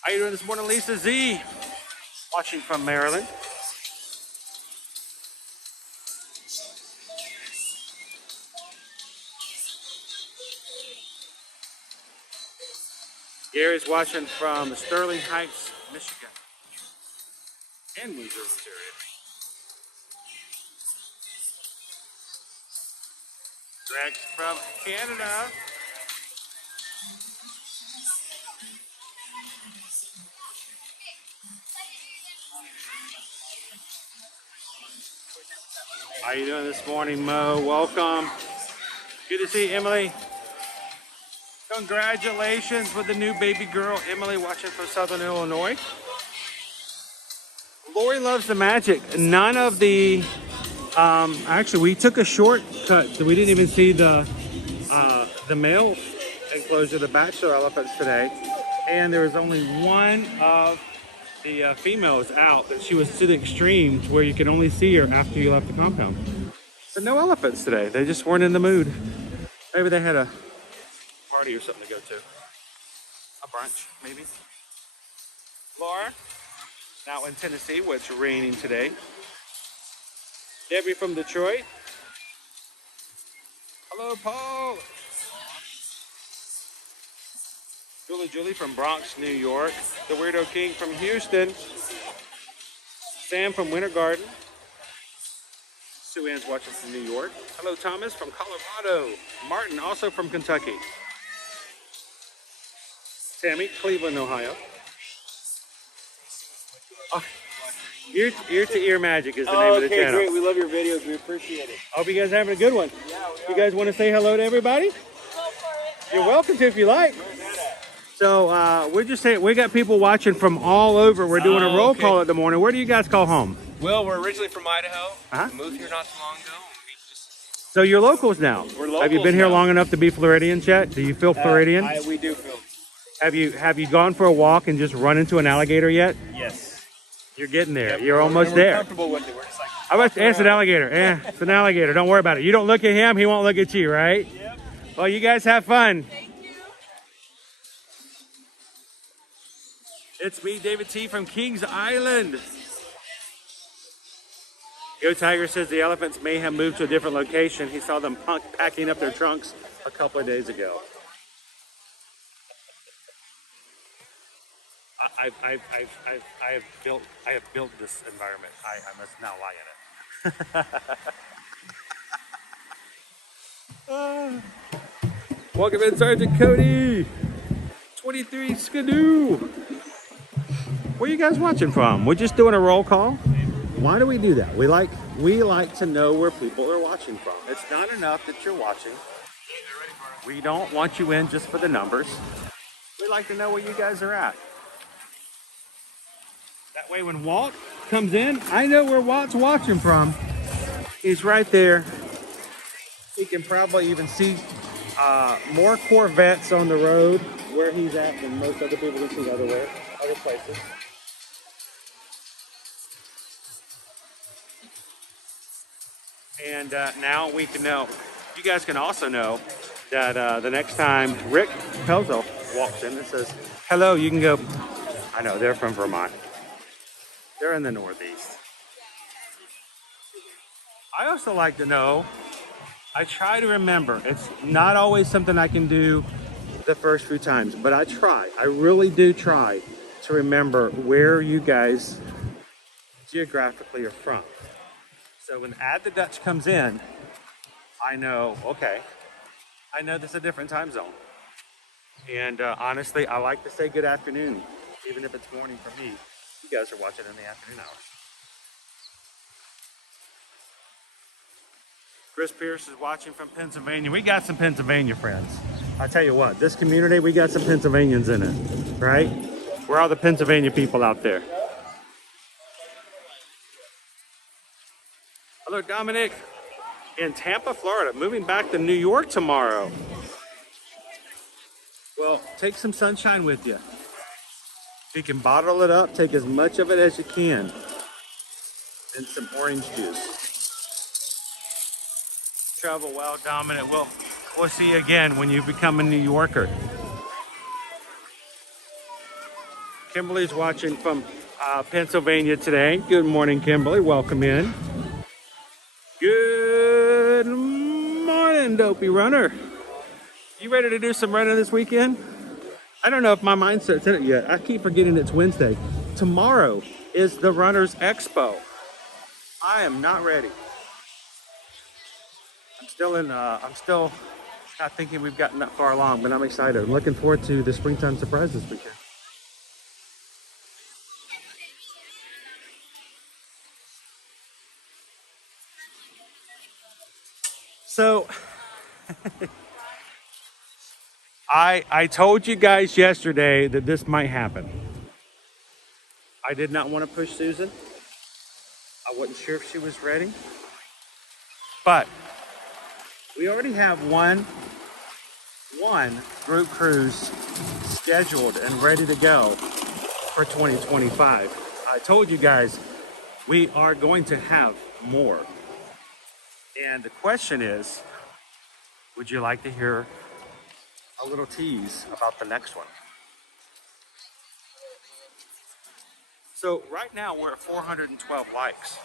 How you doing this morning, Lisa Z? Watching from Maryland. Gary's watching from Sterling Heights, Michigan. And Windsor, Ontario. Rex from Canada. How you doing this morning, Mo? Welcome. Good to see you, Emily. Congratulations with the new baby girl, Emily, watching from Southern Illinois. Lori loves the magic. None of the, actually, we took a shortcut. So we didn't even see the male enclosure, the bachelor elephants today. And there was only one of the females out, that she was to the extreme where you could only see her after you left the compound. So no elephants today. They just weren't in the mood. Maybe they had a party or something to go to. A brunch, maybe. Laura, now in Tennessee, where it's raining today. Debbie from Detroit. Hello, Paul. Julie from Bronx, New York. The Weirdo King from Houston. Sam from Winter Garden. Sue Ann's watching from New York. Hello, Thomas from Colorado. Martin, also from Kentucky. Tammy, Cleveland, Ohio. Oh, ear to ear magic is the name of the channel. Great. We love your videos. We appreciate it. Hope you guys are having a good one. Yeah, you guys want to say hello to everybody? You're welcome to if you like. So we're just saying we got people watching from all over. We're doing a roll call at the morning. Where do you guys call home? Well, we're originally from Idaho. We moved here not too long ago. So you're locals now. We're locals. Have you been here long enough to be Floridians yet? Do you feel Floridian? We do feel. Have you gone for a walk and just run into an alligator yet? Yes. You're getting there. Yep. You're almost we're there. Comfortable with it. We're just like. I was it's an alligator. It's an alligator. Don't worry about it. You don't look at him, he won't look at you, right? Yep. Well, you guys have fun. It's me, David T. from Kings Island. Go Tiger says the elephants may have moved to a different location. He saw them packing up their trunks a couple of days ago. I have built this environment. I must now lie in it. Welcome in, Sergeant Cody. 23 Skidoo. Where are you guys watching from? We're just doing a roll call. Why do we do that? We like to know where people are watching from. It's not enough that you're watching. We don't want you in just for the numbers. We like to know where you guys are at. That way when Walt comes in, I know where Walt's watching from. He's right there. He can probably even see more Corvettes on the road where he's at than most other people can see other places. And now we can know, you guys can also know that the next time Rick Pelzo walks in and says, hello, you can go, I know, they're from Vermont. They're in the Northeast. I also like to know, I try to remember, it's not always something I can do the first few times, but I try. I really do try to remember where you guys geographically are from. So when Add the Dutch comes in, I know, okay, I know this is a different time zone. And honestly, I like to say good afternoon, even if it's morning for me. You guys are watching in the afternoon hours. Chris Pierce is watching from Pennsylvania. We got some Pennsylvania friends. I tell you what, this community, we got some Pennsylvanians in it, right? We're all the Pennsylvania people out there. Hello, Dominic. In Tampa, Florida, moving back to New York tomorrow. Well, take some sunshine with you. If you can bottle it up, take as much of it as you can. And some orange juice. Travel well, Dominic. We'll see you again when you become a New Yorker. Kimberly's watching from Pennsylvania today. Good morning, Kimberly. Welcome in. Good morning, Dopey Runner. You ready to do some running this weekend? I don't know if my mindset's in it yet. I keep forgetting it's Wednesday. Tomorrow is the Runners Expo. I am not ready. I'm still not thinking we've gotten that far along, but I'm excited. I'm looking forward to the springtime surprise this weekend. So, I told you guys yesterday that this might happen. I did not want to push Susan. I wasn't sure if she was ready. But we already have one group cruise scheduled and ready to go for 2025. I told you guys we are going to have more. And the question is, would you like to hear a little tease about the next one? So right now we're at 412 likes.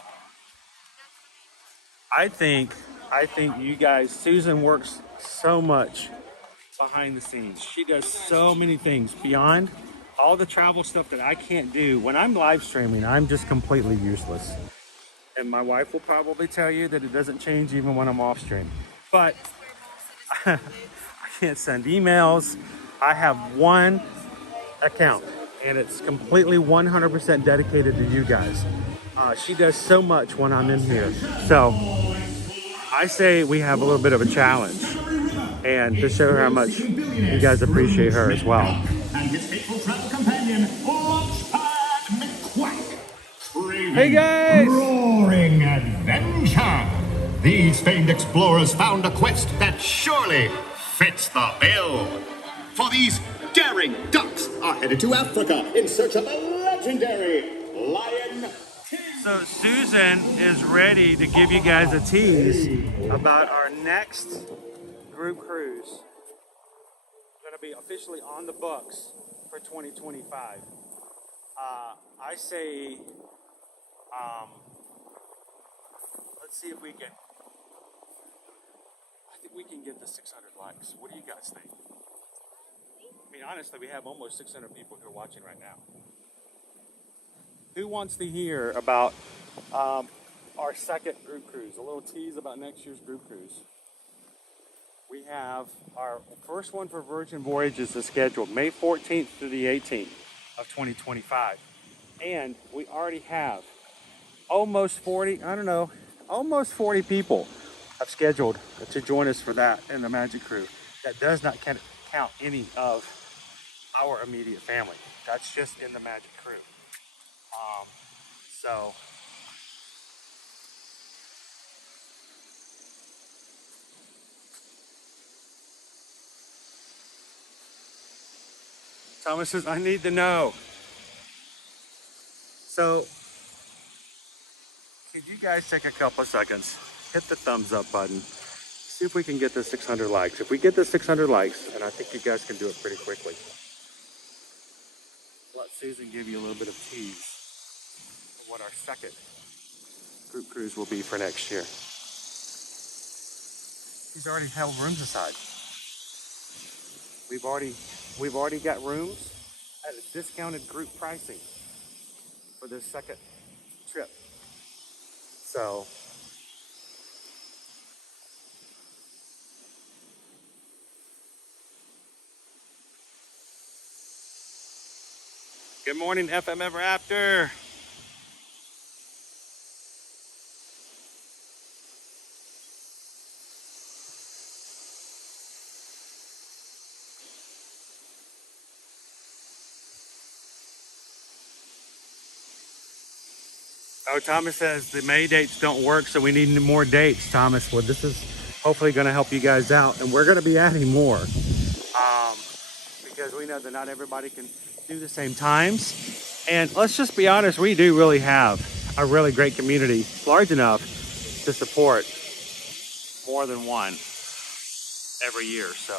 I think you guys, Susan works so much behind the scenes. She does so many things beyond all the travel stuff that I can't do. When I'm live streaming, I'm just completely useless. And my wife will probably tell you that it doesn't change even when I'm off stream. But I can't send emails. I have one account and it's completely 100% dedicated to you guys. She does so much when I'm in here. So I say we have a little bit of a challenge, and to show her how much you guys appreciate her as well. And his faithful travel companion, Hey guys! Roaring adventure! These famed explorers found a quest that surely fits the bill. For these daring ducks are headed to Africa in search of a legendary lion. So Susan is ready to give you guys a tease about our next group cruise. Going to be officially on the books for 2025. I say, let's see if we can. I think we can get the 600 likes. What do you guys think? I mean, honestly, we have almost 600 people who are watching right now. Who wants to hear about our second group cruise? A little tease about next year's group cruise. We have our first one for Virgin Voyages is scheduled May 14th through the 18th of 2025. And we already have almost 40 people have scheduled to join us for that in the Magic Crew. That does not count any of our immediate family. That's just in the Magic Crew. So Thomas says, I need to know. So could you guys take a couple seconds, hit the thumbs up button, see if we can get the 600 likes. If we get the 600 likes, and I think you guys can do it pretty quickly, let Susan give you a little bit of tease of what our second group cruise will be for next year. He's already held rooms aside. We've already got rooms at a discounted group pricing for this second trip. So good morning, FM Ever After. Oh, Thomas says the May dates don't work, so we need more dates, Thomas. Well, this is hopefully going to help you guys out, and we're going to be adding more because we know that not everybody can do the same times. And let's just be honest, we do really have a really great community, large enough to support more than one every year. So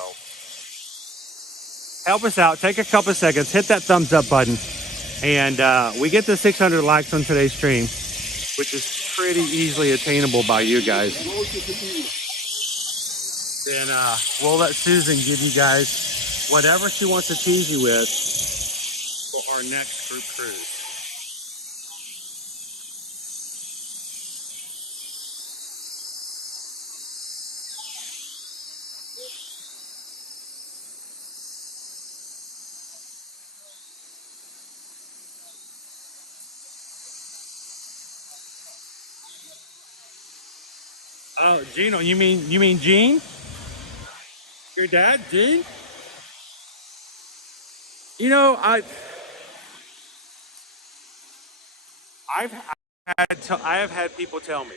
help us out. Take a couple seconds, hit that thumbs up button. And we get the 600 likes on today's stream, which is pretty easily attainable by you guys. Then we'll let Susan give you guys whatever she wants to tease you with for our next group cruise. Oh, Gino, you mean Gene? Your dad, Gene? You know, I have had people tell me,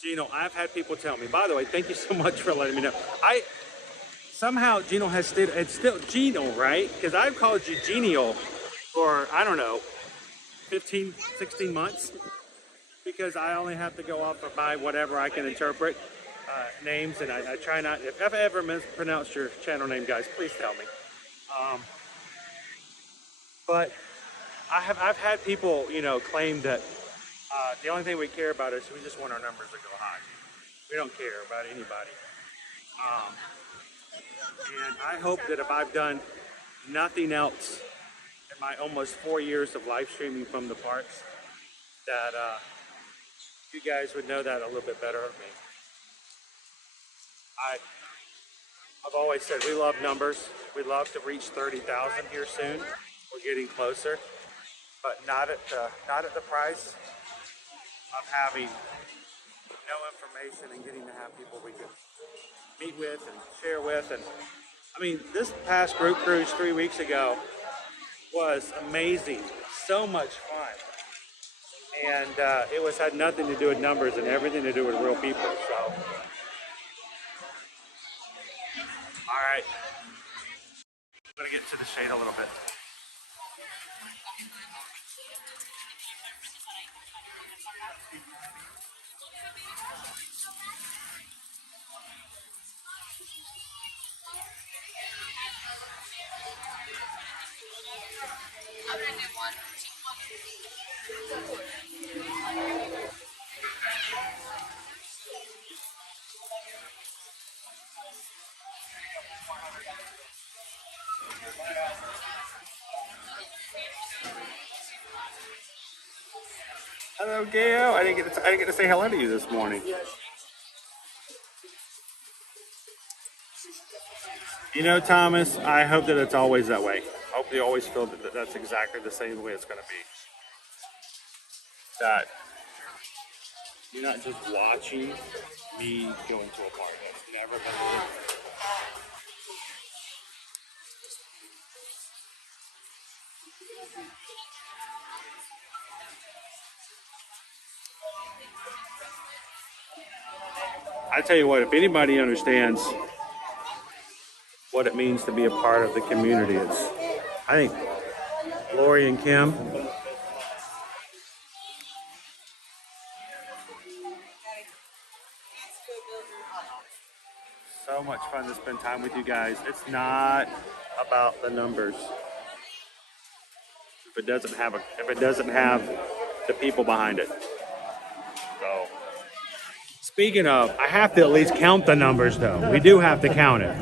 Gino, I've had people tell me, by the way, thank you so much for letting me know. Somehow Gino has stayed, it's still Gino, right? Because I've called you Genio for, I don't know, 15, 16 months. Because I only have to go off by whatever I can interpret names, and I try not, if I've ever mispronounced your channel name, guys, please tell me. But I've had people, you know, claim that the only thing we care about is we just want our numbers to go high. We don't care about anybody. And I hope that if I've done nothing else in my almost 4 years of live streaming from the parks, that you guys would know that a little bit better of me. I've always said we love numbers. We love to reach 30,000 here soon. We're getting closer, but not at the price of having no information and getting to have people we can meet with and share with. And I mean, this past group cruise 3 weeks ago was amazing. So much fun. And it had nothing to do with numbers and everything to do with real people. So, all right. I'm gonna get to the shade a little bit. Hello, Gail. I didn't get to say hello to you this morning. You know, Thomas, I hope that it's always that way. I hope you always feel that that's exactly the same way it's going to be. That you're not just watching me go into a park. That's never been it. I tell you what, if anybody understands what it means to be a part of the community, I think Lori and Kim. So much fun to spend time with you guys. It's not about the numbers. If it doesn't have the people behind it. So, speaking of, I have to at least count the numbers though. We do have to count it.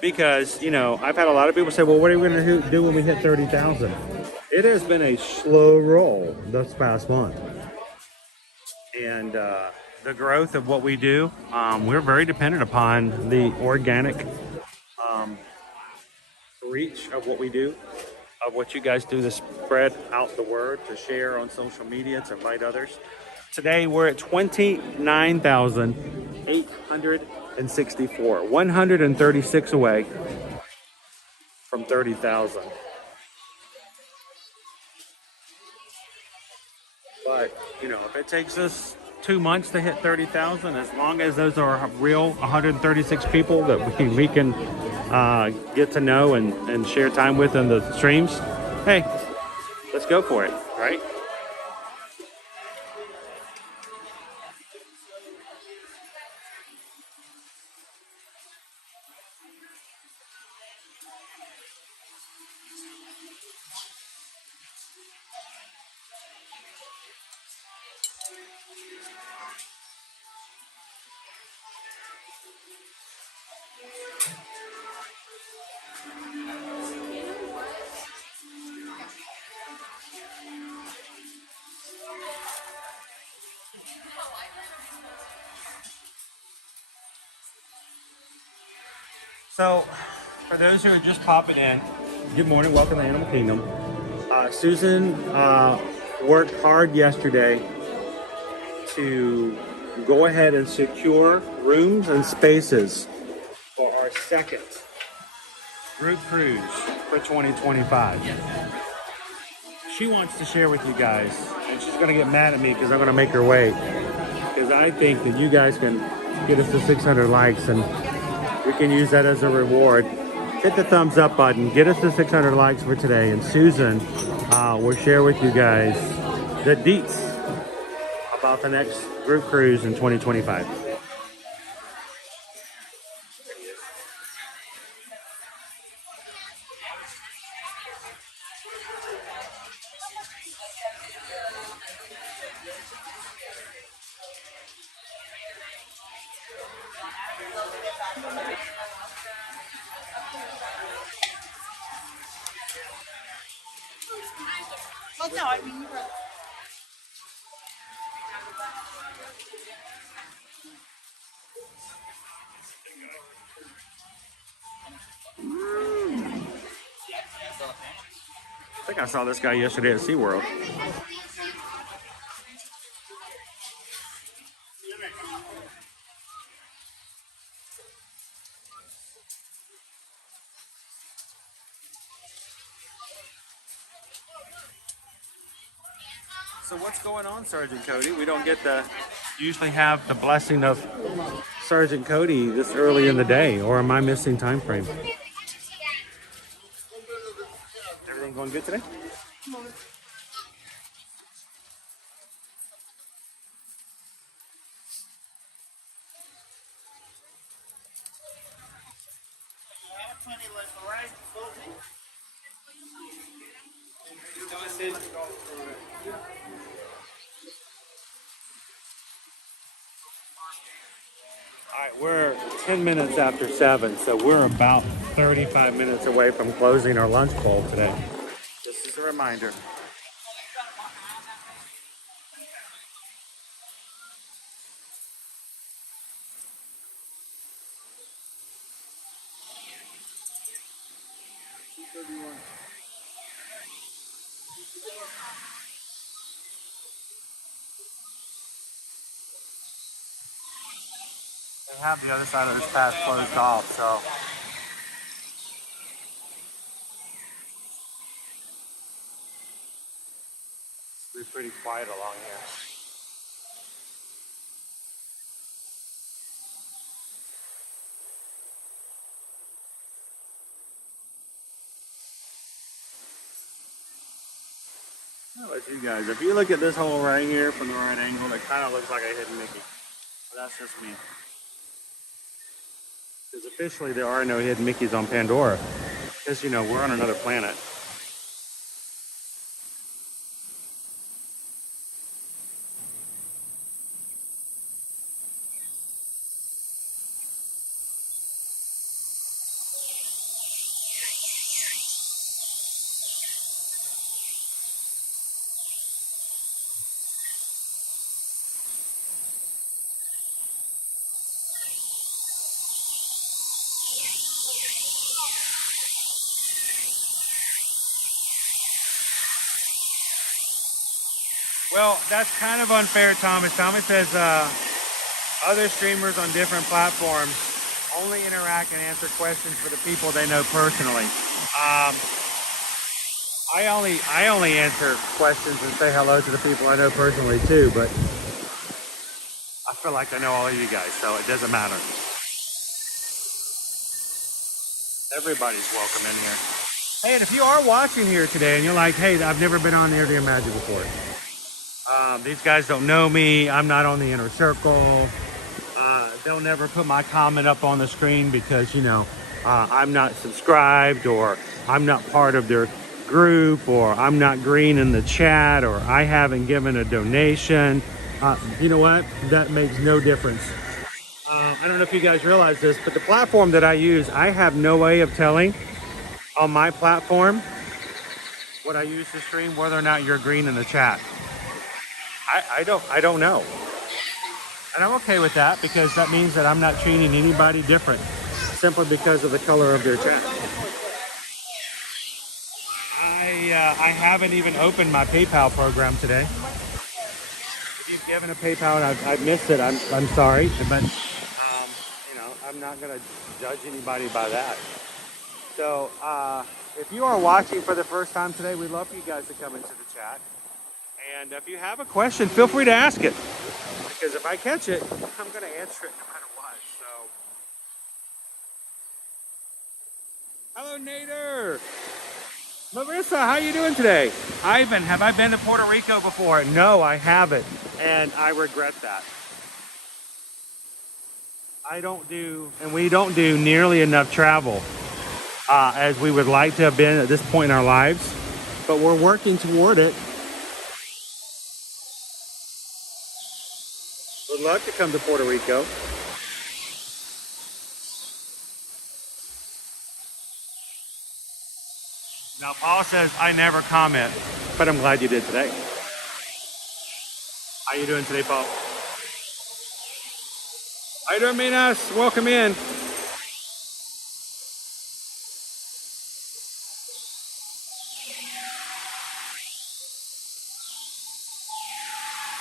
Because, you know, I've had a lot of people say, well, what are we going to do when we hit 30,000? It has been a slow roll this past month. And the growth of what we do, we're very dependent upon the organic reach of what we do, of what you guys do to spread out the word, to share on social media, to invite others. Today, we're at 29,864, 136 away from 30,000. But, you know, if it takes us 2 months to hit 30,000, as long as those are real 136 people that we can get to know and share time with in the streams, hey, let's go for it, right? So, for those who are just popping in, good morning, welcome to Animal Kingdom. Susan worked hard yesterday to go ahead and secure rooms and spaces for our second group cruise for 2025. She wants to share with you guys, and she's going to get mad at me because I'm going to make her wait, because I think that you guys can get us to 600 likes and we can use that as a reward. Hit the thumbs up button, get us to 600 likes for today, and Susan will share with you guys the deets about the next group cruise in 2025. Well, no, I mean, you were. I think I saw this guy yesterday at SeaWorld. So what's going on, Sergeant Cody? We don't get the usually have the blessing of Sergeant Cody this early in the day, or am I missing time frame? Everything going good today? All right, we're 10 minutes after 7, so we're about 35 minutes away from closing our lunch bowl today. This is a reminder. They have the other side of this path closed off, so. It's pretty quiet along here. How about you guys? If you look at this hole right here from the right angle, it kind of looks like a hidden Mickey. But that's just me. Because officially there are no hidden Mickeys on Pandora. Because, you know, we're on another planet. Well, that's kind of unfair, Thomas. Thomas says other streamers on different platforms only interact and answer questions for the people they know personally. I only answer questions and say hello to the people I know personally too, but I feel like I know all of you guys, so it doesn't matter. Everybody's welcome in here. Hey, and if you are watching here today and you're like, hey, I've never been on the Area Magic before. These guys don't know me. I'm not on the inner circle. They'll never put my comment up on the screen because, you know, I'm not subscribed, or I'm not part of their group, or I'm not green in the chat, or I haven't given a donation. You know what? That makes no difference. I don't know if you guys realize this, but the platform that I use, I have no way of telling on my platform what I use to stream whether or not you're green in the chat. I don't know. And I'm okay with that because that means that I'm not treating anybody different simply because of the color of their chat. I haven't even opened my PayPal program today. If you've given a PayPal and I've missed it, I'm sorry, but you know, I'm not gonna judge anybody by that. So if you are watching for the first time today, we'd love for you guys to come into the chat. And if you have a question, feel free to ask it. Because if I catch it, I'm going to answer it no matter what. So, hello, Nader. Marissa, how you doing today? Ivan, have I been to Puerto Rico before? No, I haven't. And I regret that. We don't do nearly enough travel as we would like to have been at this point in our lives. But we're working toward it. Would love to come to Puerto Rico. Now, Paul says I never comment, but I'm glad you did today. How you doing today, Paul? How you doing, Minas? Welcome in.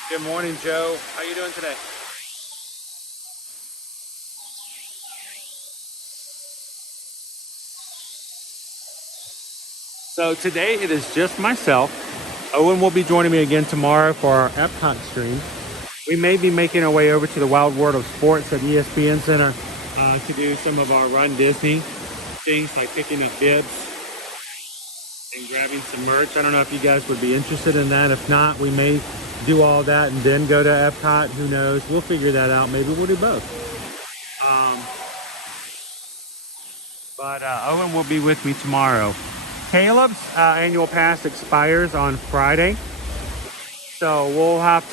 Good morning, Joe. How you doing today? So today it is just myself. Owen will be joining me again tomorrow for our Epcot stream. We may be making our way over to the Wild World of Sports at ESPN Center to do some of our Run Disney things, like picking up bibs and grabbing some merch. I don't know if you guys would be interested in that. If not, we may do all that and then go to Epcot. Who knows? We'll figure that out. Maybe we'll do both. But Owen will be with me tomorrow. Caleb's annual pass expires on Friday, so we'll have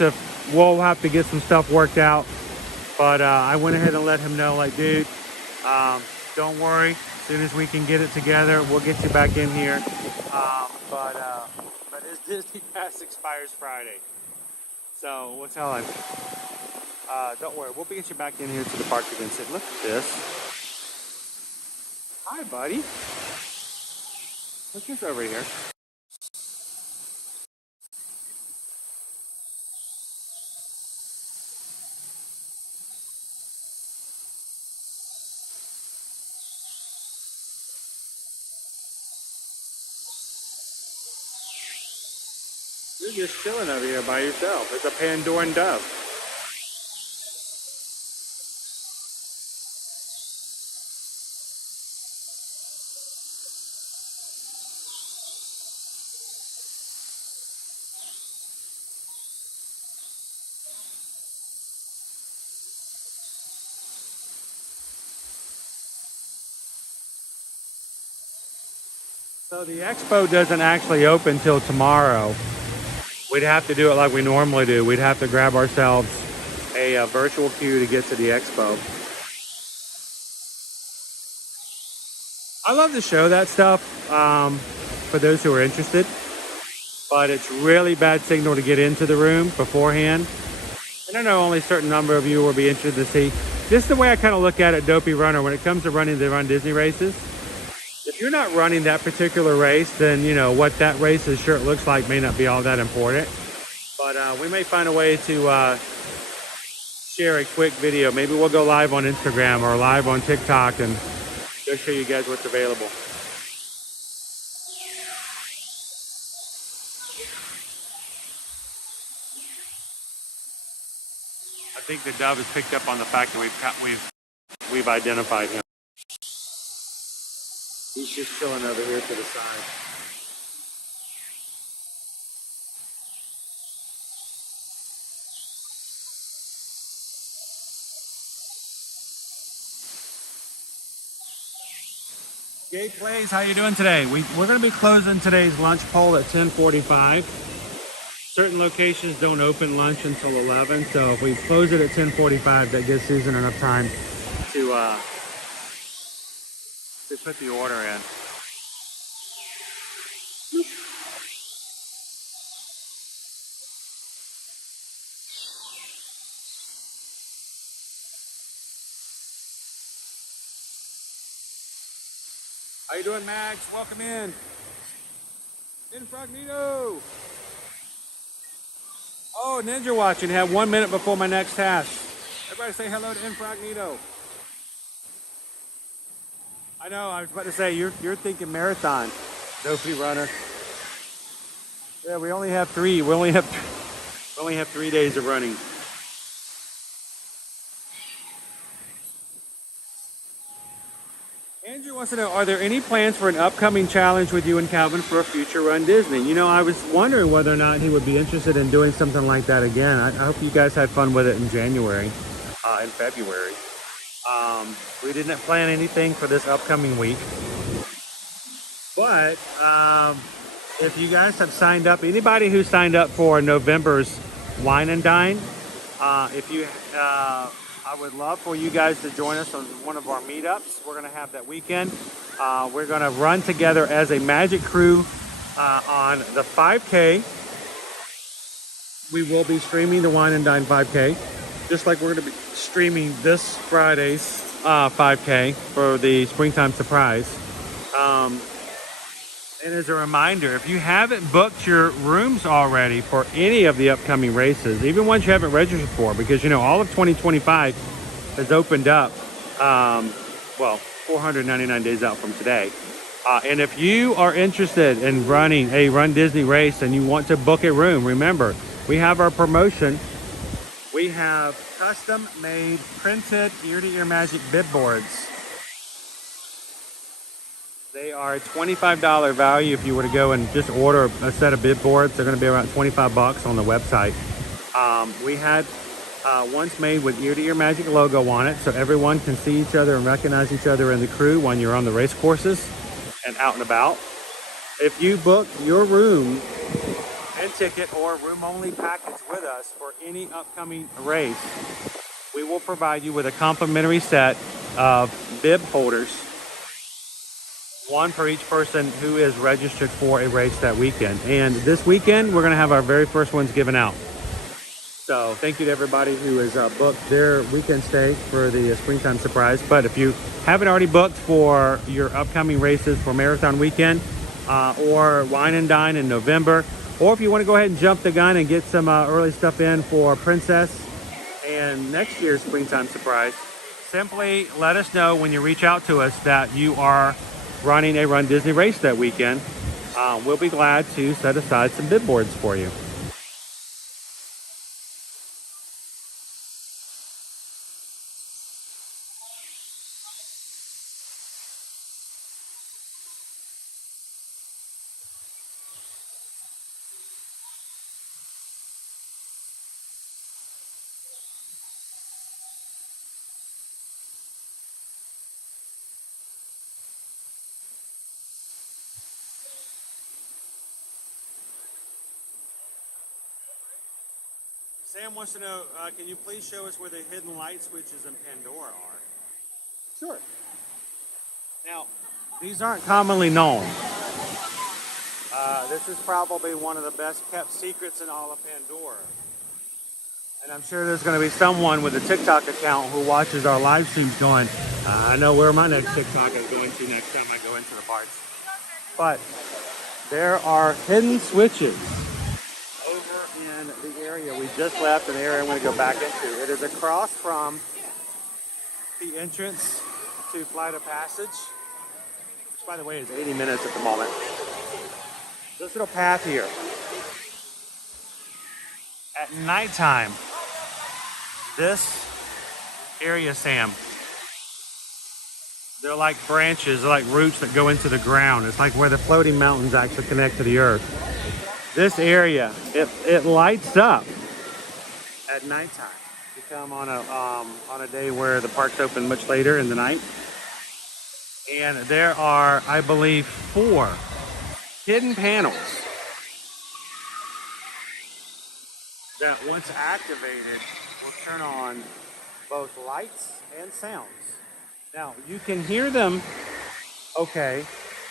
to get some stuff worked out. But I went ahead and let him know, like, dude, don't worry. As soon as we can get it together, we'll get you back in here. But his Disney pass expires Friday, so we'll tell him. Don't worry, we'll get you back in here to the park again. Said, look at this. Hi, buddy. Look who's over here. You're just chilling over here by yourself. It's a Pandoran dove. So the expo doesn't actually open till tomorrow. We'd have to do it like we normally do. We'd have to grab ourselves a virtual queue to get to the expo. I love to show that stuff for those who are interested, but it's really bad signal to get into the room beforehand. And I know only a certain number of you will be interested to see. This is the way I kind of look at it, Dopey Runner, when it comes to running the Run Disney races. If you're not running that particular race, then, you know, what that race's shirt looks like may not be all that important. But we may find a way to share a quick video. Maybe we'll go live on Instagram or live on TikTok and go show you guys what's available. I think the dove has picked up on the fact that we've identified him. He's just chilling over here to the side. Gate Plays, how you doing today? We're going to be closing today's lunch poll at 10:45. Certain locations don't open lunch until 11, so if we close it at 10:45, that gives Susan enough time to put the order in. How you doing, Max? Welcome in. Incognito. Oh, Ninja watching. Have 1 minute before my next task. Everybody say hello to Incognito. I know, I was about to say, you're thinking marathon, Dopey Runner. Yeah, we only have 3. We only have 3 days of running. Andrew wants to know, are there any plans for an upcoming challenge with you and Calvin for a future Run Disney? You know, I was wondering whether or not he would be interested in doing something like that again. I hope you guys had fun with it in January, in February. We didn't plan anything for this upcoming week. But if you guys have signed up, anybody who signed up for November's Wine and Dine, I would love for you guys to join us on one of our meetups we're going to have that weekend. We're going to run together as a Magic crew on the 5K. We will be streaming the Wine and Dine 5K, just like we're going to be streaming this Friday's 5K for the springtime surprise. And as a reminder, if you haven't booked your rooms already for any of the upcoming races, even ones you haven't registered for, because you know all of 2025 has opened up, well, 499 days out from today. And if you are interested in running a Run Disney race and you want to book a room, remember, we have our promotion. We have custom made printed ear-to-ear magic bib boards. They are a $25 value if you were to go and just order a set of bib boards. They're going to be around 25 bucks on the website. We had ones made with ear-to-ear magic logo on it, so everyone can see each other and recognize each other in the crew when you're on the race courses and out and about. If you book your room and ticket or room-only package with us for any upcoming race, we will provide you with a complimentary set of bib holders, one for each person who is registered for a race that weekend. And this weekend, we're going to have our very first ones given out. So thank you to everybody who has booked their weekend stay for the springtime surprise. But if you haven't already booked for your upcoming races for Marathon Weekend or Wine and Dine in November, or if you want to go ahead and jump the gun and get some early stuff in for Princess and next year's springtime surprise, simply let us know when you reach out to us that you are running a Run Disney race that weekend. We'll be glad to set aside some bib boards for you. Sam wants to know, can you please show us where the hidden light switches in Pandora are? Sure. Now, these aren't commonly known. This is probably one of the best kept secrets in all of Pandora. And I'm sure there's going to be someone with a TikTok account who watches our live streams going, I know where my next TikTok is going to next time I go into the parks. But there are hidden switches in the area we just left, an area I'm going to go back into. It is across from the entrance to Flight of Passage, which by the way is 80 minutes at the moment. This little path here. At nighttime, this area, Sam, they're like branches, they're like roots that go into the ground. It's like where the floating mountains actually connect to the earth. This area, it lights up at nighttime. You come on a day where the park's open much later in the night. And there are, I believe, 4 hidden panels that once activated will turn on both lights and sounds. Now, you can hear them okay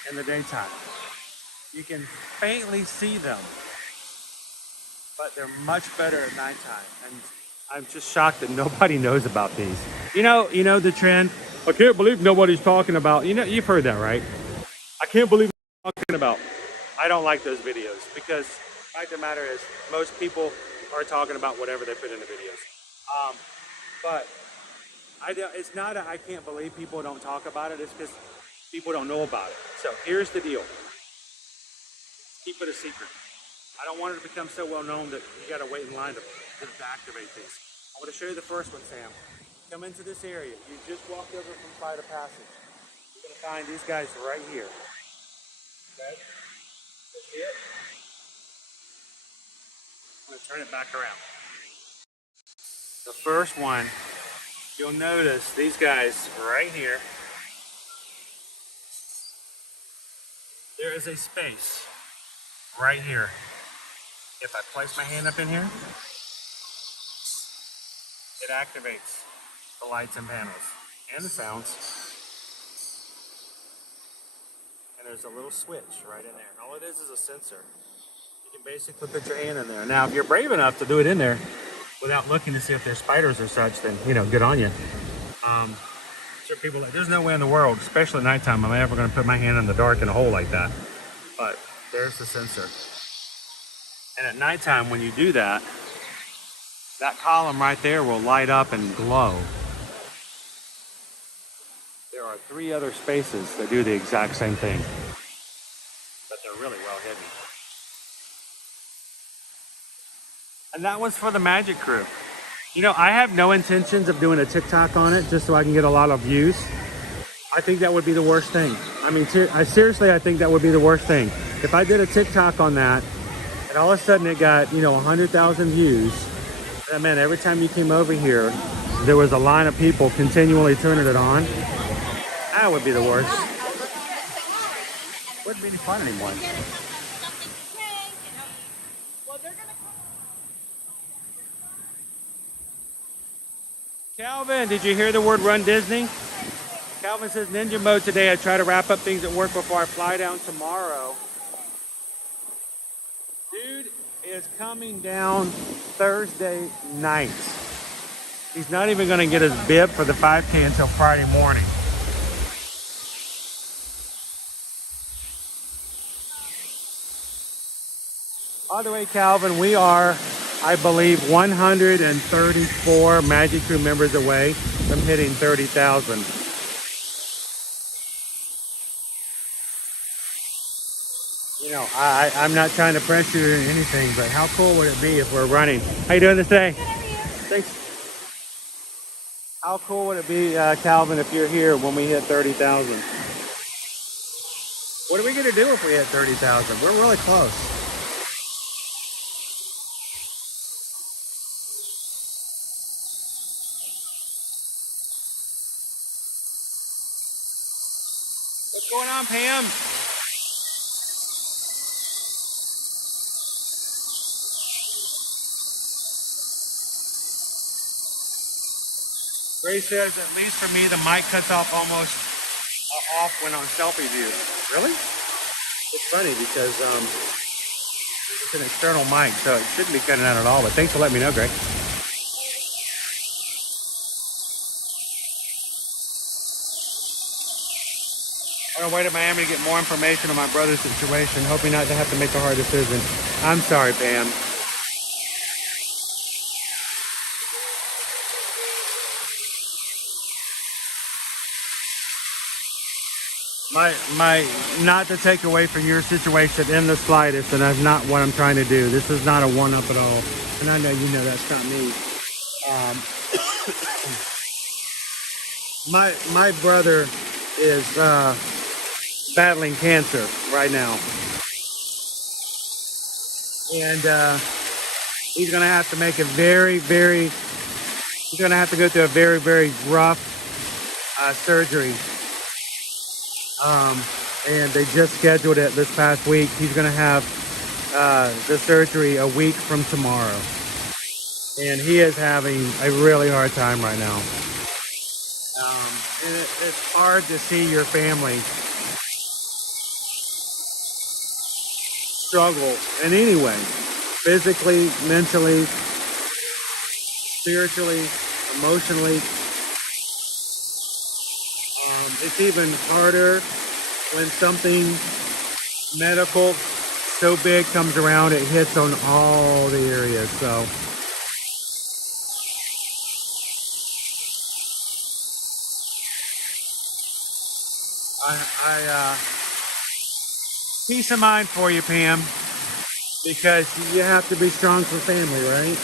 in the daytime. You can faintly see them, but they're much better at nighttime. And I'm just shocked that nobody knows about these. You know the trend. I can't believe nobody's talking about. You've heard that, right? I can't believe nobody's talking about. I don't like those videos because the fact of the matter is most people are talking about whatever they put in the videos. But it's not I can't believe people don't talk about it. It's because people don't know about it. So here's the deal. Keep it a secret. I don't want it to become so well known that you got to wait in line to activate these. I want to show you the first one, Sam. Come into this area. You just walked over from Flight of Passage. You're going to find these guys right here. Okay? See it? I'm going to turn it back around. The first one, you'll notice these guys right here. There is a space right here. If I place my hand up in here, it activates the lights and panels and the sounds. there's a little switch right in there. All it is a sensor. You can basically put your hand in there. Now, if you're brave enough to do it in there without looking to see if there's spiders or such, then, you know, good on you. Sure, people like, there's no way in the world, especially at nighttime, I'm ever going to put my hand in the dark in a hole like that. But there's the sensor. And at nighttime, when you do that, that column right there will light up and glow. There are 3 other spaces that do the exact same thing, but they're really well hidden. And that was for the Magic Crew. You know, I have no intentions of doing a TikTok on it just so I can get a lot of views. I think that would be the worst thing. I mean, seriously, I think that would be the worst thing. If I did a TikTok on that, and all of a sudden it got, you know, 100,000 views, that meant every time you came over here, there was a line of people continually turning it on. That would be the worst. Wouldn't be any fun anymore. Calvin, did you hear the word Run Disney? Calvin says, ninja mode today. I try to wrap up things at work before I fly down tomorrow. Dude is coming down Thursday night. He's not even going to get his bib for the 5K until Friday morning. By the way, Calvin, we are, I believe, 134 Magic Crew members away from hitting 30,000. You know, I'm not trying to pressure you or anything, but how cool would it be if we're running? How you doing today? Thanks. How cool would it be, Calvin, if you're here when we hit 30,000? What are we going to do if we hit 30,000? We're really close. What's going on, Pam? Ray says, at least for me, the mic cuts off almost off when on selfie view. Really? It's funny because it's an external mic, so it shouldn't be cutting out at all. But thanks for letting me know, Greg. I'm on my way to Miami to get more information on my brother's situation, hoping not to have to make a hard decision. I'm sorry, Pam. My not to take away from your situation in the slightest, and that's not what I'm trying to do. This is not a one-up at all, and I know you know that's not me. My brother is battling cancer right now, and he's gonna have to make a he's gonna have to go through a very rough surgery. And they just scheduled it this past week. He's going to have the surgery a week from tomorrow. And he is having a really hard time right now. And it's hard to see your family struggle in any way. Physically, mentally, spiritually, emotionally. It's even harder when something medical so big comes around, it hits on all the areas. So peace of mind for you, Pam, because you have to be strong for family, right?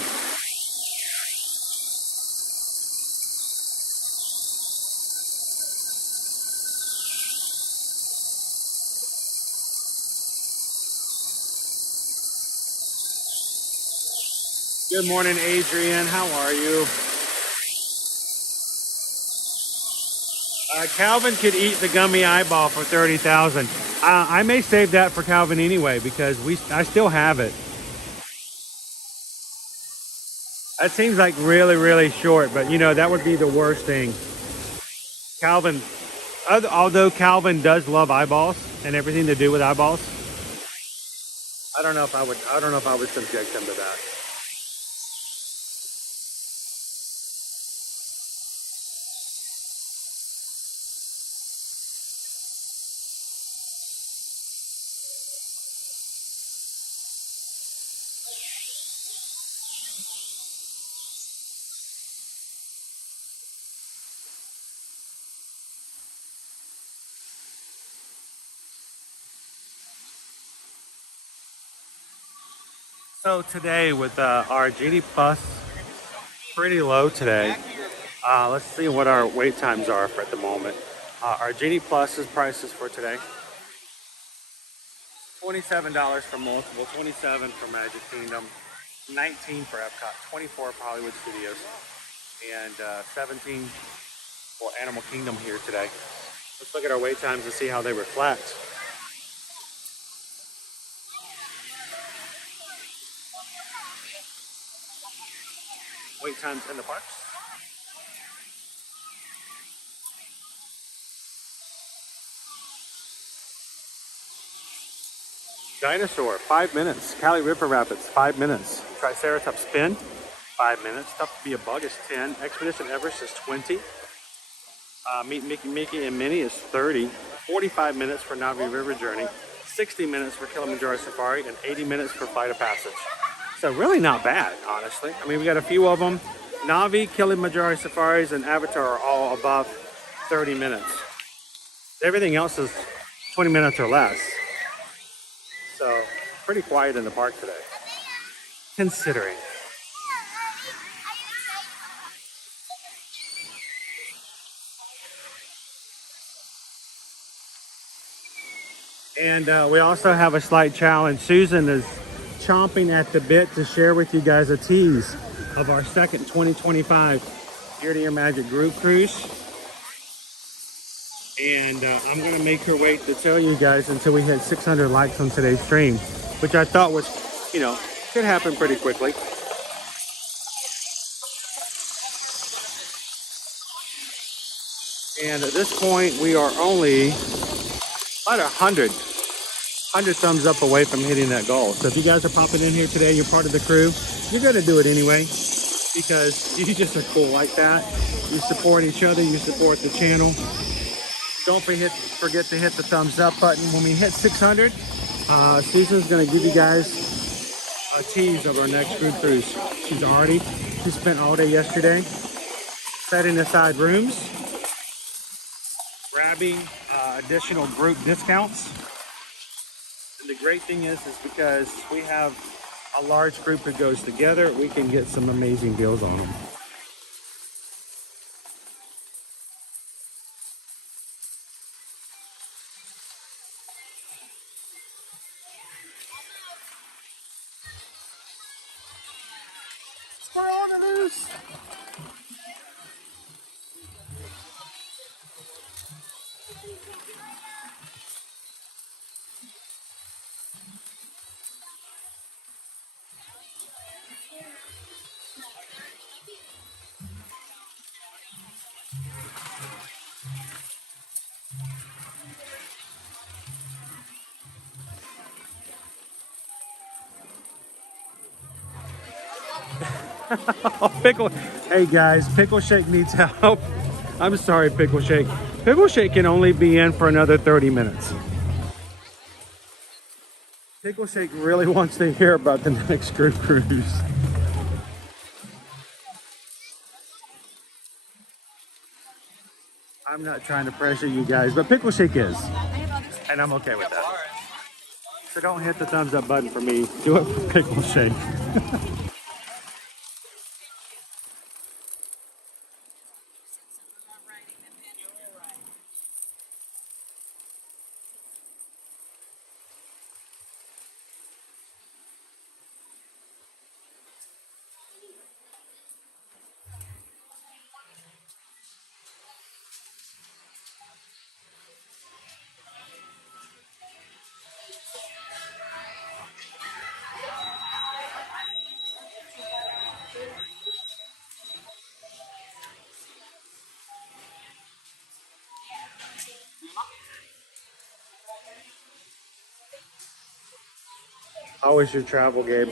Good morning, Adrian. How are you? Calvin could eat the gummy eyeball for 30,000. I may save that for Calvin anyway because I still have it. That seems like really short, but you know that would be the worst thing. Calvin Although Calvin does love eyeballs and everything to do with eyeballs, I don't know if I would. I don't know if I would subject him to that. So today with our GD Plus pretty low today. Let's see what our wait times are for at the moment. Our GD Plus's prices for today: $27 for multiple, $27 for Magic Kingdom, $19 for Epcot, $24 for Hollywood Studios, and $17 for Animal Kingdom here today. Let's look at our wait times and see how they reflect. Wait times in the parks. Dinosaur, 5 minutes. Cali River Rapids, 5 minutes. Triceratops Spin, 5 minutes. Tough to Be a Bug is 10. Expedition Everest is 20. Meet Mickey and Minnie is 30. 45 minutes for Navi River Journey. 60 minutes for Kilimanjaro Safari, and 80 minutes for Flight of Passage. So really not bad, honestly. I mean, we got a few of them. Navi, Kilimanjaro Safaris, and Avatar are all above 30 minutes. Everything else is 20 minutes or less. So pretty quiet in the park today, considering. And we also have a slight challenge. Susan is chomping at the bit to share with you guys a tease of our second 2025 Year to Year Magic Group Cruise. And I'm gonna make her wait to tell you guys until we hit 600 likes on today's stream, which I thought was, you know, could happen pretty quickly. And at this point, we are only about 100 thumbs up away from hitting that goal. So if you guys are popping in here today, you're part of the crew, you're gonna do it anyway, because you just are cool like that. You support each other, you support the channel. Don't forget to hit the thumbs up button. When we hit 600, Susan's gonna give you guys a tease of our next group cruise. She spent all day yesterday setting aside rooms, grabbing additional group discounts. And the great thing is because we have a large group that goes together, we can get some amazing deals on them. Squirrel on the loose! Pickle. Hey guys, Pickle Shake needs help. I'm sorry, Pickle Shake. Pickle Shake can only be in for another 30 minutes. Pickle Shake really wants to hear about the next group cruise. I'm not trying to pressure you guys, but Pickle Shake is. And I'm okay with that. So don't hit the thumbs up button for me. Do it for Pickle Shake. How was your travel, Gabe?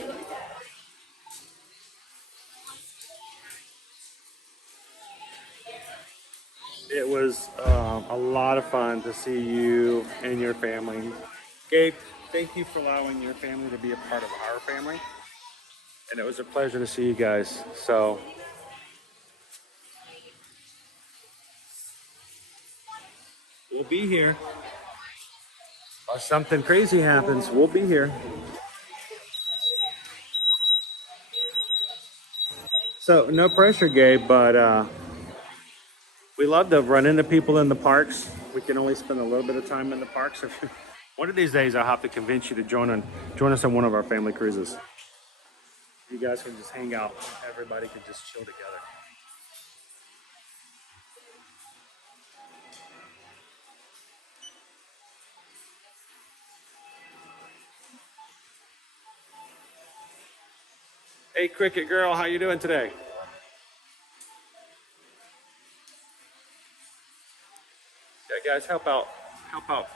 It was a lot of fun to see you and your family. Gabe, thank you for allowing your family to be a part of our family. And it was a pleasure to see you guys. So, we'll be here. If something crazy happens, we'll be here. So, no pressure, Gabe, but we love to run into people in the parks. We can only spend a little bit of time in the parks. One of these days, I'll have to convince you to join us on one of our family cruises. You guys can just hang out. Everybody can just chill together. Hey, Cricket Girl, how you doing today? Yeah, guys, help out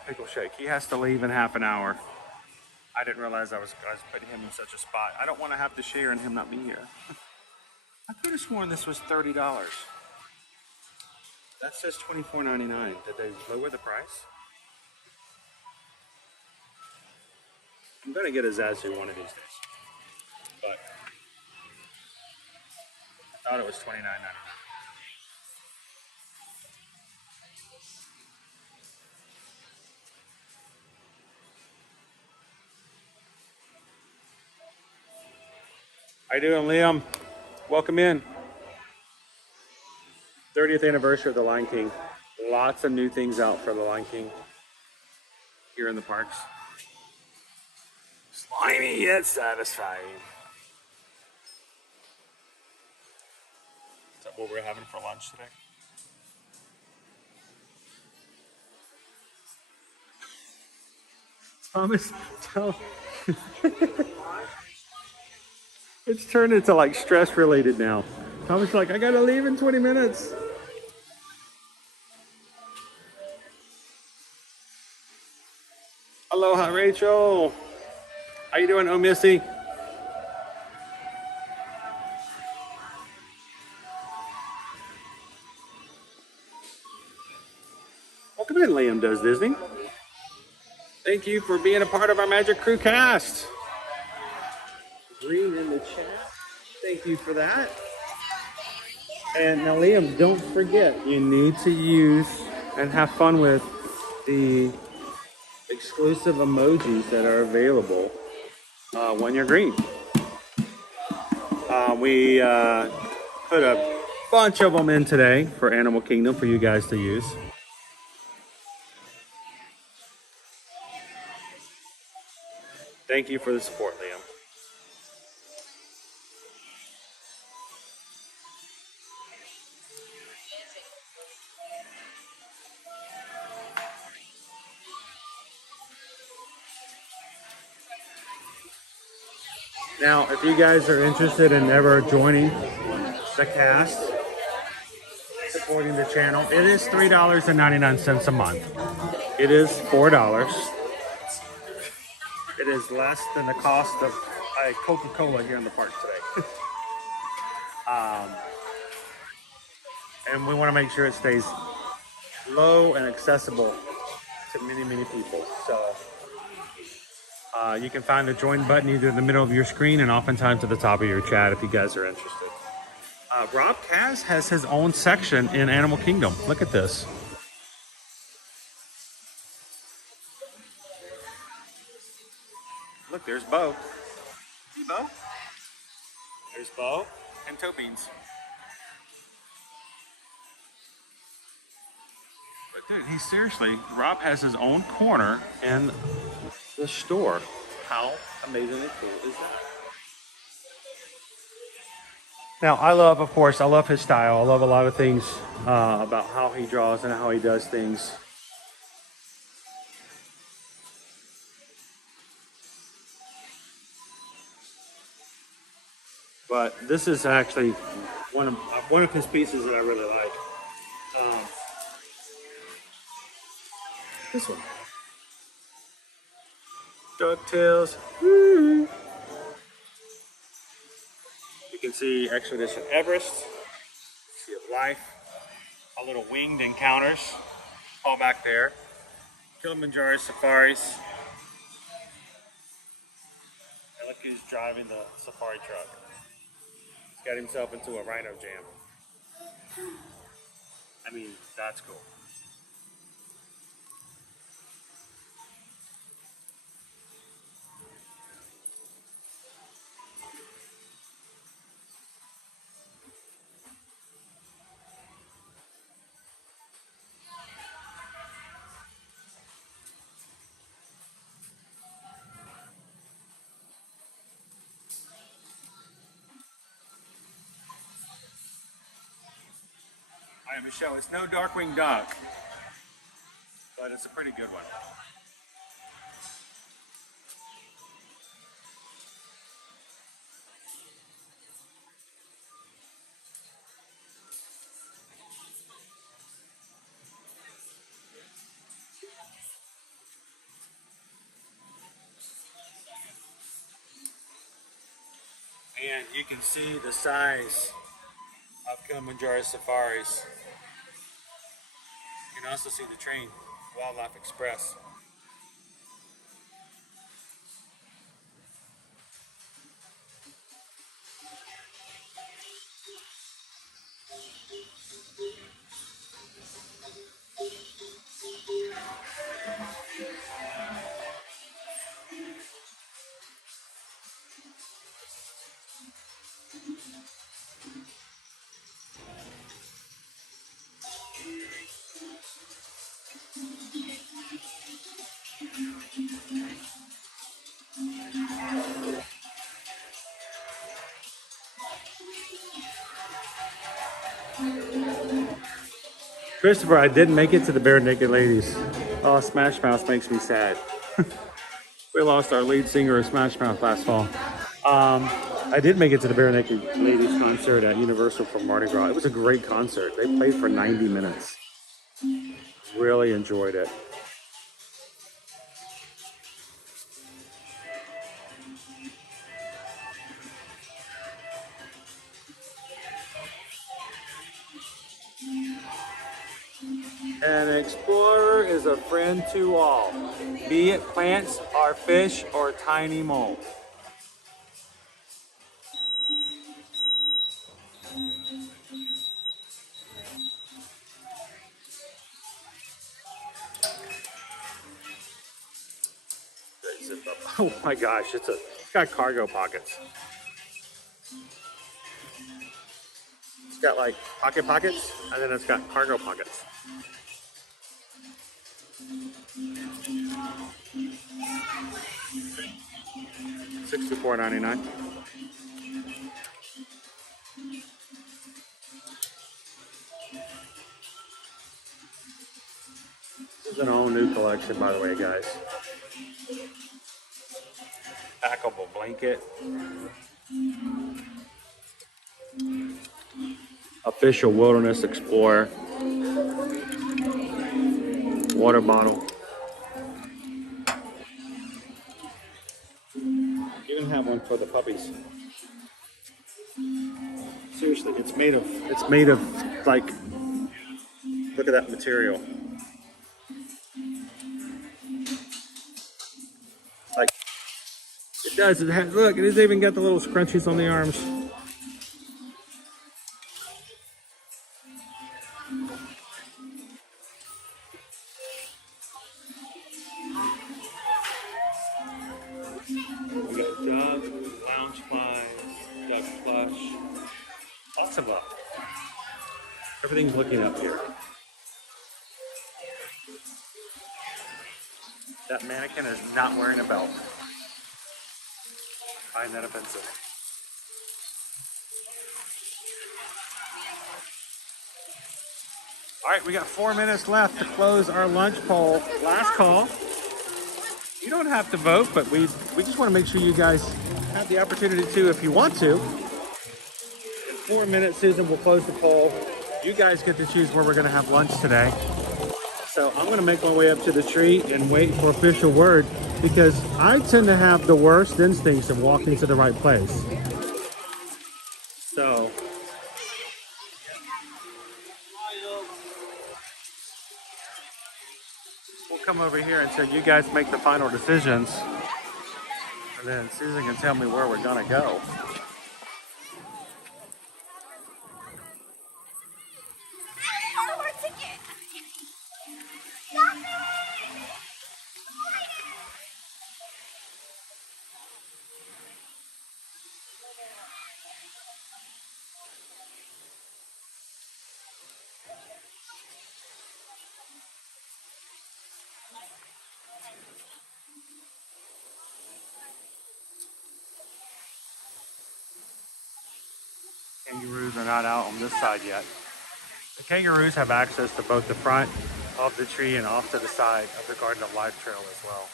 Pickle Shake. He has to leave in half an hour. I didn't realize I was putting him in such a spot. I don't want to have to share and him not be here. I could have sworn this was $30. That says $24.99. Did they lower the price? I'm gonna get a Zazu one of these days, but I thought it was $29.99. How you doing, Liam? Welcome in. 30th anniversary of the Lion King. Lots of new things out for the Lion King here in the parks. Slimy yet satisfying. Is that what we're having for lunch today? Thomas, tell. It's turned into like stress related now. Thomas is like, I gotta leave in 20 minutes. Aloha, Rachel. How you doing, oh Missy? Welcome in, Liam Does Disney. Thank you for being a part of our Magic Crew cast. Green in the chat. Thank you for that. And now, Liam, don't forget, you need to use and have fun with the exclusive emojis that are available when you're green. We put a bunch of them in today for Animal Kingdom for you guys to use. Thank you for the support, Liam. Now, if you guys are interested in ever joining the cast, supporting the channel, it is $3.99 a month. It is $4. It is less than the cost of a Coca-Cola here in the park today. And we want to make sure it stays low and accessible to many, many people. So you can find the join button either in the middle of your screen and oftentimes at the top of your chat if you guys are interested. Rob Kaz has his own section in Animal Kingdom. Look at this. Look, there's Bo. See Bo? There's Bo and Toe Beans. But dude, Rob has his own corner in the store. How amazingly cool is that? Now, I love his style. I love a lot of things about how he draws and how he does things. But this is actually one of his pieces that I really like. This one. DuckTales. Woo. You can see Expedition Everest, Sea of Life, a little winged encounters, all back there. Kiliminjaro Safaris. And look who's driving the safari truck. He's got himself into a rhino jam. I mean, that's cool. All right, Michelle, it's no Darkwing Duck, but it's a pretty good one. And you can see the size of Kilimanjaro Safaris. You can also see the train, Wildlife Express. Christopher, I didn't make it to the Bare Naked Ladies. Oh, Smash Mouth makes me sad. We lost our lead singer of Smash Mouth last fall. I did make it to the Bare Naked Ladies concert at Universal for Mardi Gras. It was a great concert. They played for 90 minutes. Really enjoyed it. An explorer is a friend to all, be it plants or fish or tiny moles. Oh my gosh, it's got cargo pockets. It's got like pockets, and then it's got cargo pockets. $64.99. This is an all new collection, by the way, guys. Packable blanket. Official Wilderness Explorer. Water bottle. Even have one for the puppies. Seriously, it's made of like, look at that material. Like, it does, look, it has even got the little scrunchies on the arms. We got dog, lounge flies, duck plush, lots of them. Everything's looking up here. That mannequin is not wearing a belt. I find that offensive. All right, we got 4 minutes left to close our lunch poll. Last call. You don't have to vote, but we just want to make sure you guys have the opportunity to if you want to. In 4 minutes, Susan will close the poll. You guys get to choose where we're going to have lunch today. So I'm gonna make my way up to the tree and wait for official word because I tend to have the worst instincts of walking to the right place. So we'll come over here until you guys make the final decisions. And then Susan can tell me where we're gonna go. Kangaroos are not out on this side yet. The kangaroos have access to both the front of the tree and off to the side of the Garden of Life trail as well.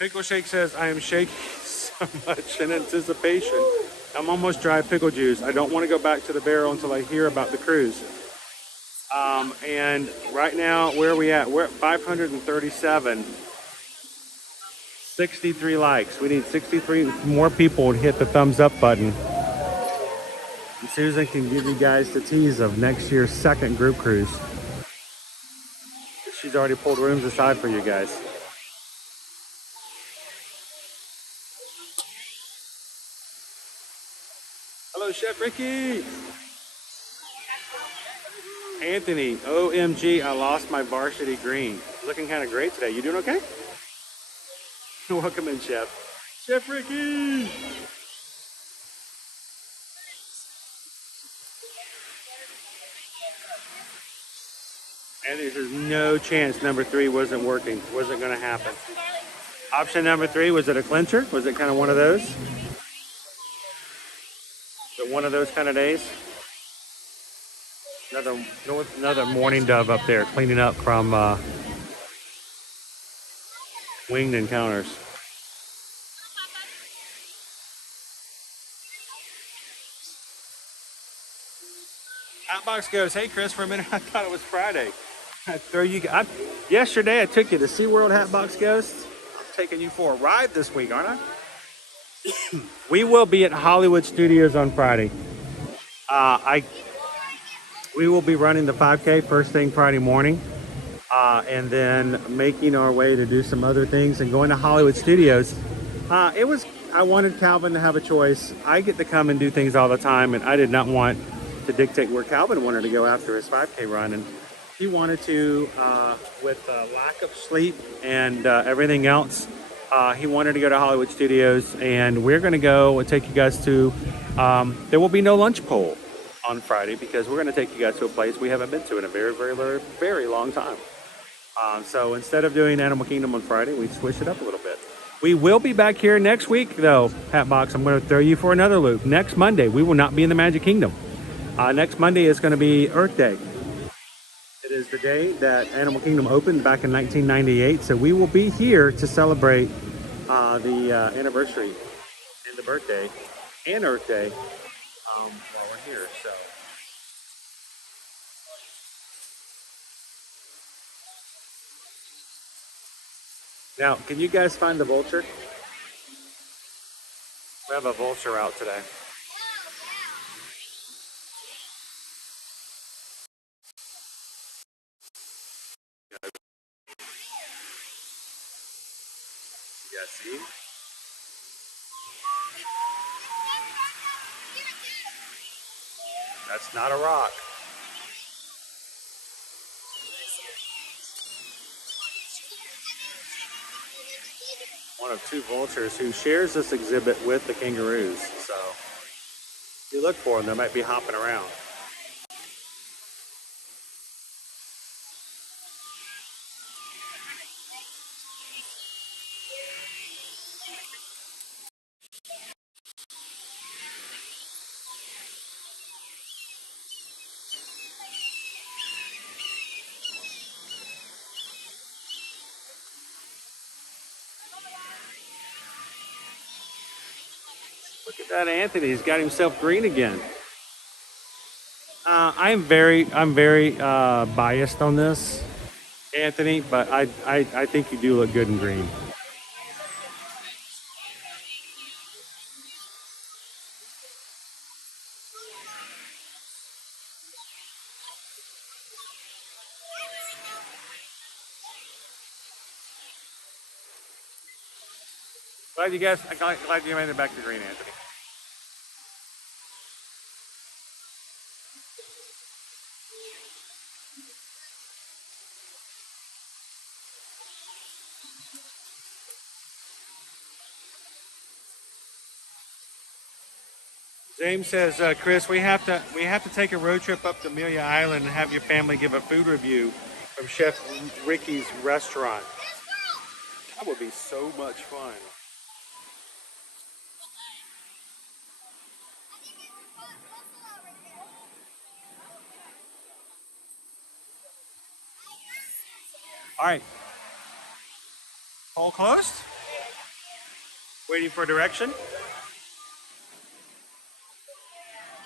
Pickle Shake says, I am shaking so much in anticipation. I'm almost dry pickle juice. I don't want to go back to the barrel until I hear about the cruise. And right now, where are we at? We're at 537. 63 likes. We need 63 more people to hit the thumbs up button. And Susan can give you guys the tease of next year's second group cruise. She's already pulled rooms aside for you guys. Hello, Chef Ricky. Anthony, OMG, I lost my varsity green. Looking kind of great today. You doing okay? Welcome in, Chef. Chef Ricky. Anthony says, no chance number 3 wasn't working. Wasn't going to happen. Option number 3, was it a clincher? Was it kind of one of those? Is it one of those kind of days? Another mourning dove up there cleaning up from Winged Encounters. Outbox goes, hey Chris, for a minute I thought it was Friday. Yesterday I took you to SeaWorld, Hatbox Ghost. I'm taking you for a ride this week, aren't I? We will be at Hollywood Studios on Friday. We will be running the 5K first thing Friday morning, and then making our way to do some other things and going to Hollywood Studios. I wanted Calvin to have a choice. I get to come and do things all the time, and I did not want to dictate where Calvin wanted to go after his 5K run. And he wanted to, with lack of sleep and everything else, he wanted to go to Hollywood Studios, and we're going to go and take you guys to, there will be no lunch poll on Friday because we're going to take you guys to a place we haven't been to in a very, very, very, very long time. So instead of doing Animal Kingdom on Friday, we switched it up a little bit. We will be back here next week, though, Hatbox. I'm going to throw you for another loop. Next Monday, we will not be in the Magic Kingdom. Next Monday is going to be Earth Day. It is the day that Animal Kingdom opened back in 1998. So we will be here to celebrate the anniversary and the birthday and Earth Day while we're here. So. Now, can you guys find the vulture? We have a vulture out today. Yeah, see? That's not a rock. One of 2 vultures who shares this exhibit with the kangaroos. So if you look for them, they might be hopping around. Look at that Anthony. He's got himself green again. I'm very biased on this, Anthony, but I think you do look good in green. Glad you made it back to green, Anthony. James says, Chris, we have to take a road trip up to Amelia Island and have your family give a food review from Chef Ricky's restaurant. That would be so much fun. All right. Hole closed. Waiting for direction.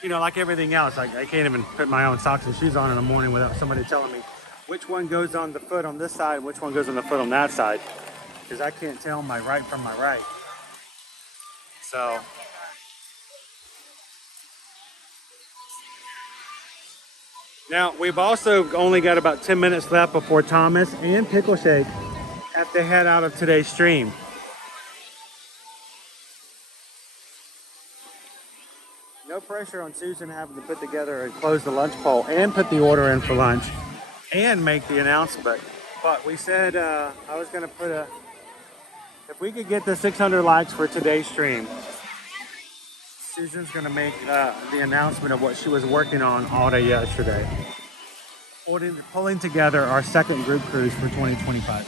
You know, like everything else, I can't even put my own socks and shoes on in the morning without somebody telling me which one goes on the foot on this side and which one goes on the foot on that side, because I can't tell my right from my right. So now we've also only got about 10 minutes left before Thomas and Pickle Shake have to head out of today's stream. No pressure on Susan having to put together and close the lunch poll and put the order in for lunch and make the announcement. But we said I was going to put if we could get the 600 likes for today's stream, Susan's going to make the announcement of what she was working on all day yesterday. Pulling together our second group cruise for 2025.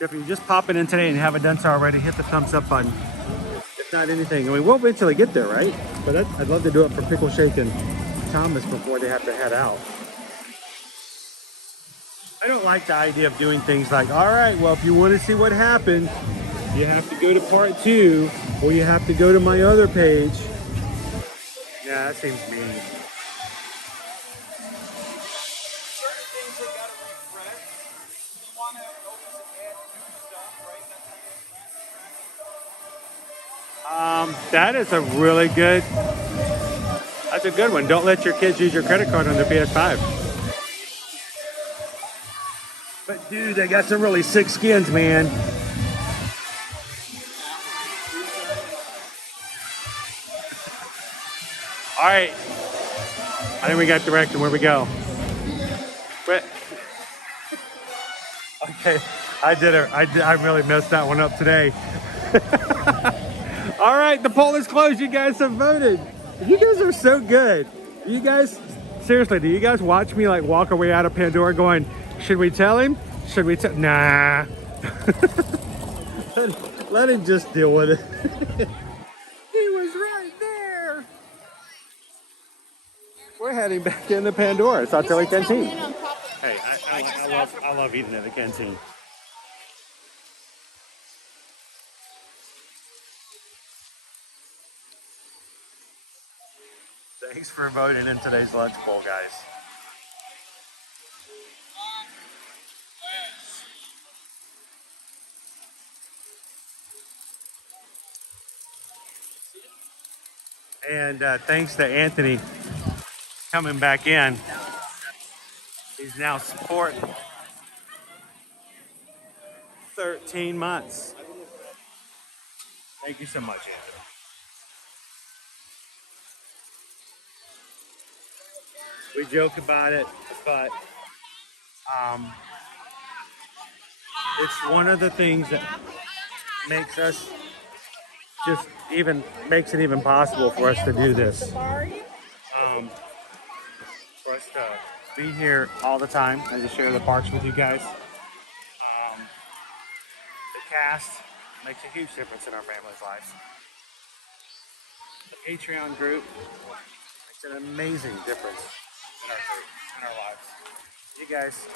So if you're just popping in today and you haven't done so already, hit the thumbs up button. If not anything, I mean, we'll eventually get there, right? But I'd love to do it for Pickle Shake and Thomas before they have to head out. I don't like the idea of doing things like, all right, well, if you want to see what happened, you have to go to part 2, or you have to go to my other page. Yeah, that seems mean. That is a really good, that's a good one. Don't let your kids use your credit card on their PS5. But dude, they got some really sick skins, man. All right. I think we got direction. Where we go? But, okay, I really messed that one up today. All right, the poll is closed. You guys have voted. You guys are so good. You guys, seriously, do you guys watch me like walk away out of Pandora going, should we tell him? Should we tell? Nah. let him just deal with it. He was right there. We're heading back into Pandora. Satul'ii Canteen. Hey, I love eating at the Canteen. Thanks for voting in today's lunch poll, guys. And thanks to Anthony coming back in. He's now supporting 13 months. Thank you so much, Anthony. We joke about it, but it's one of the things that makes us makes it even possible for us to do this. For us to be here all the time and to share the parks with you guys. The cast makes a huge difference in our family's lives. The Patreon group makes an amazing difference in our group, in our lives. You guys,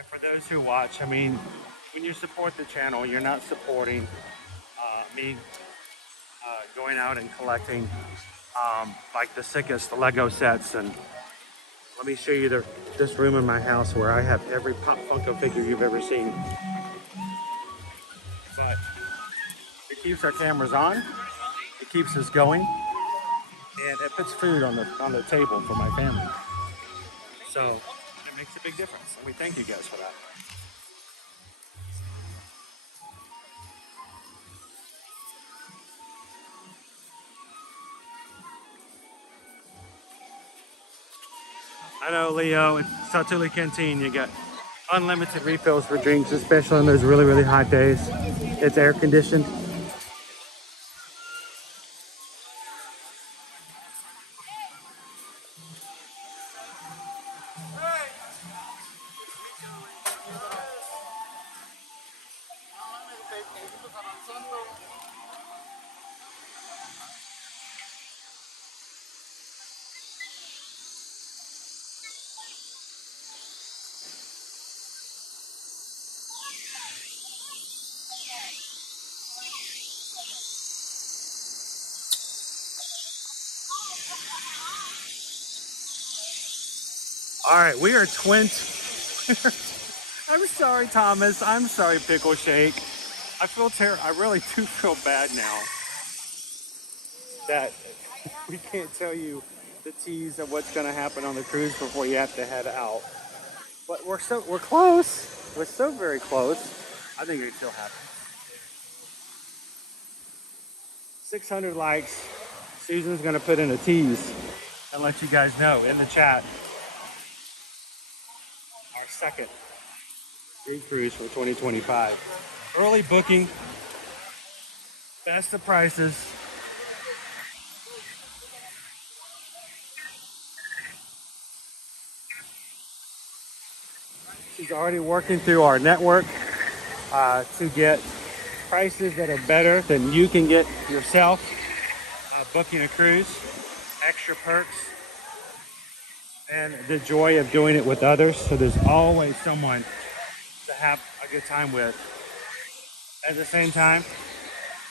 And for those who watch, I mean, when you support the channel, you're not supporting me going out and collecting like the sickest Lego sets. And let me show you this room in my house where I have every Pop Funko figure you've ever seen. But it keeps our cameras on, it keeps us going, and it puts food on the table for my family. So it makes a big difference, and we thank you guys for that. I know, Leo, at Satul'ii Canteen, you get unlimited refills for drinks, especially on those really, really hot days. It's air conditioned. All right, we are I'm sorry, Thomas. I'm sorry, Pickle Shake. I feel I really do feel bad now that we can't tell you the tease of what's going to happen on the cruise before you have to head out. But we're close. We're so very close. I think it still happen. 600 likes. Susan's going to put in a tease and let you guys know in the chat. Our second big cruise for 2025. Early booking. Best of prices. She's already working through our network to get prices that are better than you can get yourself booking a cruise, extra perks, and the joy of doing it with others. So there's always someone to have a good time with. At the same time,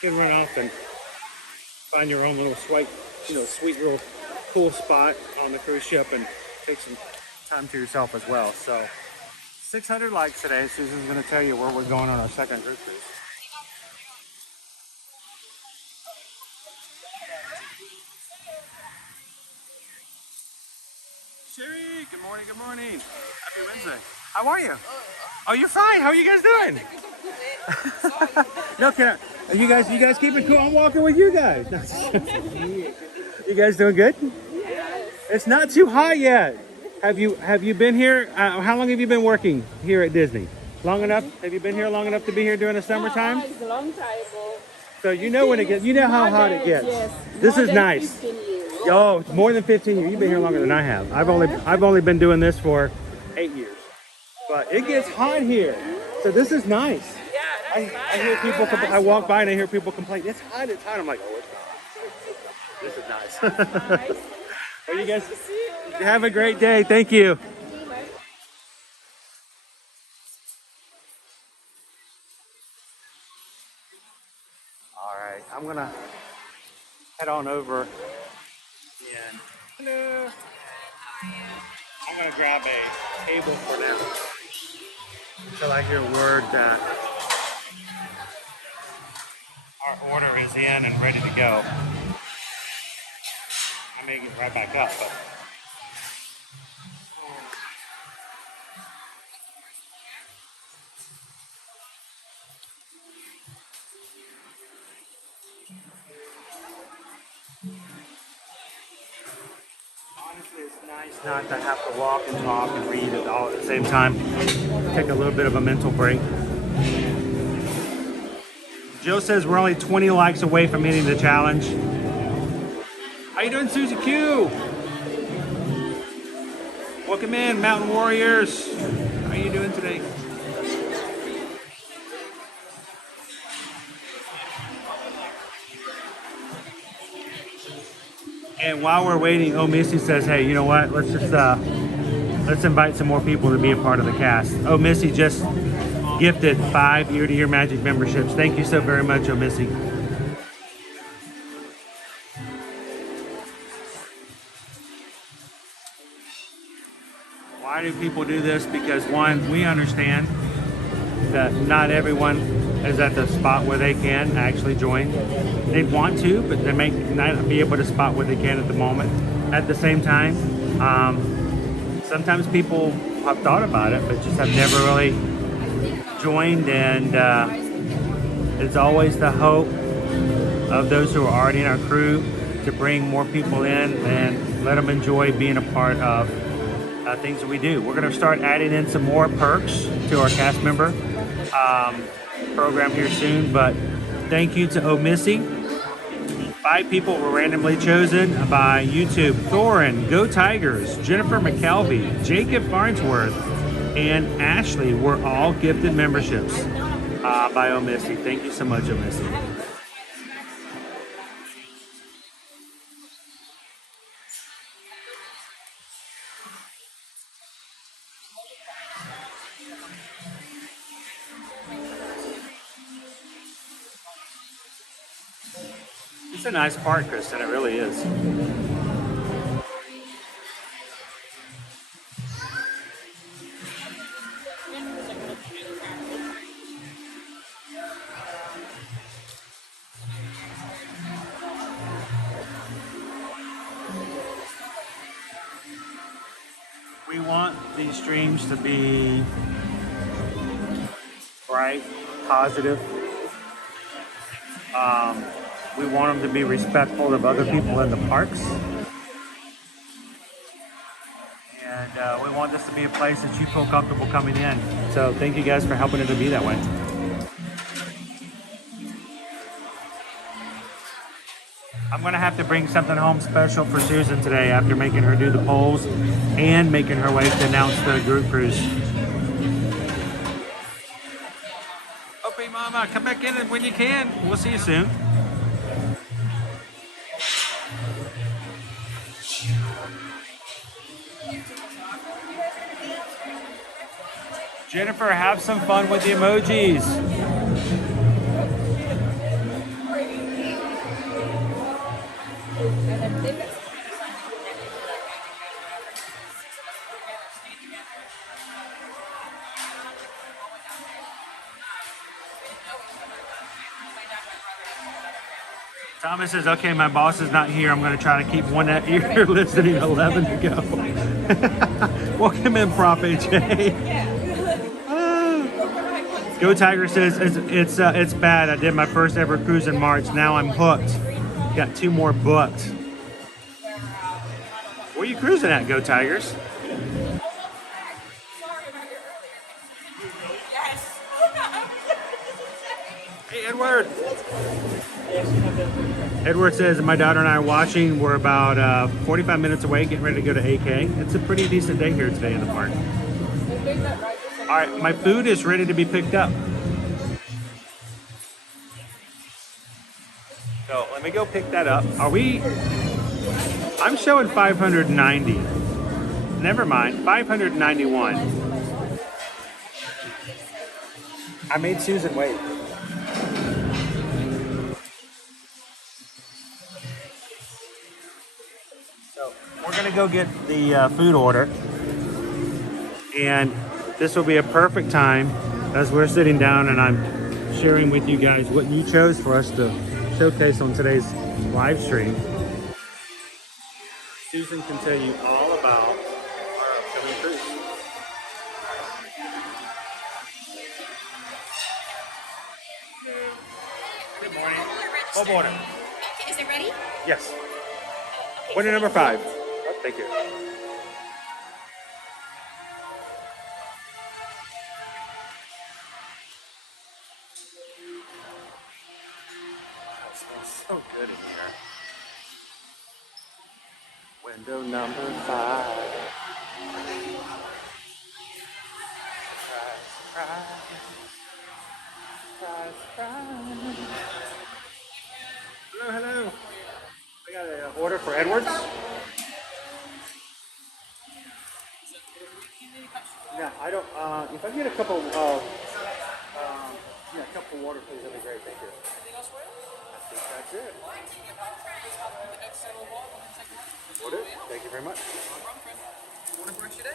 you can run off and find your own little sweet little cool spot on the cruise ship and take some time to yourself as well. So 600 likes today. Susan's going to tell you where we're going on our second cruise. Sherry, good morning, good morning. Happy Wednesday. How are you? Oh, you're fine. How are you guys doing? No, you guys keep it cool. I'm walking with you guys. You guys doing good? Yes. It's not too hot yet. Have you been here? How long have you been working here at Disney? Long enough? Have you been here long enough to be here during the summertime? It's a long time ago. So you know when it gets. You know how hot it gets. Yes. This is nice. 15 years. Oh, more than 15 years. You've been here longer than I have. I've only been doing this for 8 years. But it gets hot here, so this is nice. Yeah, I hear people. I walk by and I hear people complain. It's hot. It's hot. I'm like, oh, it's not. This is nice. Well, you guys have a great day. Thank you. All right, I'm gonna head on over and hello. I'm gonna grab a table for now until I hear word that our order is in and ready to go. I may get right back up, but honestly, it's nice not to have to walk and talk and read it all at the same time. Take a little bit of a mental break. Jill says we're only 20 likes away from hitting the challenge. How you doing, Susie Q? Welcome in, Mountain Warriors. How are you doing today? And while we're waiting, Missy says, hey, you know what? Let's let's invite some more people to be a part of the cast. Oh, Missy just gifted 5 year-to-year Magic memberships. Thank you so very much, oh Missy. Why do people do this? Because one, we understand that not everyone is at the spot where they can actually join. They want to, but they may not be able to spot where they can at the moment. At the same time, sometimes people have thought about it, but just have never really joined, and it's always the hope of those who are already in our crew to bring more people in and let them enjoy being a part of things that we do. We're going to start adding in some more perks to our cast member program here soon, but thank you to Missy. 5 people were randomly chosen by YouTube. Thorin, Go Tigers, Jennifer McKelvey, Jacob Farnsworth, and Ashley were all gifted memberships by Missy. Thank you so much, Missy. It's a nice park, Kristen. It really is. We want these streams to be bright, positive. We want them to be respectful of other people in the parks. And we want this to be a place that you feel comfortable coming in. So thank you guys for helping it to be that way. I'm gonna have to bring something home special for Susan today after making her do the polls and making her way to announce the group cruise. Okay, Mama, come back in when you can. We'll see you soon. Jennifer, have some fun with the emojis. Thomas says, okay, my boss is not here. I'm going to try to keep one ear listening, 11 to go. Welcome in, Prop AJ. Go Tiger says, it's bad. I did my first ever cruise in March. Now I'm hooked. Got 2 more booked. Where are you cruising at, Go Tigers? Hey, Edward. Edward says, my daughter and I are watching. We're about 45 minutes away, getting ready to go to AK. It's a pretty decent day here today in the park. All right, my food is ready to be picked up. So let me go pick that up. I'm showing 590. Never mind, 591. I made Susan wait. So we're gonna go get the food order, and this will be a perfect time as we're sitting down and I'm sharing with you guys what you chose for us to showcase on today's live stream. Susan can tell you all about our upcoming cruise. Good morning. What order? Is it ready? Yes. Order number 5. Oh, thank you. So good in here. Window number 5. Surprise. Hello. I got an order for Edwards. If I get a couple, yeah, a couple water, please. That'd be great. Thank you. Anything else for you? I think that's it. Will Will do. Thank you very much. Morning brunch today?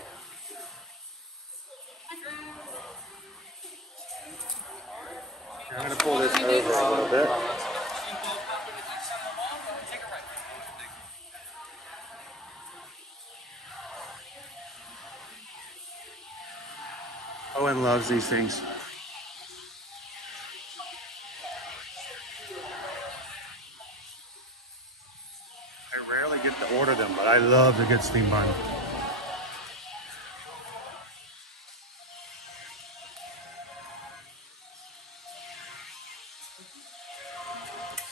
I'm going to pull this over a little bit. Owen loves these things. I rarely get to order them, but I love a good steam bun. Let's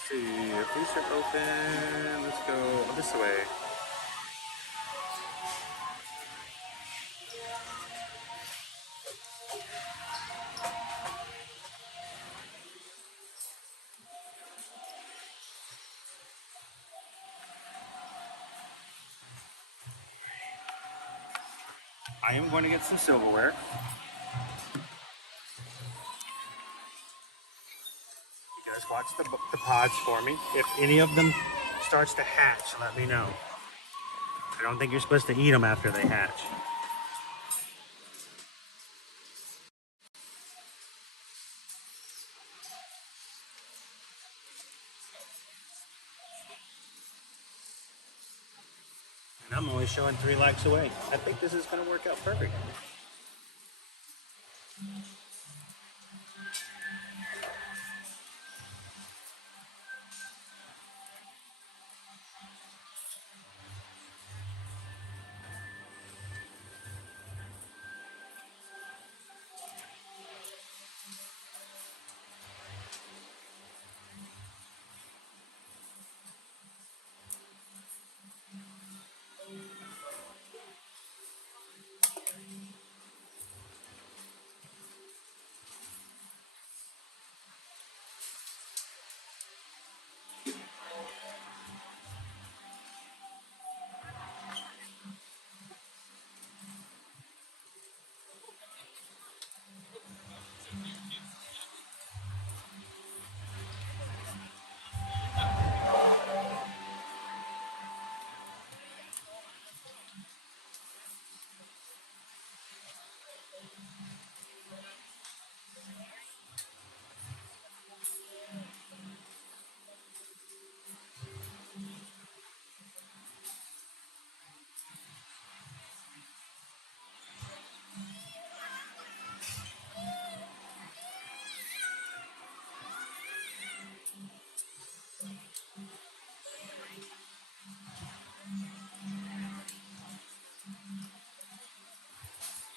see if these are open. Let's go this way. I am going to get some silverware. You guys watch the pods for me. If any of them starts to hatch, let me know. I don't think you're supposed to eat them after they hatch. And I'm only showing 3 likes away. I think this is going to work out perfect.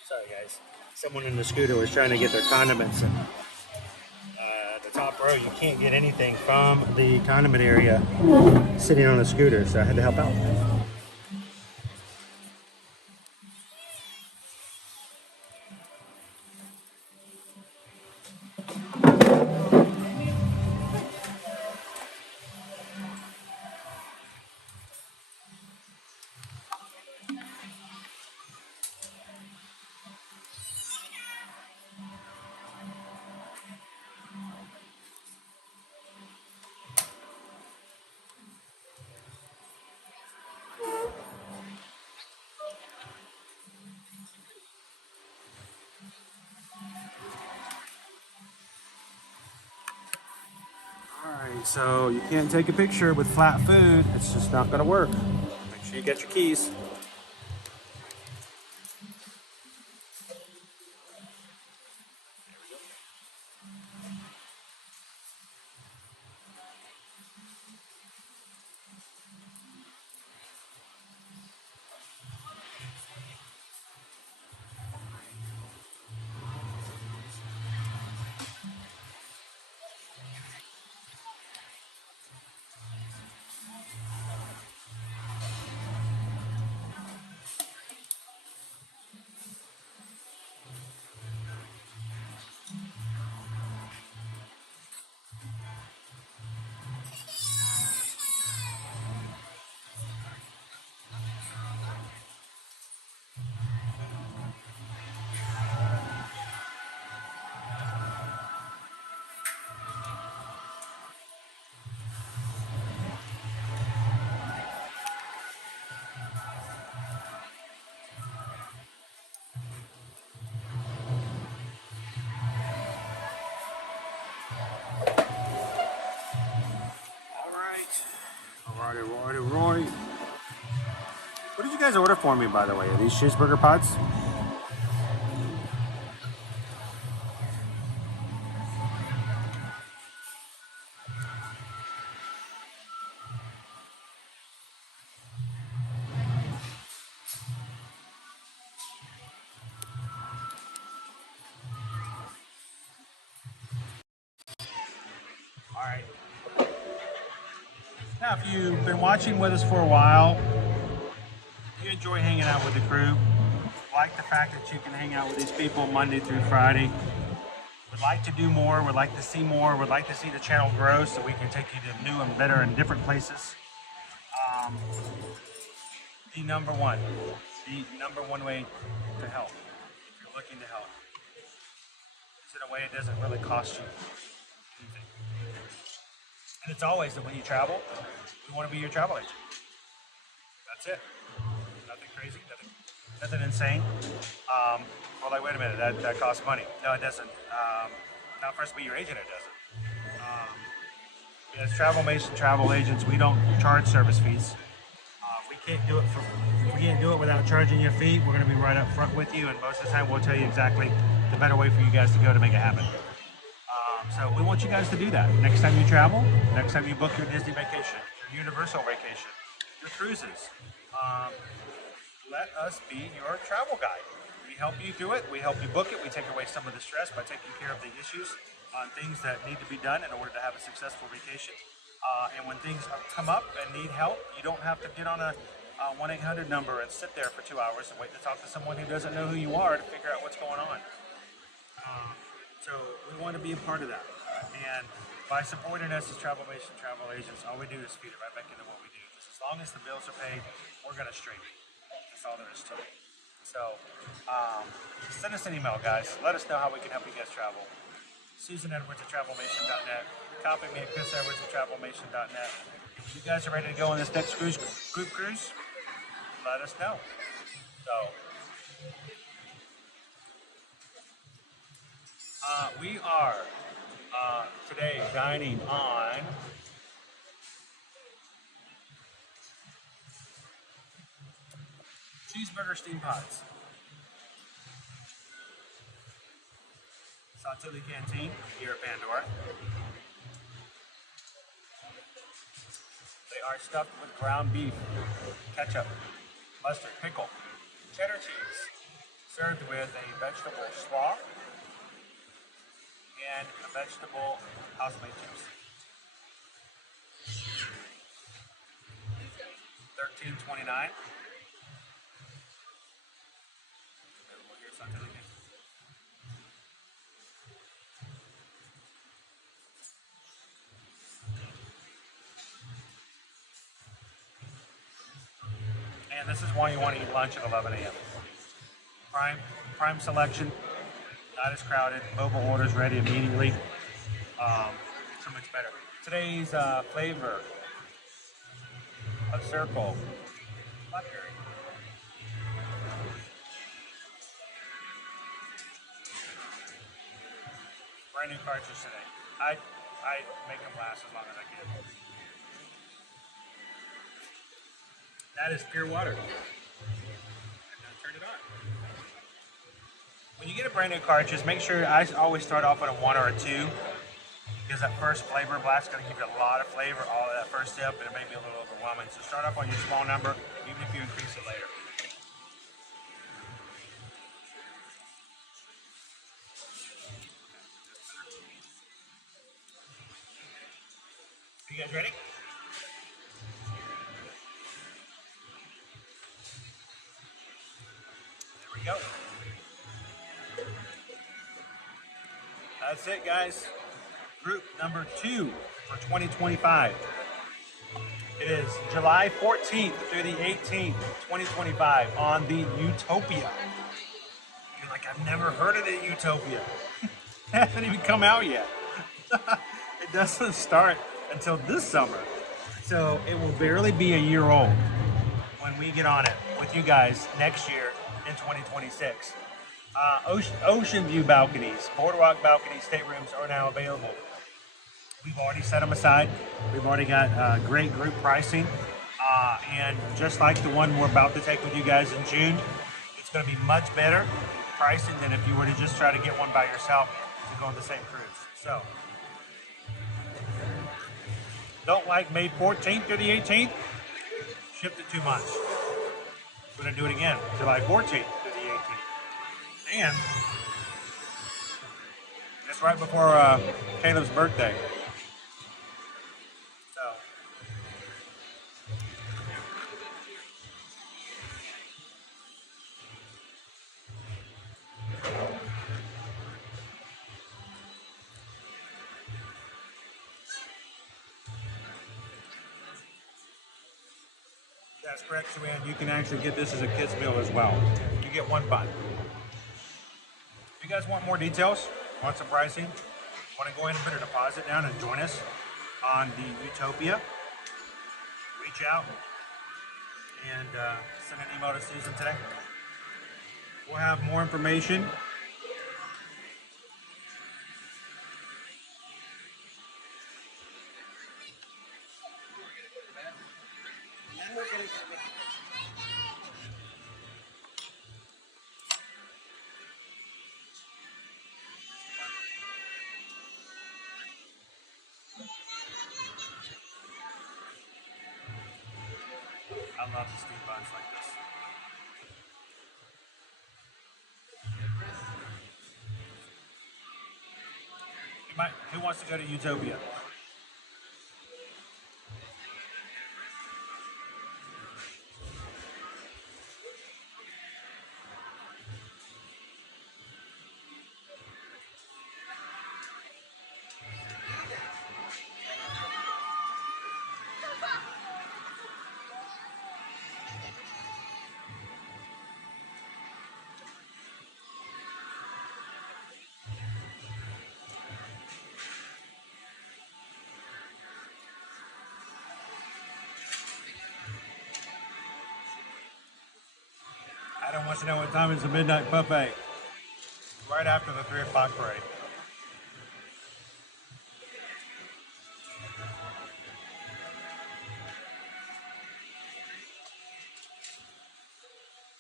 Sorry guys, someone in the scooter was trying to get their condiments. The top row, you can't get anything from the condiment area sitting on a scooter, so I had to help out. Alright, so you can't take a picture with flat food. It's just not going to work. Make sure you get your keys. Alrighty. What did you guys order for me, by the way? Are these cheeseburger pots? Alright. Now, if you've been watching with us for a while, you enjoy hanging out with the crew, like the fact that you can hang out with these people Monday through Friday, would like to do more, would like to see more, would like to see the channel grow so we can take you to new and better and different places. The number one way to help, if you're looking to help, is in a way it doesn't really cost you anything. And it's always that when you travel, we want to be your travel agent. That's it. Nothing crazy, nothing insane. Well, like, wait a minute, that costs money. No, it doesn't. Not for us to be your agent, it doesn't. As travel agents, we don't charge service fees. We can't do it without charging your fee. We're going to be right up front with you, and most of the time we'll tell you exactly the better way for you guys to go to make it happen. So we want you guys to do that. Next time you travel, next time you book your Disney vacation, your Universal vacation, your cruises, let us be your travel guide. We help you through it. We help you book it. We take away some of the stress by taking care of the issues on things that need to be done in order to have a successful vacation. And when things come up and need help, you don't have to get on a 1-800 number and sit there for 2 hours and wait to talk to someone who doesn't know who you are to figure out what's going on. So we want to be a part of that. And by supporting us as travel agents, all we do is feed it right back into what we do. Because as long as the bills are paid, we're going to stream it. That's all there is to it. So send us an email, guys. Let us know how we can help you guys travel. susanedwards@travelmation.net. Copy me at chrisedwards@travelmation.net. If you guys are ready to go on this next group cruise, let us know. So we are today dining on cheeseburger steam pots. Satul'ii Canteen here at Pandora. They are stuffed with ground beef, ketchup, mustard, pickle, cheddar cheese, served with a vegetable slaw and a vegetable house-made chips. $13.29. And this is why you want to eat lunch at 11 a.m. Prime selection, not as crowded, mobile orders ready immediately, so much better. Today's flavor of circle, blackberry. Brand new cartridge today. I make them last as long as I can. That is pure water. I'm gonna turn it on. When you get a brand new cartridge, make sure I always start off with a 1 or a 2, because that first flavor blast is going to give you a lot of flavor all of that first step, and it may be a little overwhelming. So start off on your small number, even if you increase it later. You guys ready? There we go. That's it, guys. Group number 2 for 2025. It is July 14th through the 18th, 2025 on the Utopia. You're like, I've never heard of the Utopia. It hasn't even come out yet. It doesn't start until this summer. So it will barely be a year old when we get on it with you guys next year in 2026. Ocean view balconies, boardwalk balcony staterooms are now available. We've already set them aside. We've already got great group pricing. And just like the one we're about to take with you guys in June, it's going to be much better pricing than if you were to just try to get one by yourself to go on the same cruise. So, don't like May 14th through the 18th? Shipped it 2 months. We're going to do it again, July 14th through the 18th. And it's right before Caleb's birthday. So, that's correct, Joanne. You can actually get this as a kid's meal as well. You get one bun. If you guys want more details, want some pricing, want to go ahead and put a deposit down and join us on the Utopia, reach out and send an email to Susan today. We'll have more information. I love the steam buns like this. Who wants to go to Utopia? Adam wants to know what time is the midnight buffet. Right after the 3 o'clock parade.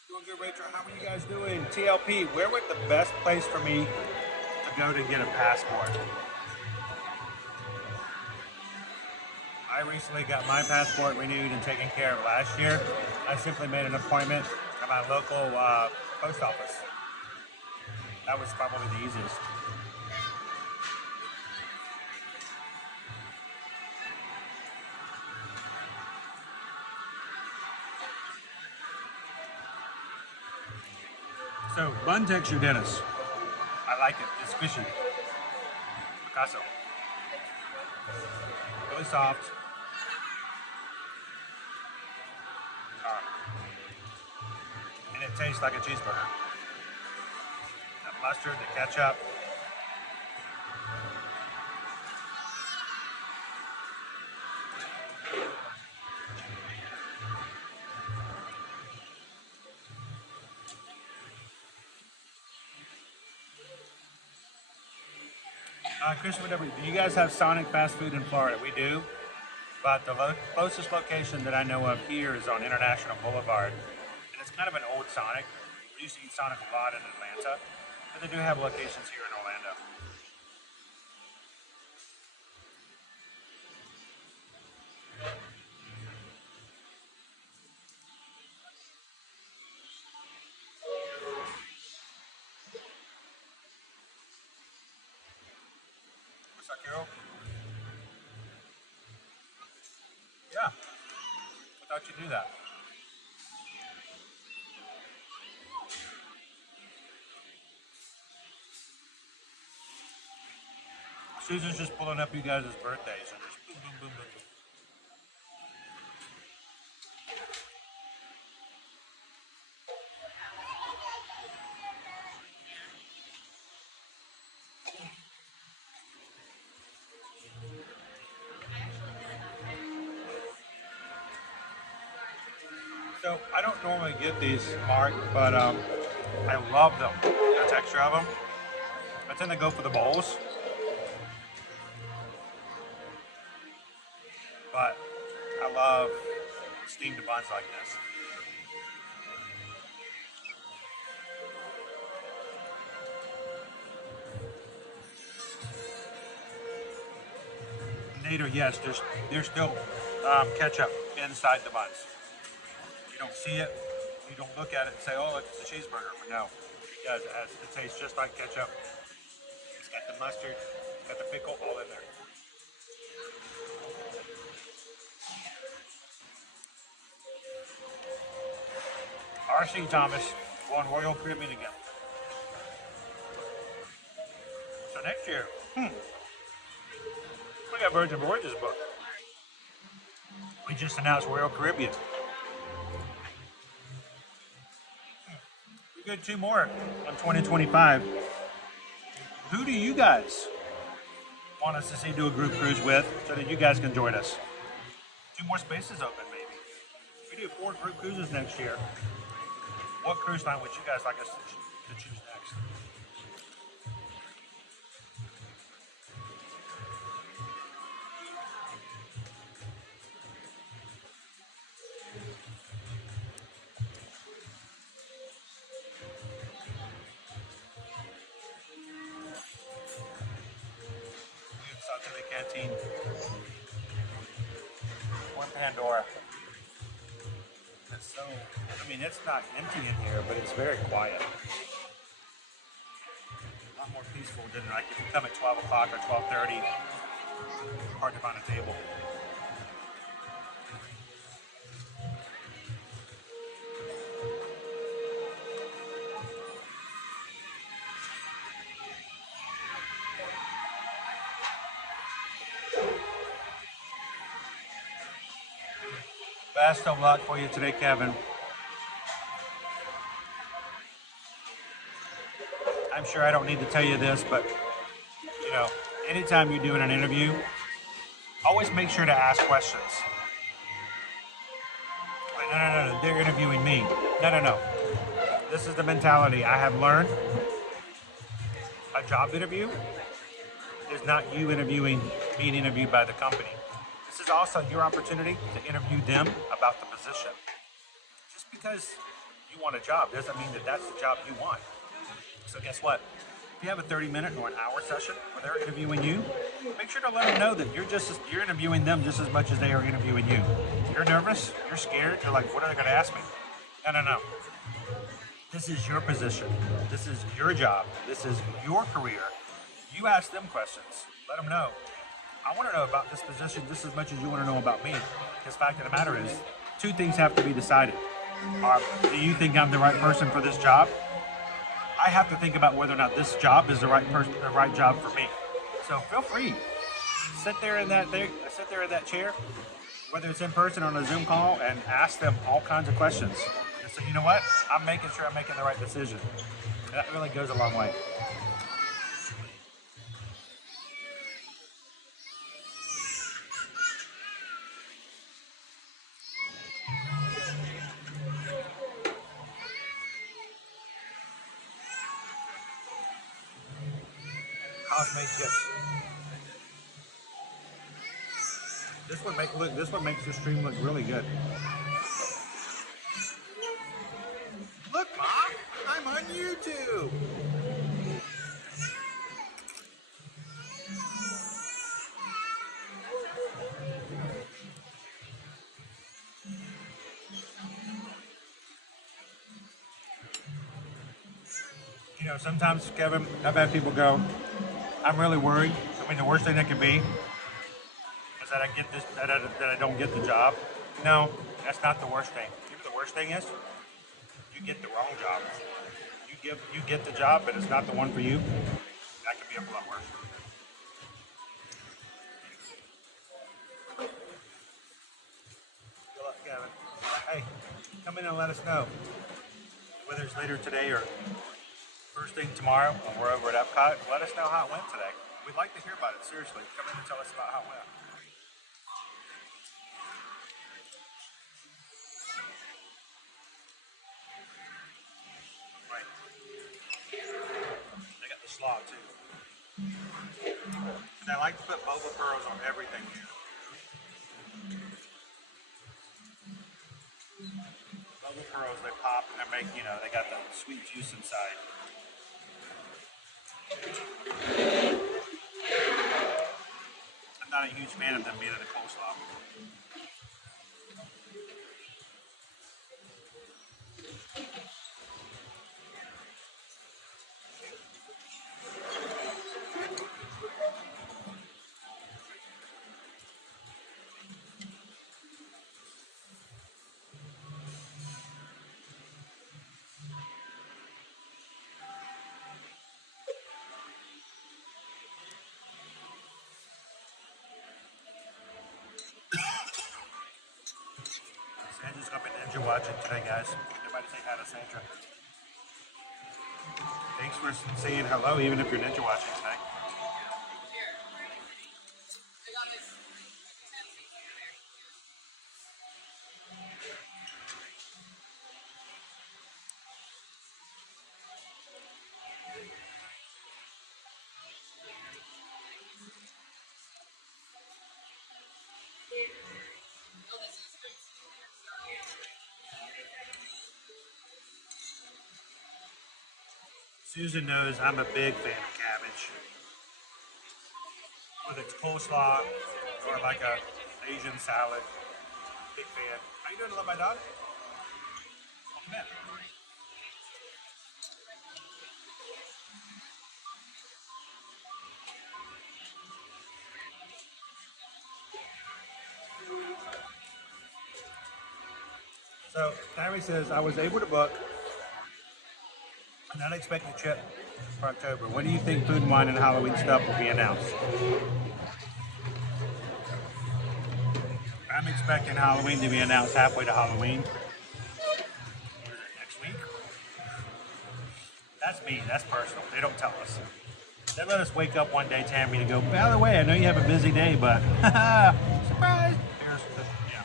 Doing good, Rachel. How are you guys doing? TLP, where would the best place for me to go to get a passport? I recently got my passport renewed and taken care of last year. I simply made an appointment at my local post office. That was probably the easiest. So, bun texture, Dennis. I like it. It's squishy. Picasso. Really soft. And it tastes like a cheeseburger. The mustard, the ketchup. Chris, whatever. Do you guys have Sonic fast food in Florida? We do. But the closest location that I know of here is on International Boulevard. And it's kind of an old Sonic. We used to eat Sonic a lot in Atlanta. But they do have locations here in Orlando. What's up, Carol? Yeah. I thought you'd do that. Susan's just pulling up you guys' birthdays and just boom, boom, boom, boom. So I don't normally get these, Mark, but I love them. The texture of them. I tend to go for the bowls. love steamed buns like this. Nader, yes, there's still ketchup inside the buns. You don't see it, you don't look at it and say, oh, it's a cheeseburger. But no, it does. It tastes just like ketchup. It's got the mustard, it's got the pickle all in there. R.C. Thomas won Royal Caribbean again. So next year, we got Virgin Voyages book. We just announced Royal Caribbean. We got 2 more in 2025. Who do you guys want us to see do a group cruise with so that you guys can join us? 2 more spaces open, maybe. We do 4 group cruises next year. What cruise line would you guys like us to choose next? Satul'ii Canteen. One Pandora. It's so, I mean, it's not empty in here, but it's very quiet. A lot more peaceful than like if you come at 12 o'clock or 12:30, hard to find a table. Best of luck for you today, Kevin. I'm sure I don't need to tell you this, but you know, anytime you're doing an interview, always make sure to ask questions. Like, no, they're interviewing me. No. This is the mentality I have learned. A job interview is not you being interviewed by the company. This is also your opportunity to interview them about the position. Just because you want a job doesn't mean that that's the job you want. So guess what? If you have a 30-minute or an hour session where they're interviewing you, make sure to let them know that you're interviewing them just as much as they are interviewing you. You're nervous, you're scared, you're like, what are they going to ask me? No. This is your position. This is your job. This is your career. You ask them questions. Let them know. I want to know about this position just as much as you want to know about me. Because the fact of the matter is, 2 things have to be decided. Do you think I'm the right person for this job? I have to think about whether or not this job is the right job for me. So feel free. Sit there in that chair, whether it's in person or on a Zoom call, and ask them all kinds of questions. And so you know what? I'm making sure I'm making the right decision. That really goes a long way. House-made chips. This one makes the stream look really good. Look, Mom, I'm on YouTube. You know, sometimes, Kevin, I've had people go, I'm really worried. I mean, the worst thing that could be is that I don't get the job. No, that's not the worst thing. Maybe the worst thing is you get the wrong job. You get the job, but it's not the one for you. That could be a lot worse. Good luck, Kevin. Hey, come in and let us know whether it's later today or first thing tomorrow when we're over at Epcot. Let us know how it went today. We'd like to hear about it, seriously. Come in and tell us about how it went. Right. They got the slaw too. And I like to put boba pearls on everything here. pearls, they pop and they make, you know, they got the sweet juice inside. I'm not a huge fan of them being in the coleslaw. Sandra's gonna be ninja watching today, guys. Everybody say hi to Sandra. Thanks for saying hello, even if you're ninja watching tonight. Susan knows I'm a big fan of cabbage. Whether it's coleslaw or like a Asian salad. Big fan. How you doing, love my dog? Come in. So, Tammy says, I was able to book an unexpected trip for October. When do you think Food and Wine and Halloween stuff will be announced? I'm expecting Halloween to be announced halfway to Halloween. Next week? That's me. That's personal. They don't tell us. They let us wake up one day, Tammy, and go, by the way, I know you have a busy day, but surprise! Here's the, yeah.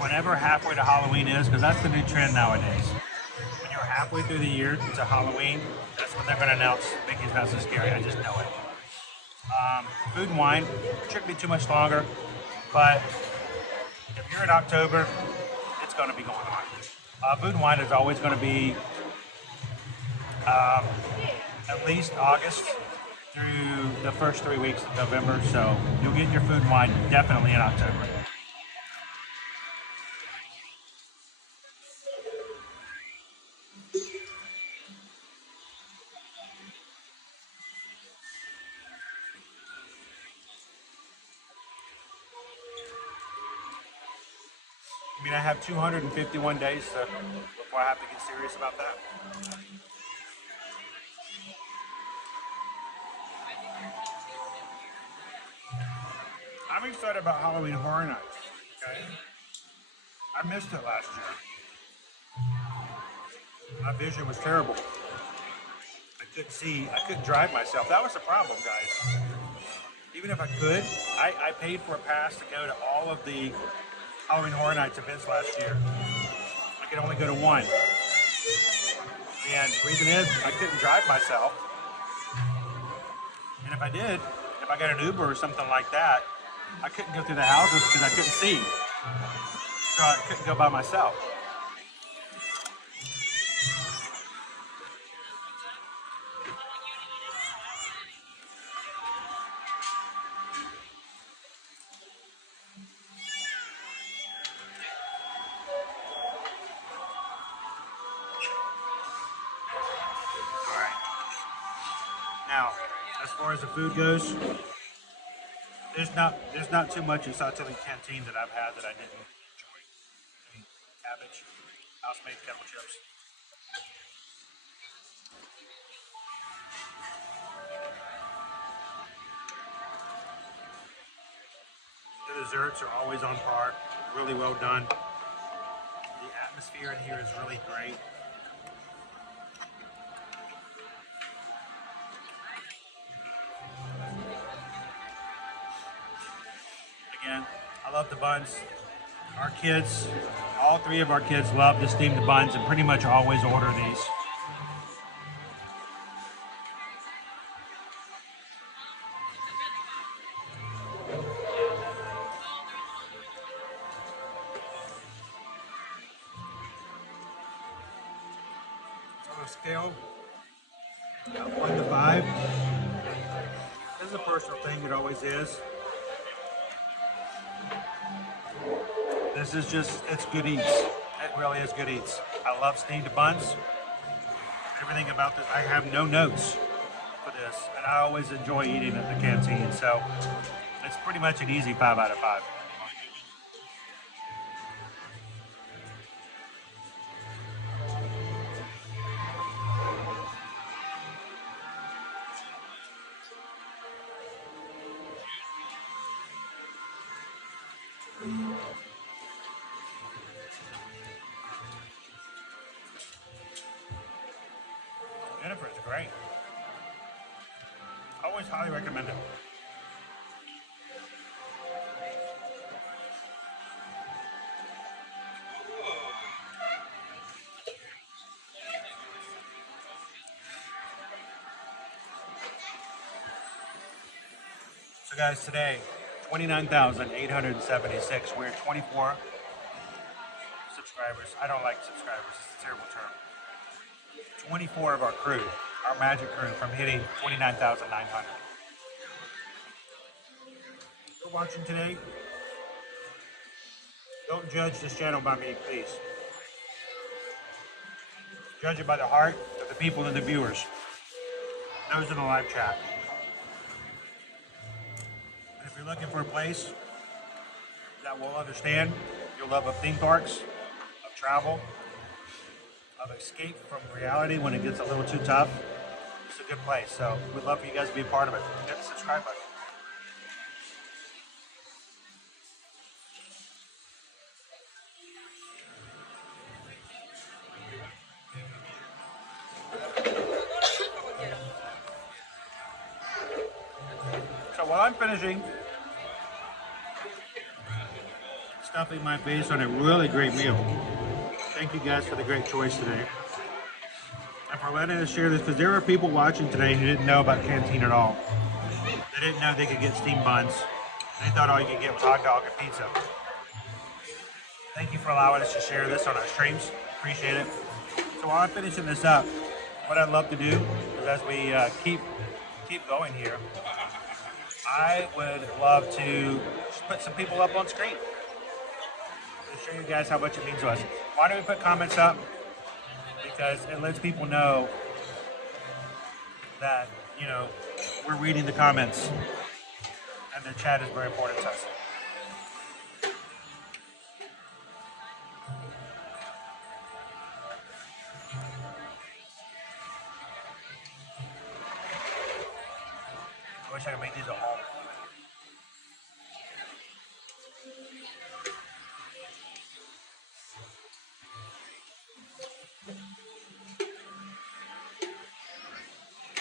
Whenever halfway to Halloween is, because that's the new trend nowadays. When you're halfway through the year to Halloween, that's when they're going to announce Mickey's Not So Scary. I just know it. Food and Wine shouldn't be too much longer, but if you're in October, it's going to be going on. Food and Wine is always going to be at least August through the first 3 weeks of November, so you'll get your Food and Wine definitely in October. I mean, I have 251 days before I have to get serious about that. I'm excited about Halloween Horror Nights. Okay, I missed it last year. My vision was terrible. I couldn't see. I couldn't drive myself. That was the problem, guys. Even if I could, I paid for a pass to go to all of the Halloween Horror Nights events last year. I could only go to one. And the reason is I couldn't drive myself. And if I did, if I got an Uber or something like that, I couldn't go through the houses because I couldn't see. So I couldn't go by myself. Now, as far as the food goes, there's not too much in Satul'ii Canteen that I've had that I didn't enjoy. I mean, cabbage, house-made kettle chips. The desserts are always on par, really well done. The atmosphere in here is really great. Again, I love the buns. Our kids, all three of our kids love the steamed buns and pretty much always order these. So scale 1 to 5. This is a personal thing, it always is. This is just, it's good eats. It really is good eats. I love steamed buns. Everything about this, I have no notes for this, and I always enjoy eating at the Canteen, so it's pretty much an easy 5 out of 5. Jennifer, it's great. Always highly recommend it. So guys, today, 29,876. We're 24 subscribers. I don't like subscribers, it's a terrible term. 24 of our crew, our magic crew, from hitting 29,900. If you're watching today, don't judge this channel by me, please. Judge it by the heart of the people and the viewers. Those in the live chat. And if you're looking for a place that will understand your love of theme parks, of travel, of escape from reality when it gets a little too tough, it's a good place. So we'd love for you guys to be a part of it. Hit the subscribe button. So while I'm finishing stuffing my face on a really great meal, thank you guys for the great choice today. And for letting us share this, because there are people watching today who didn't know about Canteen at all. They didn't know they could get steamed buns. They thought all you could get was hot dog and pizza. Thank you for allowing us to share this on our streams. Appreciate it. So while I'm finishing this up, what I'd love to do is, as we keep going here, I would love to just put some people up on screen to show you guys how much it means to us. Why do we put comments up? Because it lets people know that, you know, we're reading the comments and the chat is very important to us. I wish I could make these at home.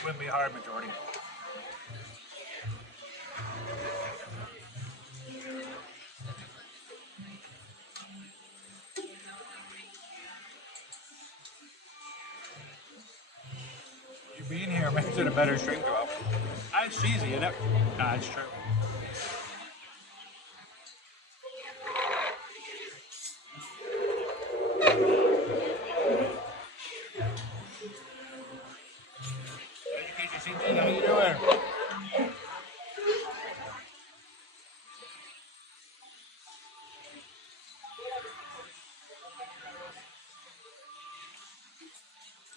Wouldn't be a hard majority. You being here makes it a better stream to up. It's cheesy, isn't it? Nah, it's true. How you doing?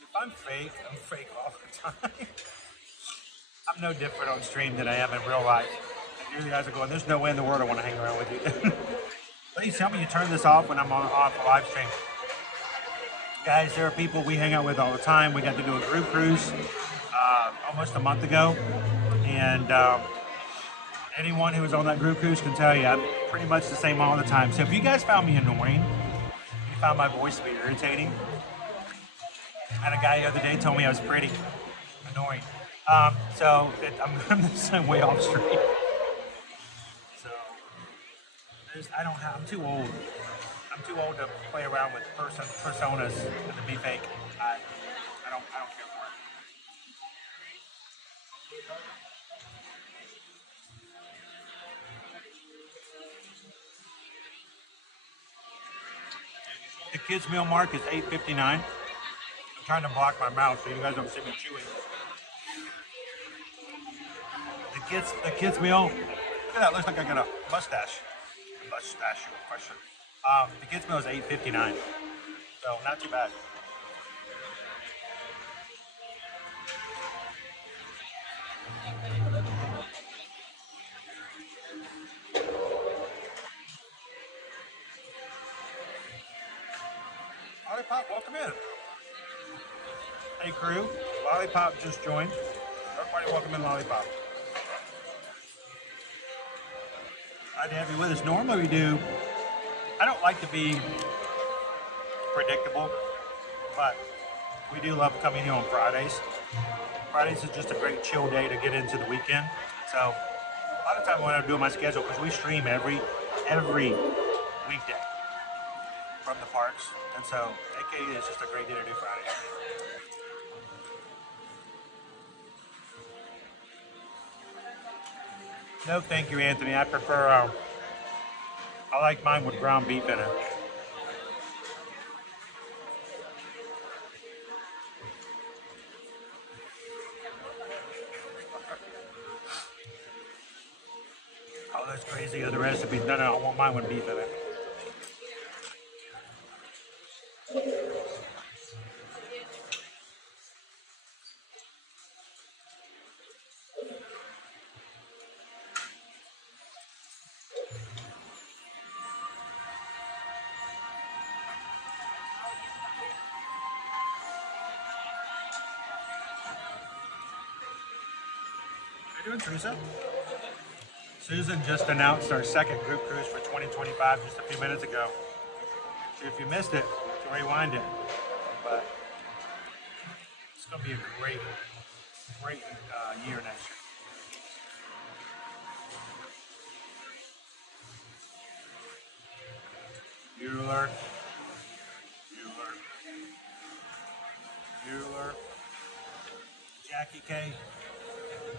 If I'm fake all the time. I'm no different on stream than I am in real life. And you guys are going, there's no way in the world I want to hang around with you. Please tell me you turn this off when I'm on a live stream. Guys, there are people we hang out with all the time. We got to do a group cruise almost a month ago. And anyone who was on that group cruise can tell you I'm pretty much the same all the time. So if you guys found me annoying, you found my voice to be irritating, and a guy the other day told me I was pretty annoying. I'm the same way off stream. So I'm too old. I'm too old to play around with personas and to be fake. I don't care for it. The kids meal mark is $8.59. trying to block my mouth so you guys don't see me chewing. The kids meal. Look at that. Looks like I got a mustache. Mustache question. The kids meal is $8.59, so not too bad. Lollipop, welcome in. Hey crew, Lollipop just joined. Everybody welcome in Lollipop. Glad to have you with us. Normally we do, I don't like to be predictable, but we do love coming here on Fridays. Fridays is just a great chill day to get into the weekend. So a lot of time when I'm doing my schedule, because we stream every weekday from the parks, and so AKA is just a great day to do Fridays. No, thank you, Anthony. I prefer, I like mine with ground beef in it. Oh, that's crazy. The recipes. No, I want mine with beef in it. How you doing, Teresa? Susan just announced our second group cruise for 2025 just a few minutes ago. So if you missed it, you can rewind it. But it's going to be a great year next year. Bueller. Jackie K.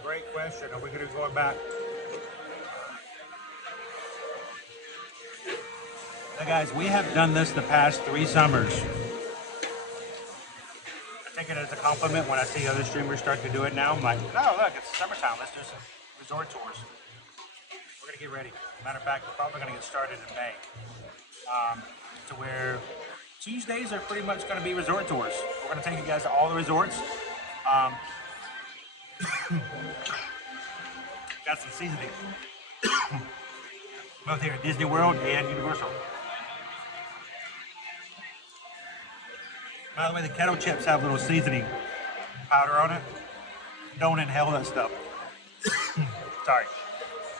Great question. Are we going to go back? Now guys, we have done this the past 3 summers. I take it as a compliment when I see other streamers start to do it now. I'm like, oh look, it's summertime. Let's do some resort tours. We're going to get ready. Matter of fact, we're probably going to get started in May. To where Tuesdays are pretty much going to be resort tours. We're going to take you guys to all the resorts. Got some seasoning. Both here at Disney World and Universal. By the way, the kettle chips have little seasoning powder on it. Don't inhale that stuff. Sorry.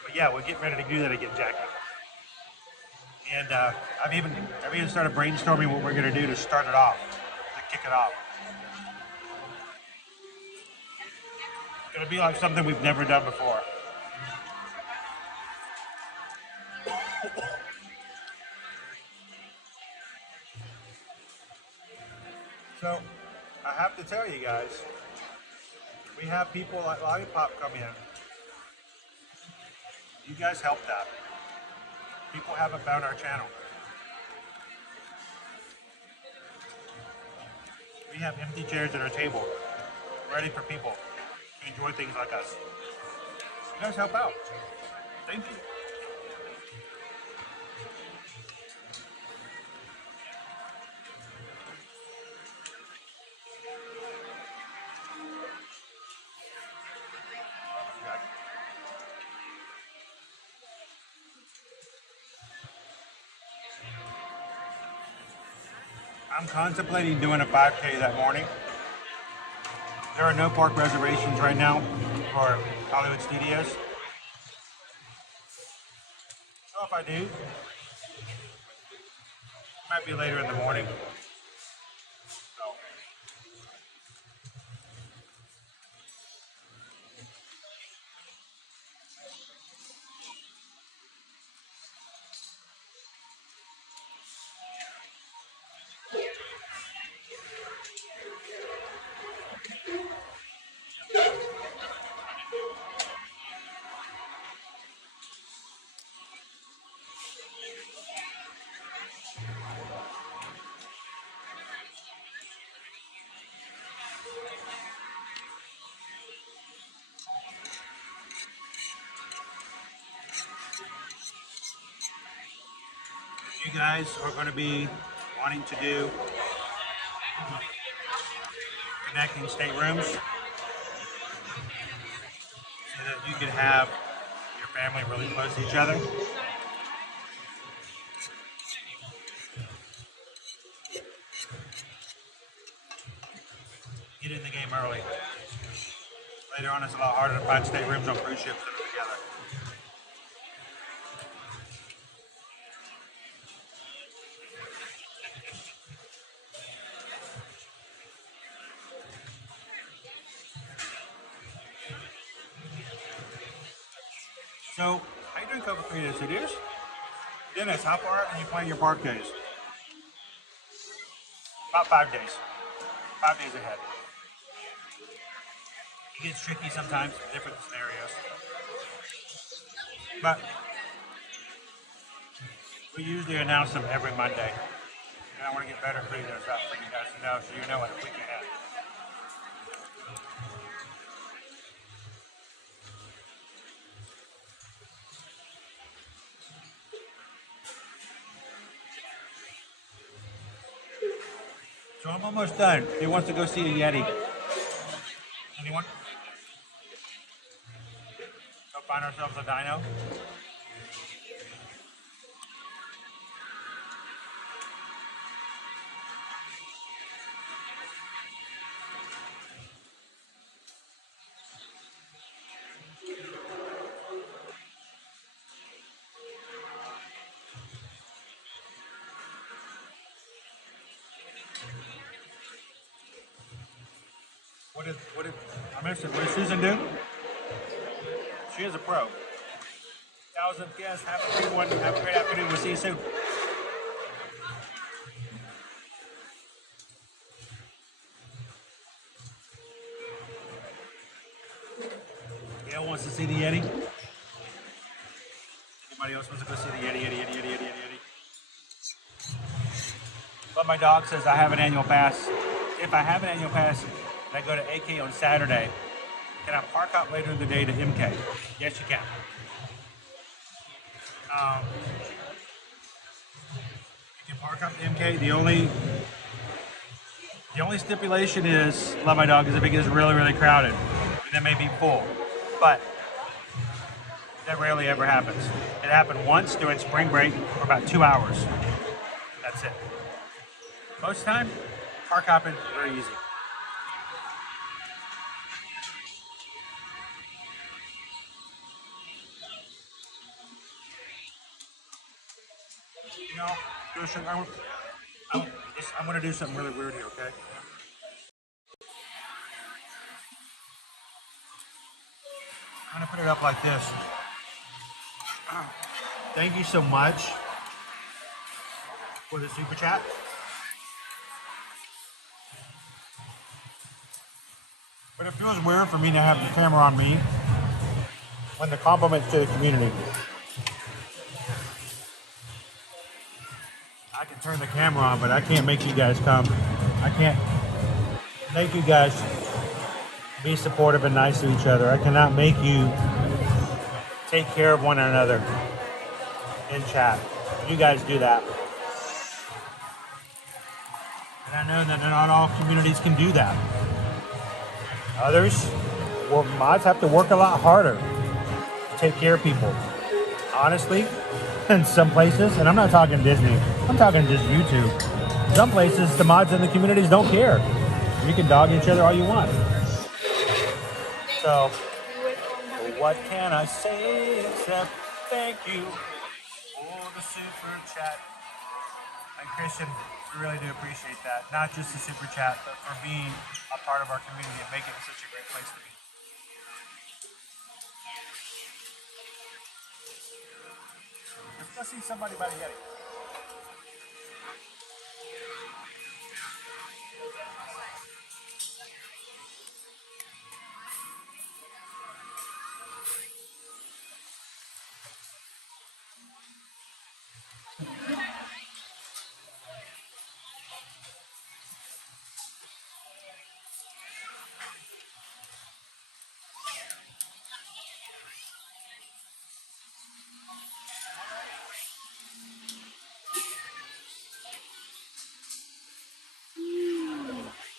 But yeah, we're getting ready to do that again, Jackie. And I've even started brainstorming what we're going to do to start it off, to kick it off. It's going to be like something we've never done before. So, I have to tell you guys, we have people like Lollipop come in. You guys helped that. People haven't found our channel. We have empty chairs at our table, ready for people to enjoy things like us. You guys help out. Thank you. I'm contemplating doing a 5K that morning. There are no park reservations right now for Hollywood Studios. So if I do, it might be later in the morning. guys are going to be wanting to do connecting staterooms so that you can have your family really close to each other. Get in the game early. Later on, it's a lot harder to find staterooms on cruise ships that are together. So, how you doing, Coca Cola? So, Dennis, how far are you planning your park days? About 5 days. 5 days ahead. It gets tricky sometimes in different scenarios. But we usually announce them every Monday. And I want to get better for you guys to know so you know what a week ahead. So I'm almost done. Who wants to go see a Yeti? Anyone? Go find ourselves a dino? I missed it. What did Susan do? She is a pro. 1,000 guests. Have a great one. Have a great afternoon. We'll see you soon. Gail wants to see the Yeti. Anybody else wants to go see the Yeti? But my dog says I have an annual pass. If I have an annual pass and I go to AK on Saturday, can I park up later in the day to MK? Yes, you can. You can park up to MK. The only stipulation is, love my dog, is if it gets really, really crowded. And that may be full. But that rarely ever happens. It happened once during spring break for about 2 hours. That's it. Most of the time, park hopping is very easy. You know, I'm going to do something really weird here, okay? I'm going to put it up like this. Thank you so much for the super chat. But it feels weird for me to have the camera on me when the compliments to the community. I can turn the camera on, but I can't make you guys come. I can't make you guys be supportive and nice to each other. I cannot make you take care of one another in chat. You guys do that. And I know that not all communities can do that. Others, well, mods have to work a lot harder to take care of people. Honestly, in some places, and I'm not talking Disney, I'm talking just YouTube. Some places, the mods in the communities don't care. You can dog each other all you want. So, what can I say except thank you for the super chat. And Christian, we really do appreciate that. Not just the super chat, but for being a part of our community and making it such a great place to be. Let's see somebody by the Yeti.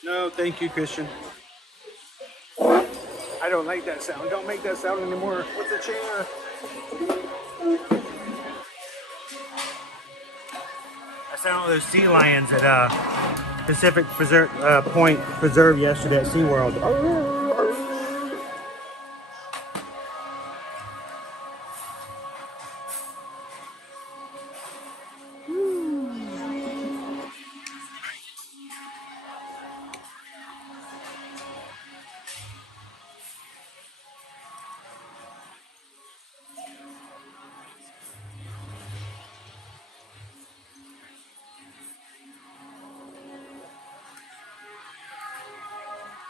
No, thank you, Christian. I don't like that sound. Don't make that sound anymore. What's a chair? I saw all those sea lions at Pacific Point Preserve yesterday at SeaWorld.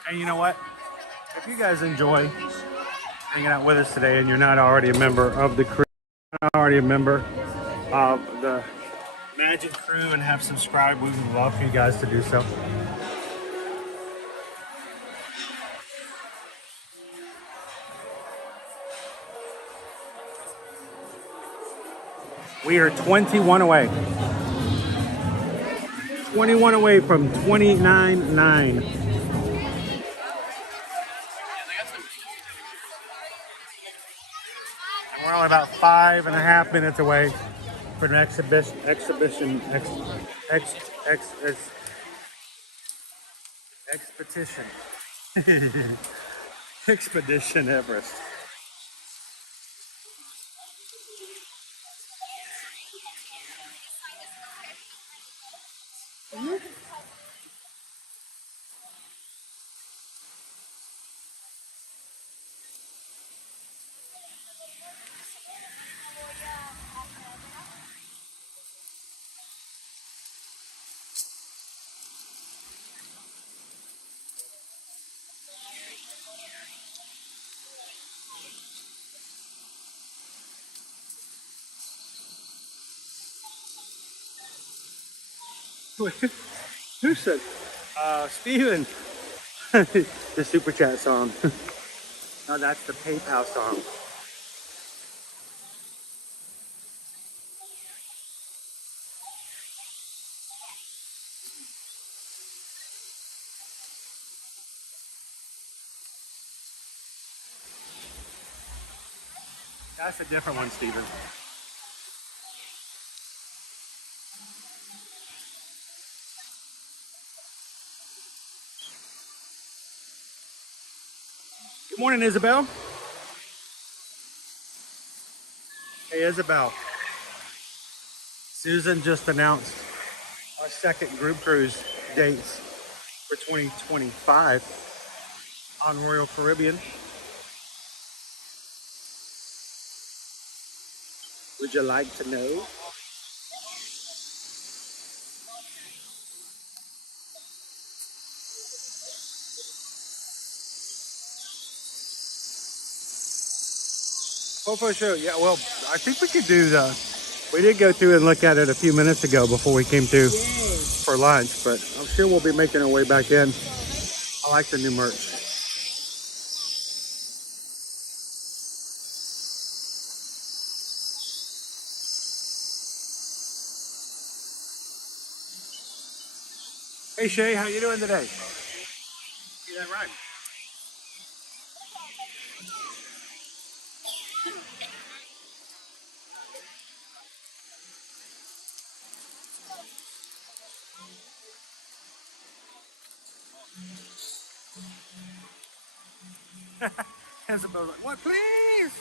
And you know what? If you guys enjoy hanging out with us today and you're not already a member of the crew, not already a member of the Magic Crew and have subscribed, we would love for you guys to do so. We are 21 away. 21 away from 29.9. We're only about 5.5 minutes away for an expedition Expedition Everest. Who said? Steven. The super chat song. No, that's the PayPal song. That's a different one, Steven. Good morning, Isabel. Hey, Isabel. Susan just announced our second group cruise dates for 2025 on Royal Caribbean. Would you like to know? Oh, for sure. Yeah, well, I think we could do we did go through and look at it a few minutes ago before we came to for lunch, but I'm sure we'll be making our way back in. I like the new merch. Hey Shay, how you doing today? See that right? Isabel's like, what, please?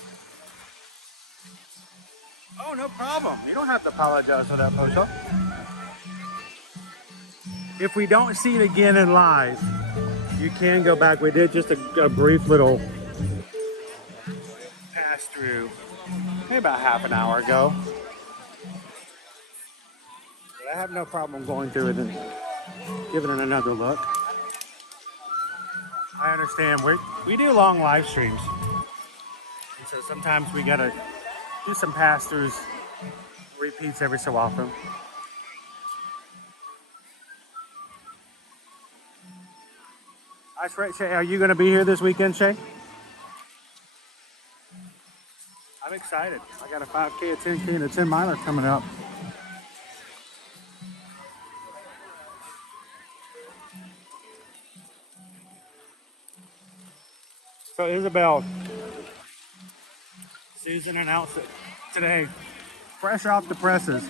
Oh, no problem. You don't have to apologize for that, Pocho. If we don't see it again in live, you can go back. We did just a brief little pass through, maybe about half an hour ago. But I have no problem going through it and giving it another look. I understand we do long live streams, and so sometimes we gotta do some pass-throughs, repeats every so often. That's right, Shay. Are you gonna be here this weekend, Shay? I'm excited. I got a 5K, a 10K, and a 10 miler coming up. So Isabel, Susan announced it today, fresh off the presses.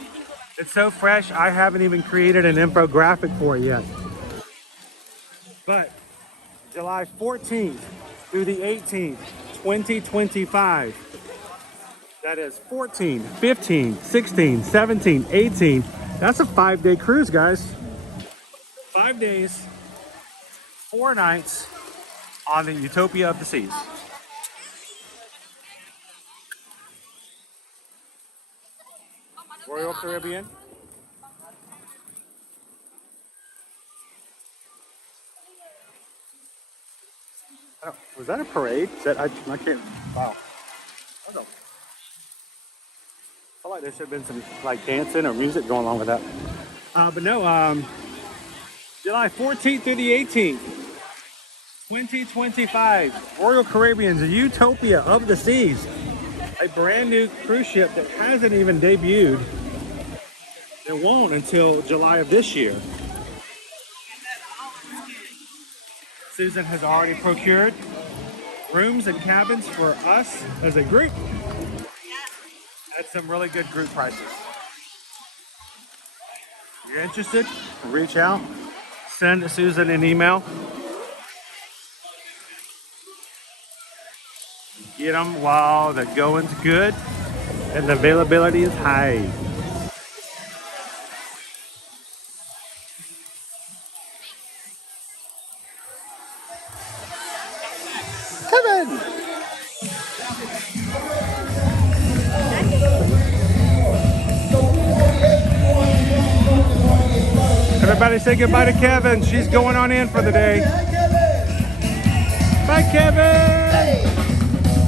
It's so fresh, I haven't even created an infographic for it yet. But July 14th through the 18th, 2025. That is 14, 15, 16, 17, 18. That's a 5-day cruise, guys. 5 days, 4 nights on the Utopia of the Seas. Royal Caribbean. Oh, was that a parade? That I can't. Wow. I don't know. I feel like there should have been some like dancing or music going on with that. But no, July 14th through the 18th, 2025, Royal Caribbean's Utopia of the Seas, a brand new cruise ship that hasn't even debuted. It won't until July of this year. Susan has already procured rooms and cabins for us as a group at some really good group prices. If you're interested, reach out, send Susan an email. Get them while the going's good and the availability is high. Come in. Everybody say goodbye to Kevin. She's going on in for the day. Bye, Kevin.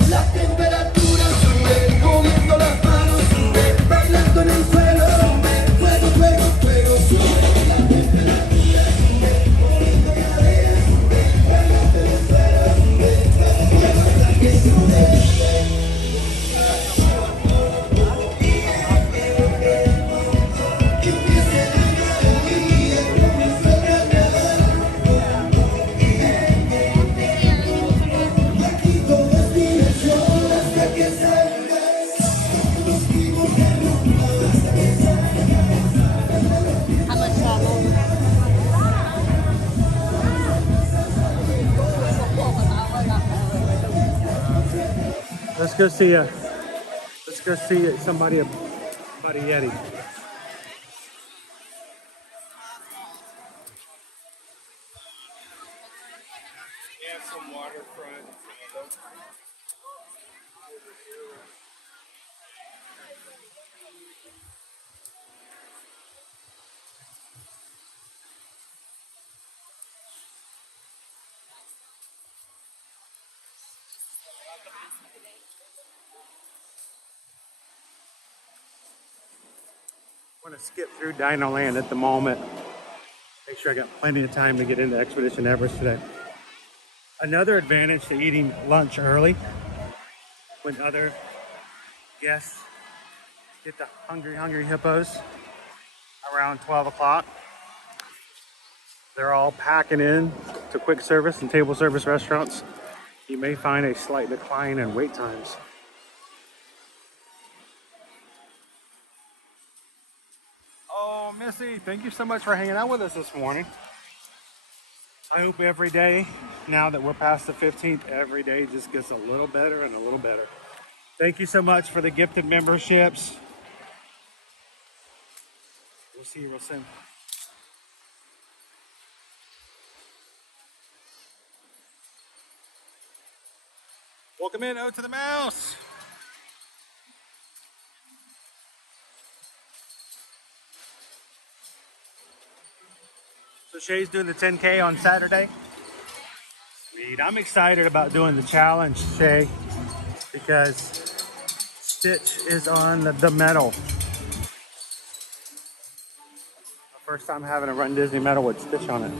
La temperatura sube, moviendo las manos sube, bailando en el suelo sube, fuego, fuego, fuego sube. La temperatura sube, moviendo la arena sube, bailando en el suelo sube, y hasta que sube. Let's go see somebody, Buddy Yeti. Yeah, some waterfront. I'm going to skip through Dino Land at the moment. Make sure I got plenty of time to get into Expedition Everest today. Another advantage to eating lunch early when other guests get the hungry hippos around 12 o'clock. They're all packing in to quick service and table service restaurants. You may find a slight decline in wait times. Oh, Missy, thank you so much for hanging out with us this morning. I hope every day, now that we're past the 15th, every day just gets a little better and a little better. Thank you so much for the gifted memberships. We'll see you real soon. Welcome in, O to the Mouse. So Shay's doing the 10K on Saturday. Sweet. I'm excited about doing the challenge, Shay, because Stitch is on the medal. My first time having a Run Disney medal with Stitch on it.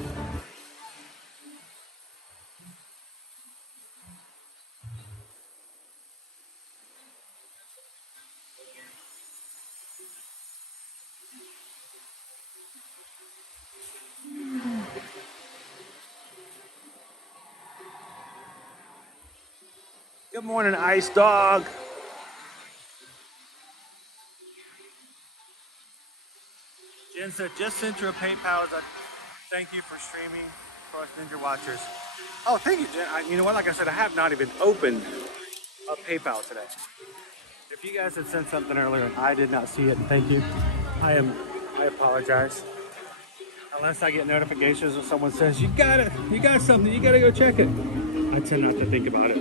Good morning, Ice Dog. Jen said, just sent you a PayPal as a thank you for streaming across Ninja Watchers. Oh, thank you, Jen. You know what? Like I said, I have not even opened a PayPal today. If you guys had sent something earlier and I did not see it, thank you. I apologize. Unless I get notifications or someone says, you got something, you gotta go check it. I tend not to think about it.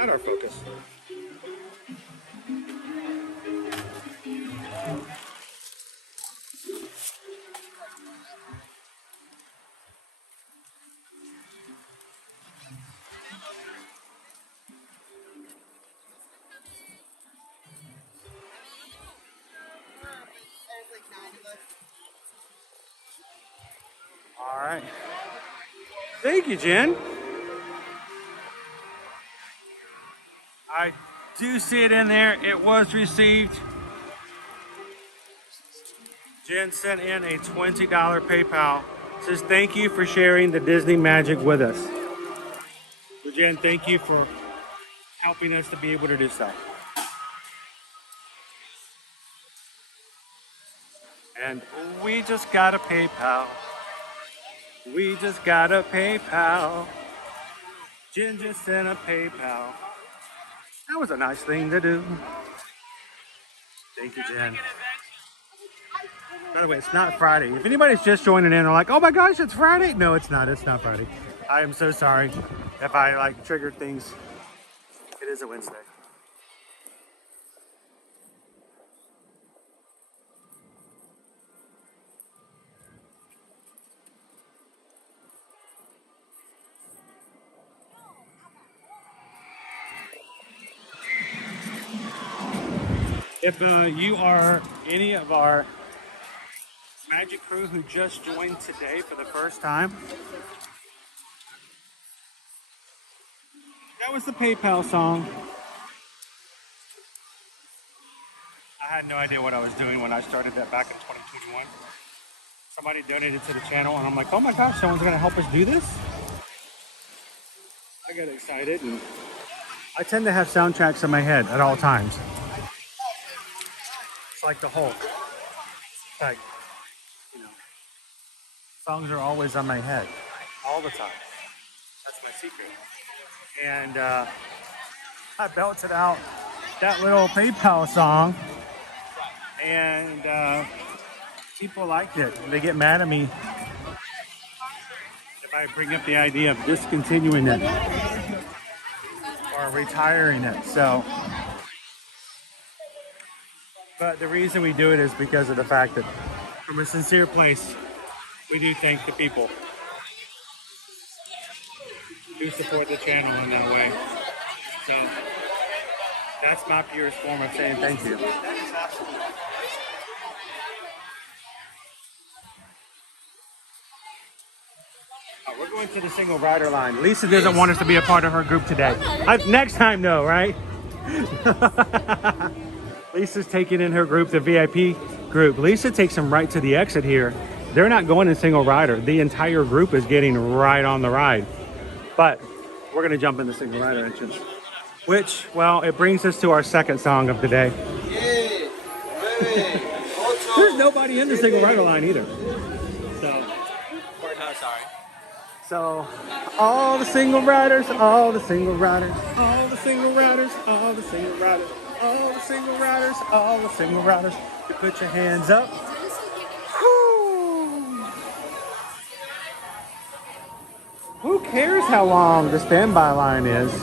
It's not our focus. All right. Thank you, Jen. I do see it in there. It was received. Jen sent in a $20 PayPal. Says thank you for sharing the Disney magic with us. So Jen, thank you for helping us to be able to do so. And we just got a PayPal. We just got a PayPal. Jen just sent a PayPal. That was a nice thing to do. Thank you, Jen. By the way, it's not Friday. If anybody's just joining in, they're like, oh my gosh, it's Friday. No, it's not. It's not Friday. I am so sorry if I triggered things. It is a Wednesday. If you are any of our Magic crew who just joined today for the first time, that was the PayPal song. I had no idea what I was doing when I started that back in 2021. Somebody donated to the channel and I'm like, oh my gosh, someone's gonna help us do this? I got excited, and I tend to have soundtracks in my head at all times. It's like the Hulk. It's like, you know, songs are always on my head, all the time. That's my secret. And I belted out that little PayPal song, and people liked it. They get mad at me if I bring up the idea of discontinuing it or retiring it. So, but the reason we do it is because of the fact that, from a sincere place, we do thank the people who support the channel in that way. So that's my purest form of saying thank you. We're going to the single rider line. Lisa doesn't want us to be a part of her group today. Next time though, right? Lisa's taking in her group, the VIP group. Lisa takes them right to the exit here. They're not going in single rider. The entire group is getting right on the ride. But we're gonna jump in the single rider entrance. Which, well, it brings us to our second song of the day. There's nobody in the single rider line either. So, oh, sorry. So, all the single riders, all the single riders, all the single riders, all the single riders, all the single riders, all the single riders, you put your hands up. Whew. Who cares how long the standby line is?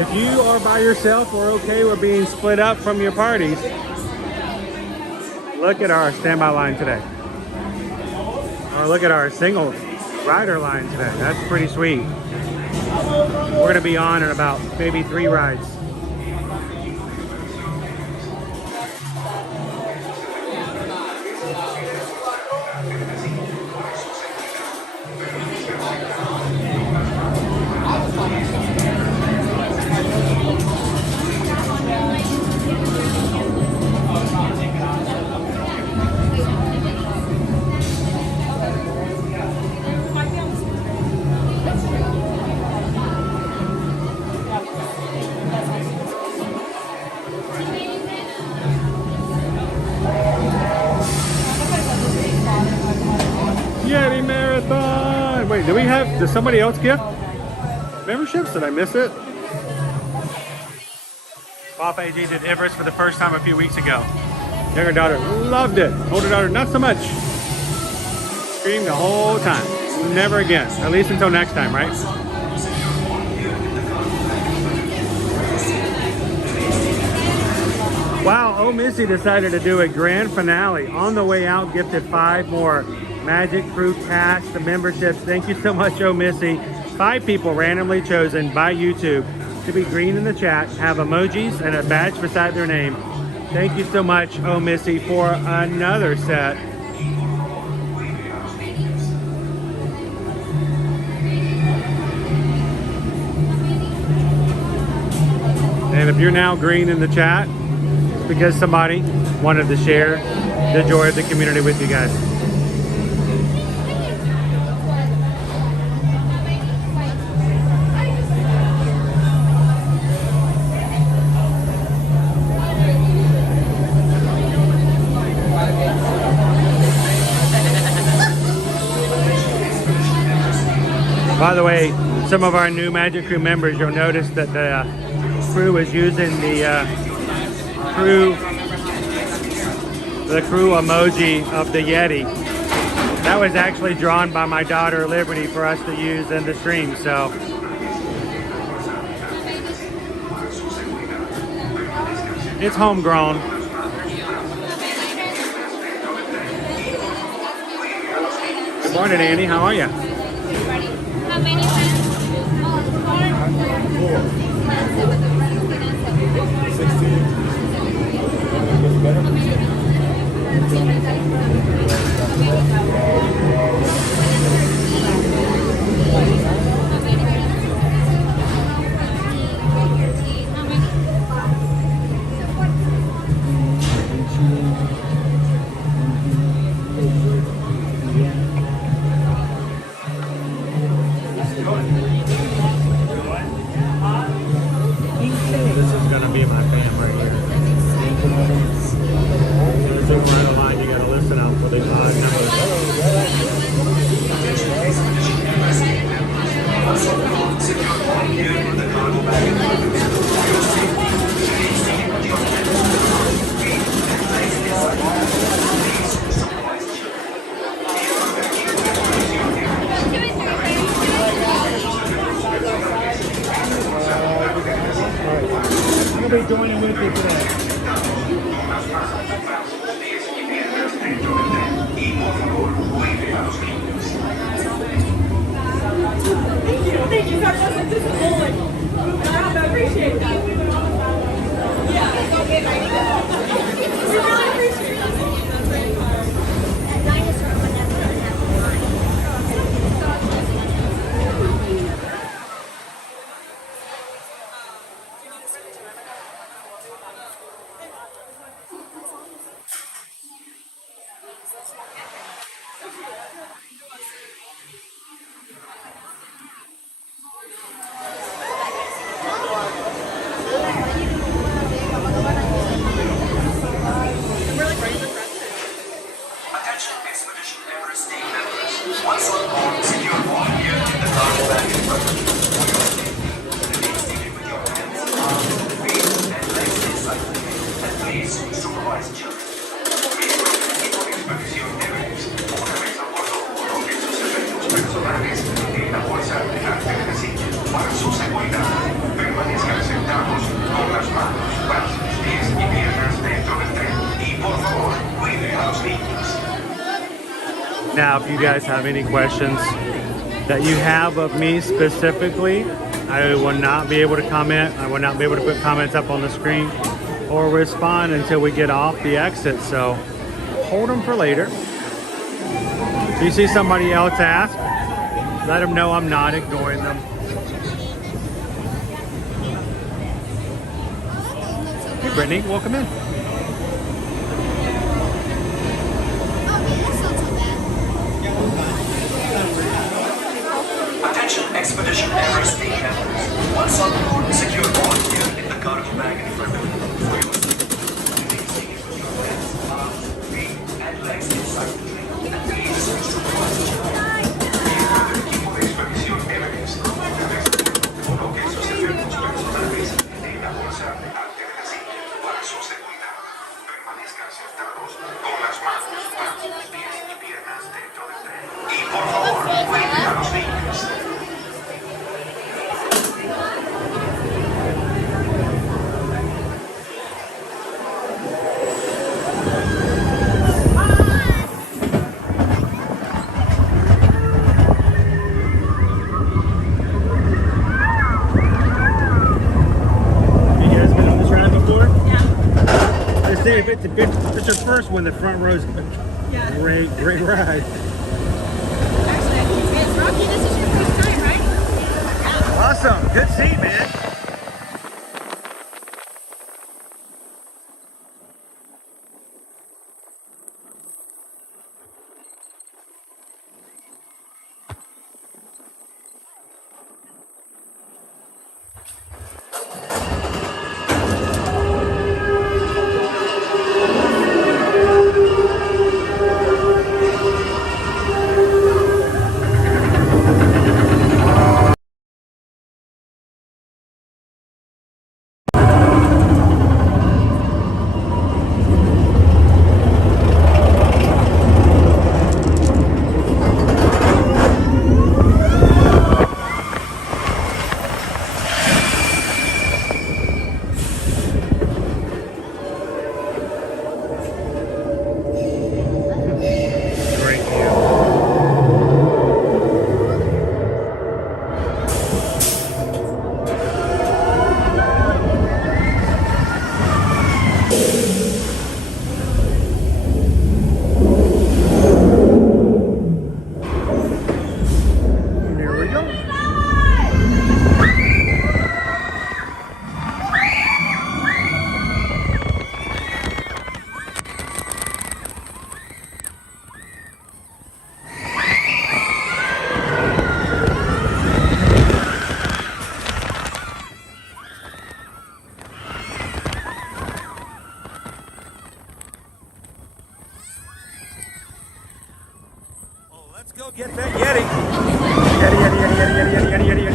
If you are by yourself or okay with being split up from your parties, look at our standby line today. Or look at our single rider line today. That's pretty sweet. We're gonna be on in about maybe 3 rides. does somebody else gift memberships? Did I miss it? Pop AG did Everest for the first time a few weeks ago. Younger daughter loved it. Older daughter, not so much. Screamed the whole time. Never again. At least until next time, right? Wow, Oh Missy decided to do a grand finale. On the way out, gifted 5 more Magic Crew tasks, the memberships. Thank you so much, Oh Missy. 5 people randomly chosen by YouTube to be green in the chat, have emojis and a badge beside their name. Thank you so much, Oh Missy, for another set. And if you're now green in the chat, it's because somebody wanted to share the joy of the community with you guys. By the way, some of our new Magic Crew members, you'll notice that the crew is using the crew emoji of the Yeti. That was actually drawn by my daughter Liberty for us to use in the stream. So it's homegrown. Good morning, Annie. How are you? How many times? This is going to be my fam right here. There's a right of line, you got to listen out for the odd numbers. I'll be joining with you today. Thank you. God bless. This is bowling. I appreciate that. Yeah, it's okay. We really appreciate that. Attention Expedition Everest team members. Once on board, secure all gear in the cargo bag in front of you. Remain seated with your hands, arms, feet, and legs inside. And please supervise children. Expedición Everest. Una vez a bordo, coloquen sus efectos personales en la bolsa de arte de sitio. Para su seguridad, permanezcan sentados con las manos, brazos, pies y piernas dentro del tren. Y por favor, cuide a los niños. Now, if you guys have any questions that you have of me specifically, I will not be able to comment. I will not be able to put comments up on the screen or respond until we get off the exit. So hold them for later. If you see somebody else ask, let them know I'm not ignoring them. Hey, Brittany, welcome in. Attention Expedition Everest team members. Once on board, secure all gear in the cargo bag in front of you. For your safety, remain seated with your hands, arms, feet, and legs inside the train. And please supervise children. If you have any if it's your first one, the front row's great ride. Actually, I can say it's Rocky. This is your first time, right? Yeah. Awesome. Good seat, man. Let's go get that Yeti. Yeti.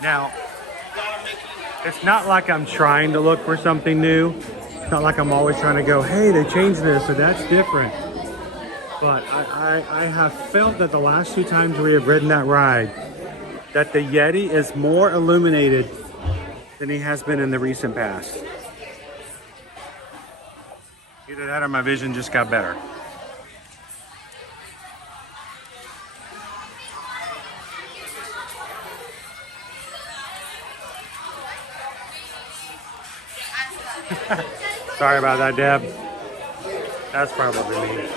Now, it's not like I'm trying to look for something new. It's not like I'm always trying to go, hey, they changed this or that's different. But I have felt that the last 2 times we have ridden that ride, that the Yeti is more illuminated than he has been in the recent past. Either that or my vision just got better. Sorry about that, Deb. That's probably me.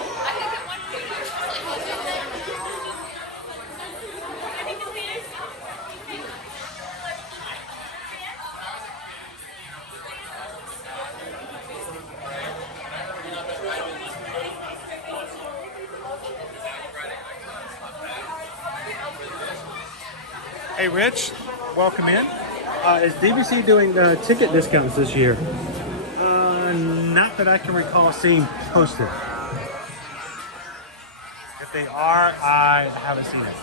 Hey, Rich, welcome in. Is DVC doing ticket discounts this year? Not that I can recall seeing posted. If they are, I haven't seen it.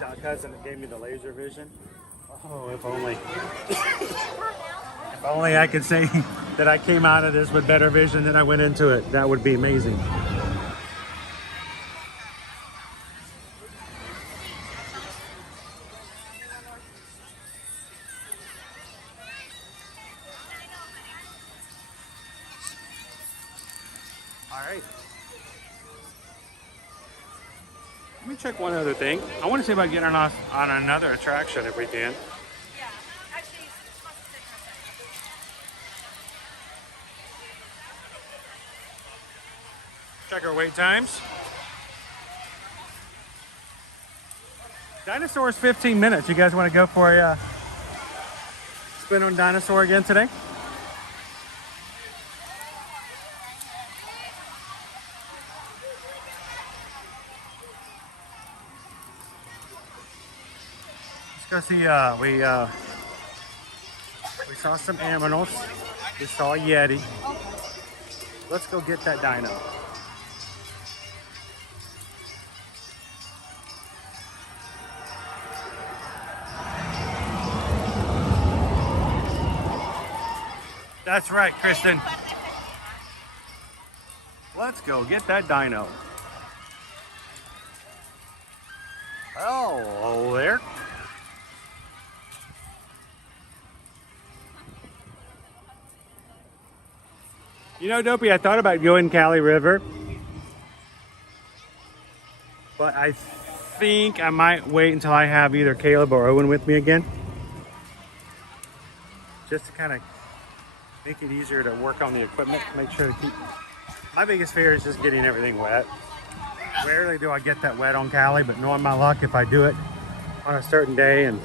Doc Hudson gave me the laser vision. Oh, if only. If only I could say that I came out of this with better vision than I went into it. That would be amazing. All right. Let me check one other thing. I want to see about getting on another attraction if we can. Yeah, actually, Check our wait times. Dinosaur is 15 minutes. You guys want to go for a spin on Dinosaur again today? Let's go see, we saw some aminals. We saw a Yeti. Let's go get that dino. That's right, Kristen. Let's go get that dino. Oh, there. You know, Dopey, I thought about going Cali River, but I think I might wait until I have either Caleb or Owen with me again, just to kind of make it easier to work on the equipment, make sure to keep. My biggest fear is just getting everything wet. Rarely do I get that wet on Cali, but knowing my luck, if I do it on a certain day, and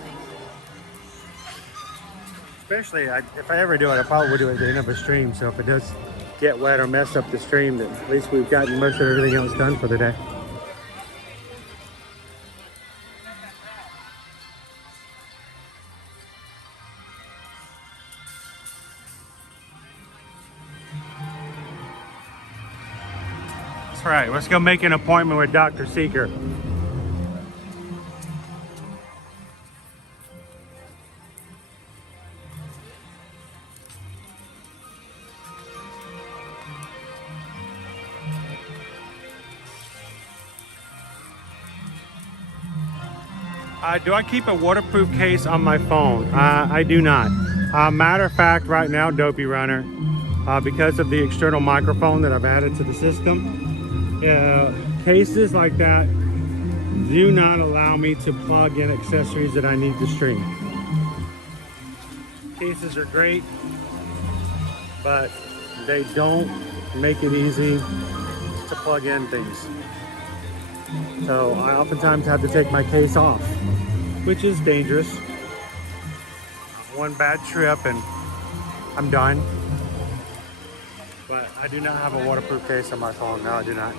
especially if I ever do it, I probably will do it at the end of a stream. So if it does get wet or mess up the stream, then at least we've gotten most of everything else done for the day. That's right. Let's go make an appointment with Dr. Seeker. Do I keep a waterproof case on my phone? I do not. Matter of fact, right now, Dopey Runner, because of the external microphone that I've added to the system, cases like that do not allow me to plug in accessories that I need to stream. Cases are great, but they don't make it easy to plug in things. So I oftentimes have to take my case off, which is dangerous. One bad trip and I'm done. But I do not have a waterproof case on my phone. No, I do not.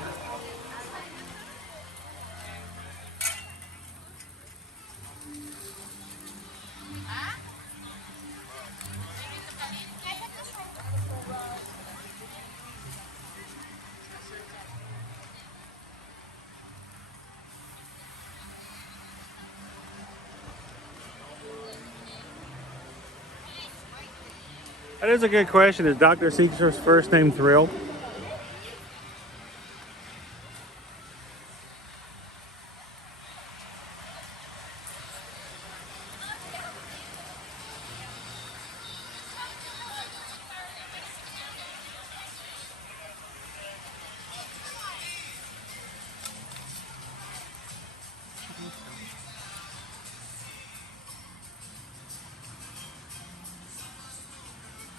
That is a good question. Is Dr. Seeker's first name Thrill?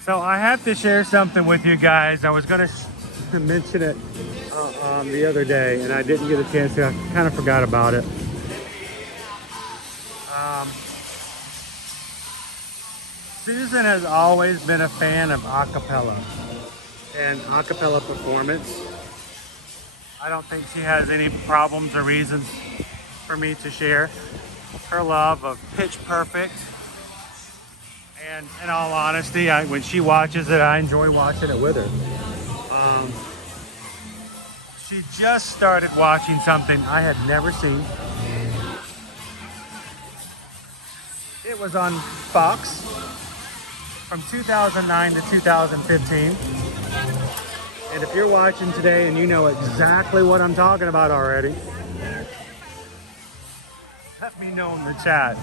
So I have to share something with you guys. I was going to mention it the other day, and I didn't get a chance to. I kind of forgot about it. Susan has always been a fan of acapella and acapella performance. I don't think she has any problems or reasons for me to share her love of Pitch Perfect. And in all honesty, when she watches it, I enjoy watching it with her. She just started watching something I had never seen. It was on Fox from 2009 to 2015. And if you're watching today and you know exactly what I'm talking about already, let me know in the chat.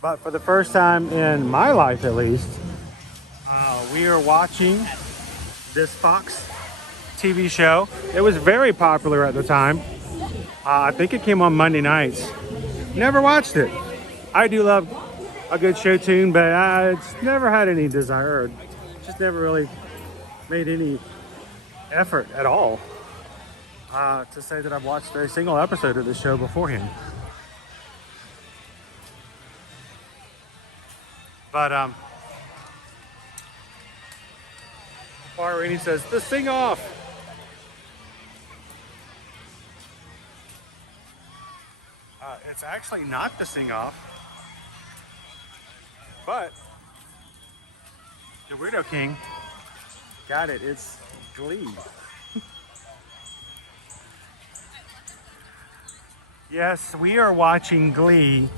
But for the first time in my life, at least, We are watching this Fox TV show. It was very popular at the time. I think it came on Monday nights. Never watched it. I do love a good show tune, but it's never had any desire, or just never really made any effort at all to say that I've watched a single episode of this show beforehand. But Rainey says, the sing off. It's actually not the sing off, but the Weirdo King got it. It's Glee. Yes, we are watching Glee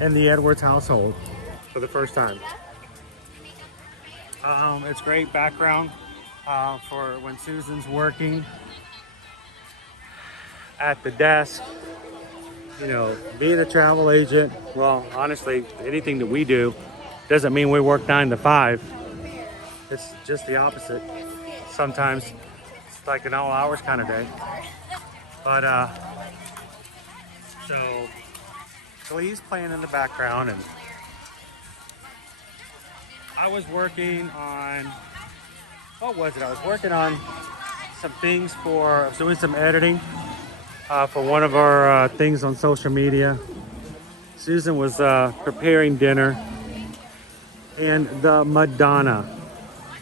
in the Edwards household for the first time. It's great background for when Susan's working at the desk. You know, being a travel agent, well, honestly, anything that we do doesn't mean we work 9 to 5. It's just the opposite. Sometimes it's like an all hours kind of day. But, so Glee's playing in the background, and I was working on, what was it? I was working on some things for, doing some editing for one of our things on social media. Susan was preparing dinner, and the Madonna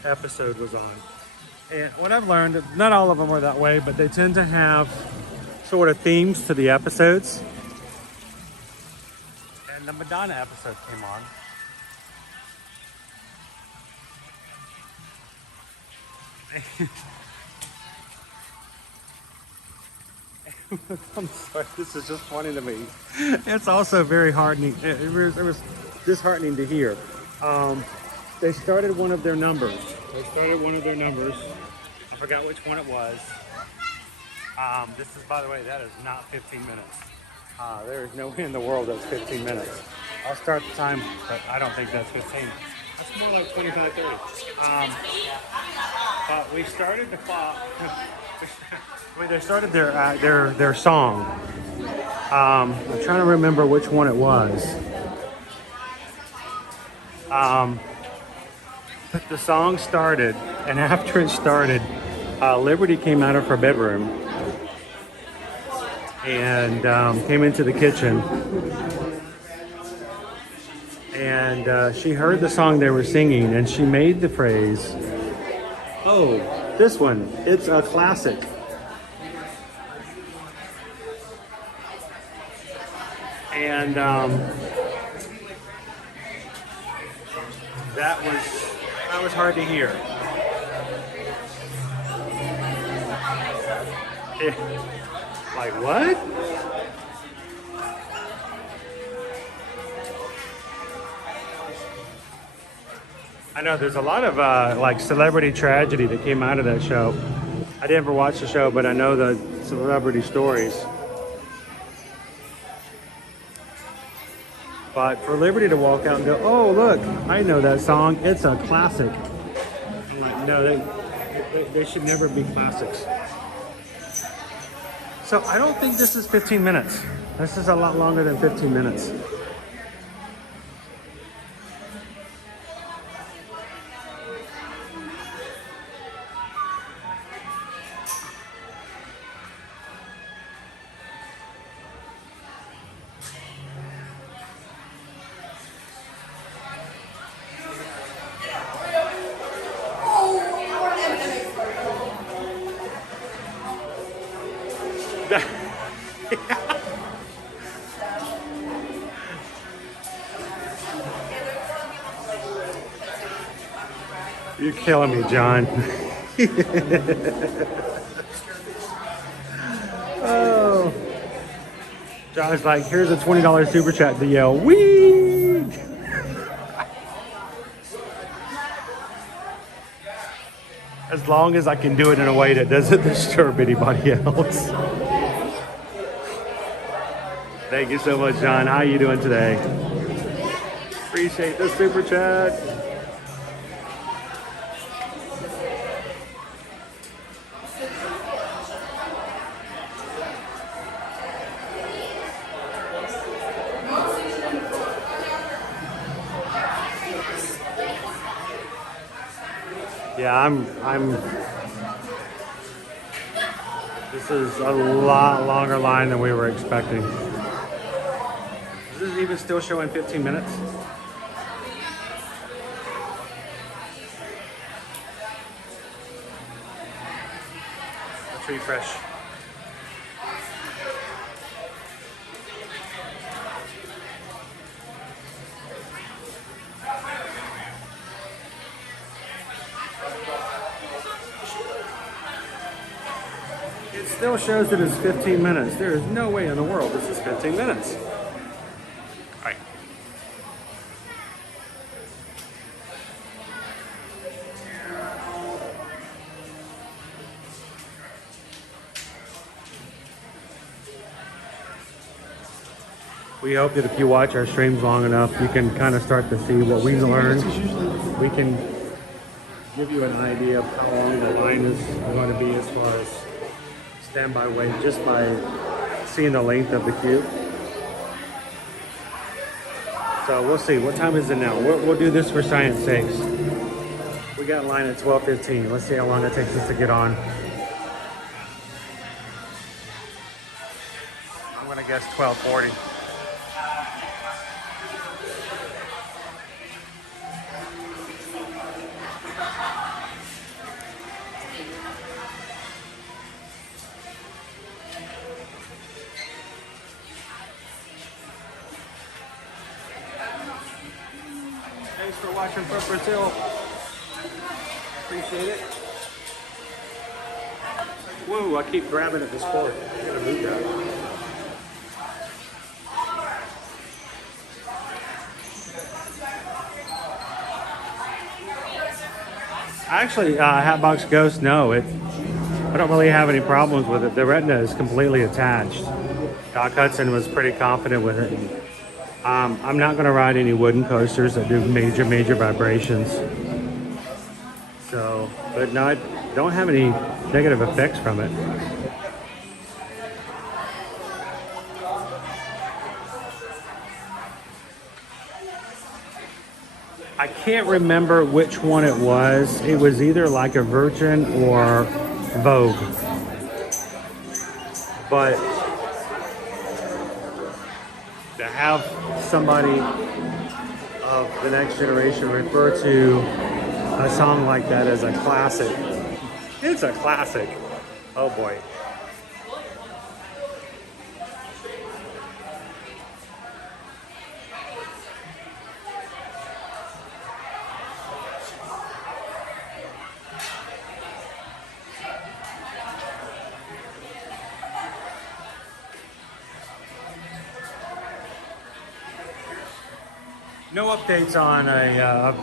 episode was on. And what I've learned, not all of them are that way, but they tend to have sort of themes to the episodes. And the Madonna episode came on. I'm sorry, this is just funny to me. It's also very heartening. It was disheartening to hear. They started one of their numbers. I forgot which one it was. This is, by the way, that is not 15 minutes. There is no way in the world that's 15 minutes. I'll start the time, but I don't think that's 15. That's more like 25, 30. But we started the clock. They started their song. I'm trying to remember which one it was. But the song started, and after it started, Liberty came out of her bedroom and came into the kitchen. And she heard the song they were singing, and she made the phrase, "Oh, this one, it's a classic." And that was hard to hear. Like what? I know there's a lot of like celebrity tragedy that came out of that show. I didn't ever watch the show, but I know the celebrity stories. But for Liberty to walk out and go, "Oh, look, I know that song. It's a classic." I'm like, no, they should never be classics. So I don't think this is 15 minutes. This is a lot longer than 15 minutes. You're killing me, John. Oh. John's like, here's a $20 super chat to yell, "Wee!" As long as I can do it in a way that doesn't disturb anybody else. Thank you so much, John. How are you doing today? Appreciate the super chat. Yeah, this is a lot longer line than we were expecting. Is this even still showing 15 minutes? Let's refresh. It still shows that it's 15 minutes. There is no way in the world this is 15 minutes. All right. We hope that if you watch our streams long enough, you can kind of start to see what we learned. We can give you an idea of how long the line is going to be as far as standby wait, just by seeing the length of the queue. So we'll see. What time is it now? We'll do this for science sakes. We got a line at 12:15. Let's see how long it takes us to get on. I'm gonna guess 12:40. Thanks for watching from Brazil. Appreciate it. Whoa, I keep grabbing at this cord. I gotta move that. Actually, Hatbox Ghost, no, I don't really have any problems with it. The retina is completely attached. Doc Hudson was pretty confident with it. I'm not going to ride any wooden coasters that do major vibrations. So, but no, I don't have any negative effects from it. I can't remember which one it was. It was either like a Virgin or Vogue. But to have somebody of the next generation refer to a song like that as a classic. It's a classic. Oh boy. No updates on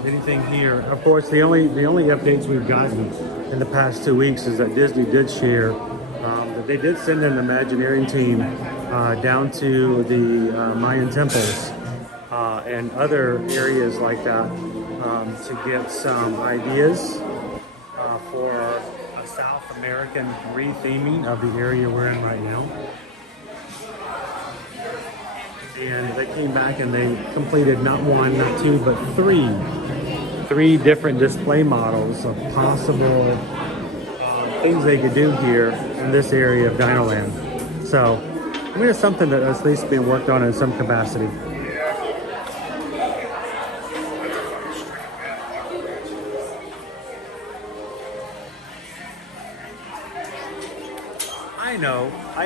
anything here. Of course, the only updates we've gotten in the past 2 weeks is that Disney did share that they did send an Imagineering team down to the Mayan temples and other areas like that to get some ideas for a South American retheming of the area we're in right now. And they came back and they completed not one, not two, but three different display models of possible things they could do here in this area of Dinoland. So, I mean, it's something that at least being worked on in some capacity. I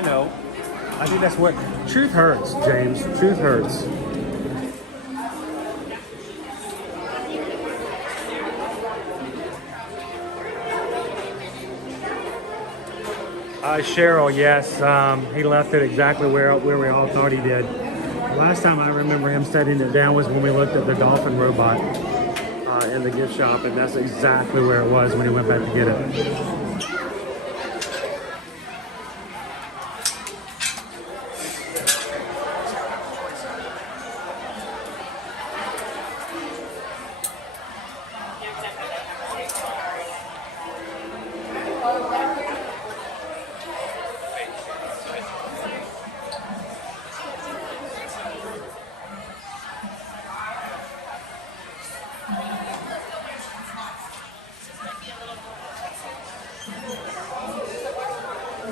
know. I think that's what truth hurts, James. Truth hurts. Cheryl, yes, he left it exactly where we all thought he did. Last time I remember him setting it down was when we looked at the dolphin robot in the gift shop, and that's exactly where it was when he went back to get it.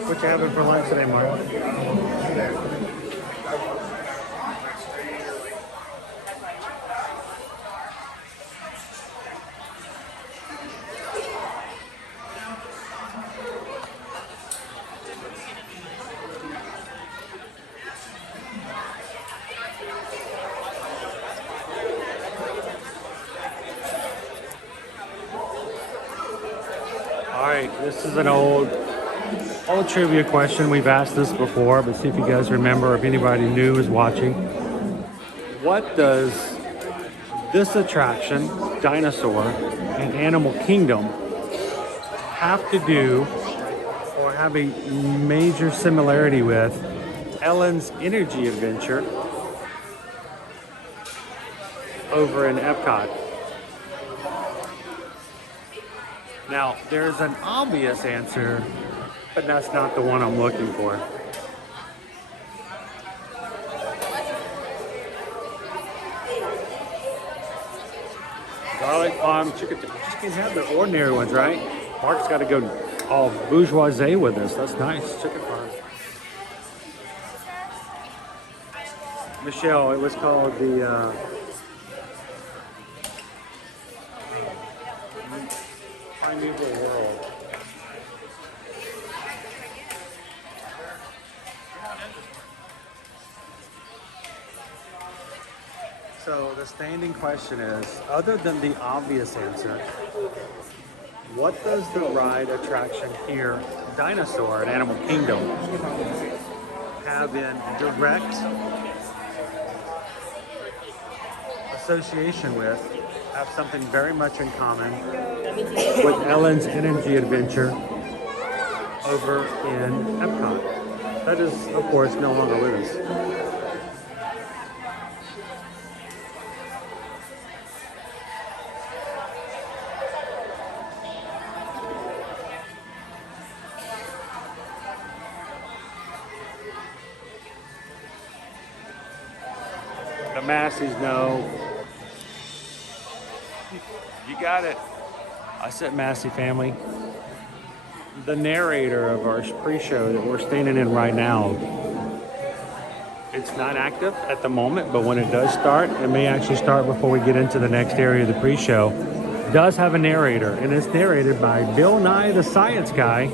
What you having for lunch today, Mark? All right, this is an old trivia question. We've asked this before, but see if you guys remember, if anybody new is watching. What does this attraction, Dinosaur, and Animal Kingdom have to do or have a major similarity with Ellen's Energy Adventure over in Epcot? Now, there's an obvious answer, but that's not the one I'm looking for. Garlic palm chicken. You just can't have the ordinary ones, right? Mark's got to go all bourgeoisie with this. That's nice. Chicken farm. Michelle, it was called the Primeval World. So the standing question is, other than the obvious answer, what does the ride attraction here, Dinosaur at Animal Kingdom, have in direct association with, have something very much in common with Ellen's Energy Adventure over in Epcot? That is, of course, no longer with us. The Massies know. You got it. I said Massey family. The narrator of our pre-show that we're standing in right now, it's not active at the moment, but when it does start, it may actually start before we get into the next area of the pre-show, does have a narrator, and it's narrated by Bill Nye the Science Guy,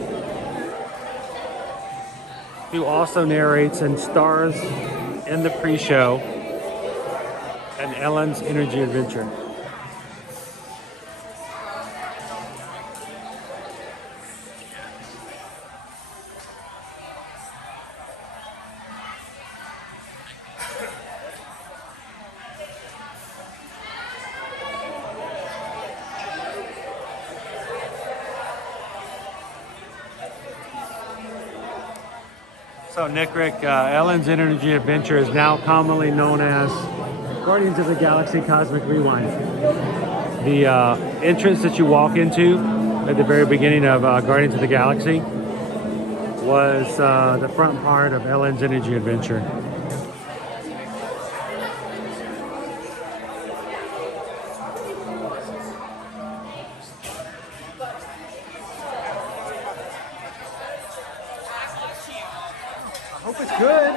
who also narrates and stars in the pre-show and Ellen's Energy Adventure. So Nick Rick, Ellen's Energy Adventure is now commonly known as Guardians of the Galaxy Cosmic Rewind. The entrance that you walk into at the very beginning of Guardians of the Galaxy was the front part of Ellen's Energy Adventure. I hope it's good.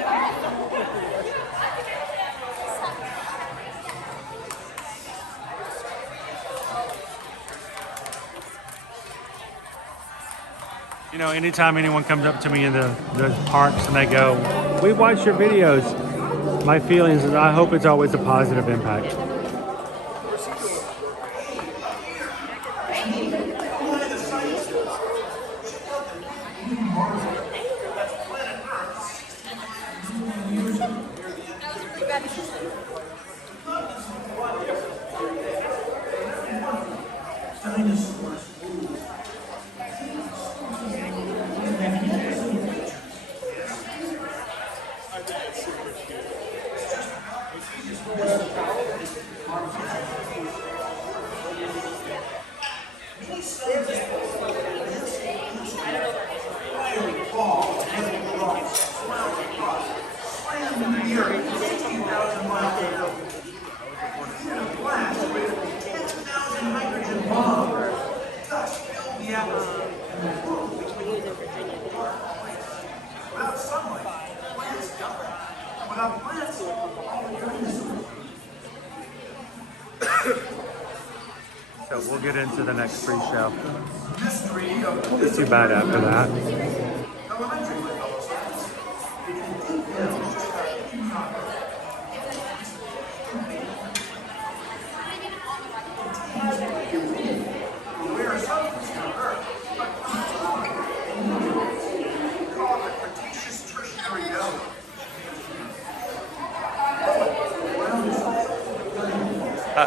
You know, anytime anyone comes up to me in the parks and they go, "We watched your videos," my feelings is I hope it's always a positive impact. So we'll get into the next pre-show. Won't be too bad after that.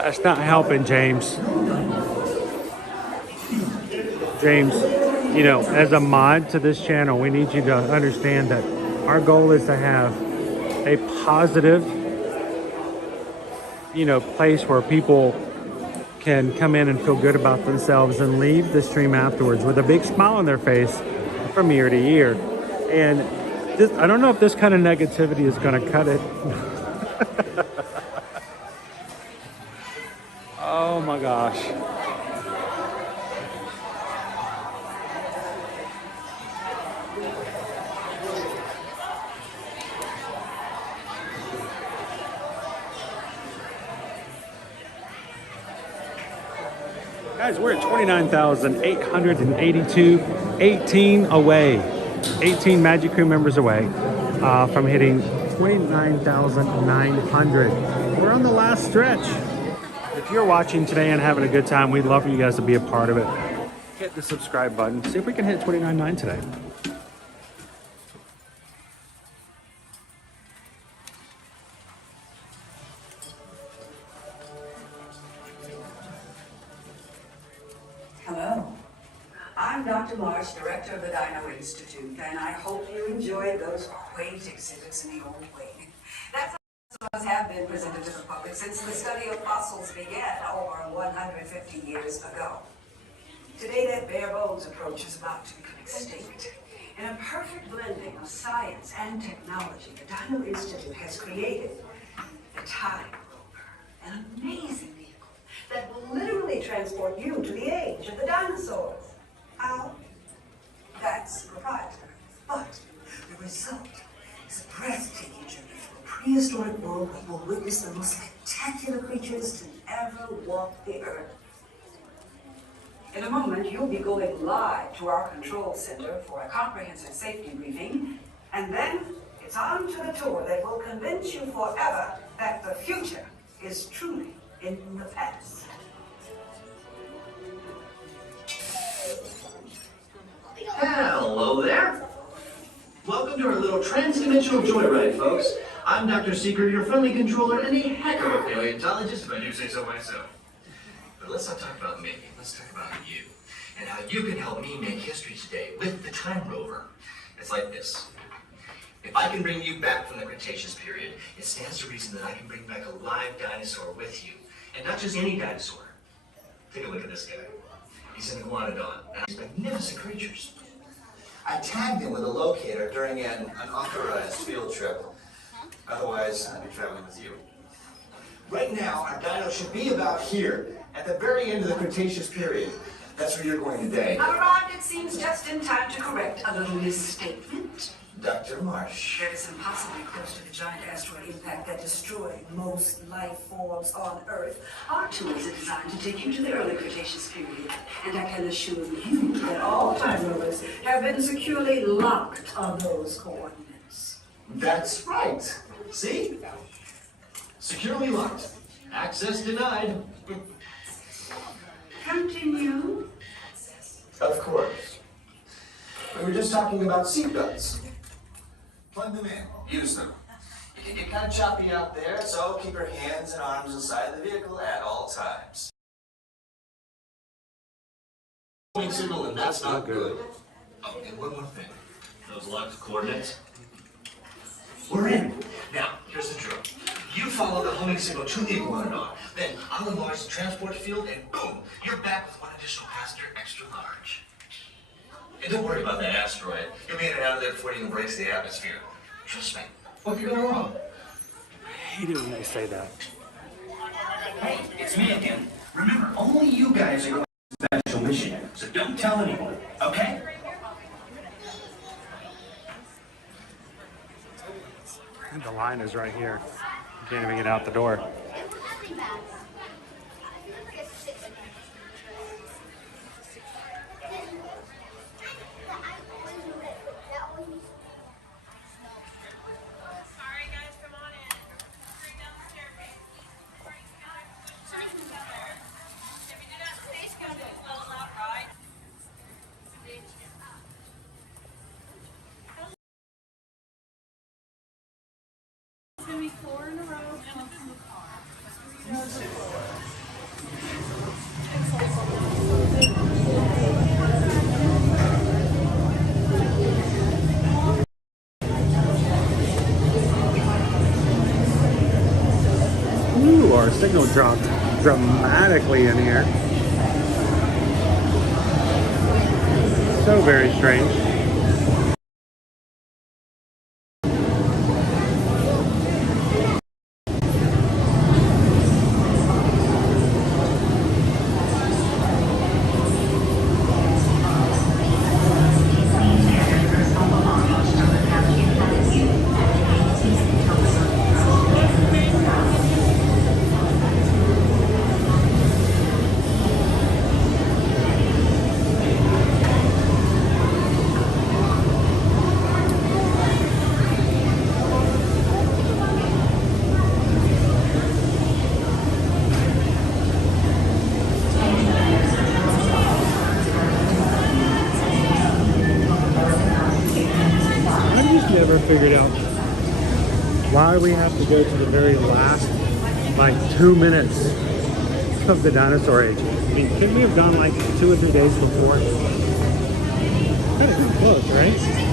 It's not helping, James. James, you know, as a mod to this channel, we need you to understand that our goal is to have a positive, you know, place where people can come in and feel good about themselves and leave the stream afterwards with a big smile on their face from year to year. And this, I don't know if this kind of negativity is going to cut it. Oh my gosh. Guys, we're at 29,882, 18 away, 18 Magic Crew members away from hitting 29,900. We're on the last stretch. If you're watching today and having a good time, we'd love for you guys to be a part of it. Hit the subscribe button. See if we can hit 29.9 today. Hello. I'm Dr. Marsh, director of the Dino Institute, and I hope you enjoyed those quaint exhibits in the old way. That's how dinosaurs have been presented to the public since the study of fossils began over 150 years ago. Today, that bare bones approach is about to become extinct. In a perfect blending of science and technology, the Dino Institute has created the Time Rover, an amazing vehicle that will literally transport you to the age of the dinosaurs. How? That's proprietary. But the result is a breathtaking journey through a prehistoric world that will witness the most spectacular creatures to ever walk the earth. In a moment, you'll be going live to our control center for a comprehensive safety briefing, and then it's on to the tour that will convince you forever that the future is truly in the past. Hello there. Welcome to our little trans-dimensional joyride, folks. I'm Dr. Seeker, your friendly controller and a heck of a paleontologist, if I do say so myself. But let's not talk about me. Let's talk about you and how you can help me make history today with the Time Rover. It's like this. If I can bring you back from the Cretaceous period, it stands to reason that I can bring back a live dinosaur with you. And not just any dinosaur. Take a look at this guy. He's an iguanodon, and he's magnificent creatures. I tagged him with a locator during an unauthorized field trip. Otherwise, I'd be traveling with you. Right now, our dino should be about here, at the very end of the Cretaceous period. That's where you're going today. I've arrived, it seems, just in time to correct a little misstatement. Dr. Marsh. That is impossibly close to the giant asteroid impact that destroyed most life forms on Earth. Our tools are designed to take you to the early Cretaceous period, and I can assure you that all time rovers have been securely locked on those coordinates. That's right. See? Securely locked. Access denied. Continue. Of course. We were just talking about seatbelts. Plug them in. Use them. It can get kind of choppy out there, so keep your hands and arms inside the vehicle at all times. Signal, and that's not good. Oh, and one more thing. Those locked coordinates. We're in. Now, here's the drill. You follow the homing signal to the iguanodon, then I'll enlarge the transport field, and boom, you're back with one additional passenger extra large. And don't worry about that asteroid. You'll get it out of there before it even breaks the atmosphere. Trust me. What could go wrong? I hate it when they say that. Hey, it's me again. Remember, only you guys are going on a special mission, so don't tell anyone, okay? And the line is right here. You can't even get out the door. signal dropped dramatically in here. So very strange. Figured out why we have to go to the very last like 2 minutes of the dinosaur age. I mean, couldn't we have gone like 2 or 3 days before? That is pretty close, right?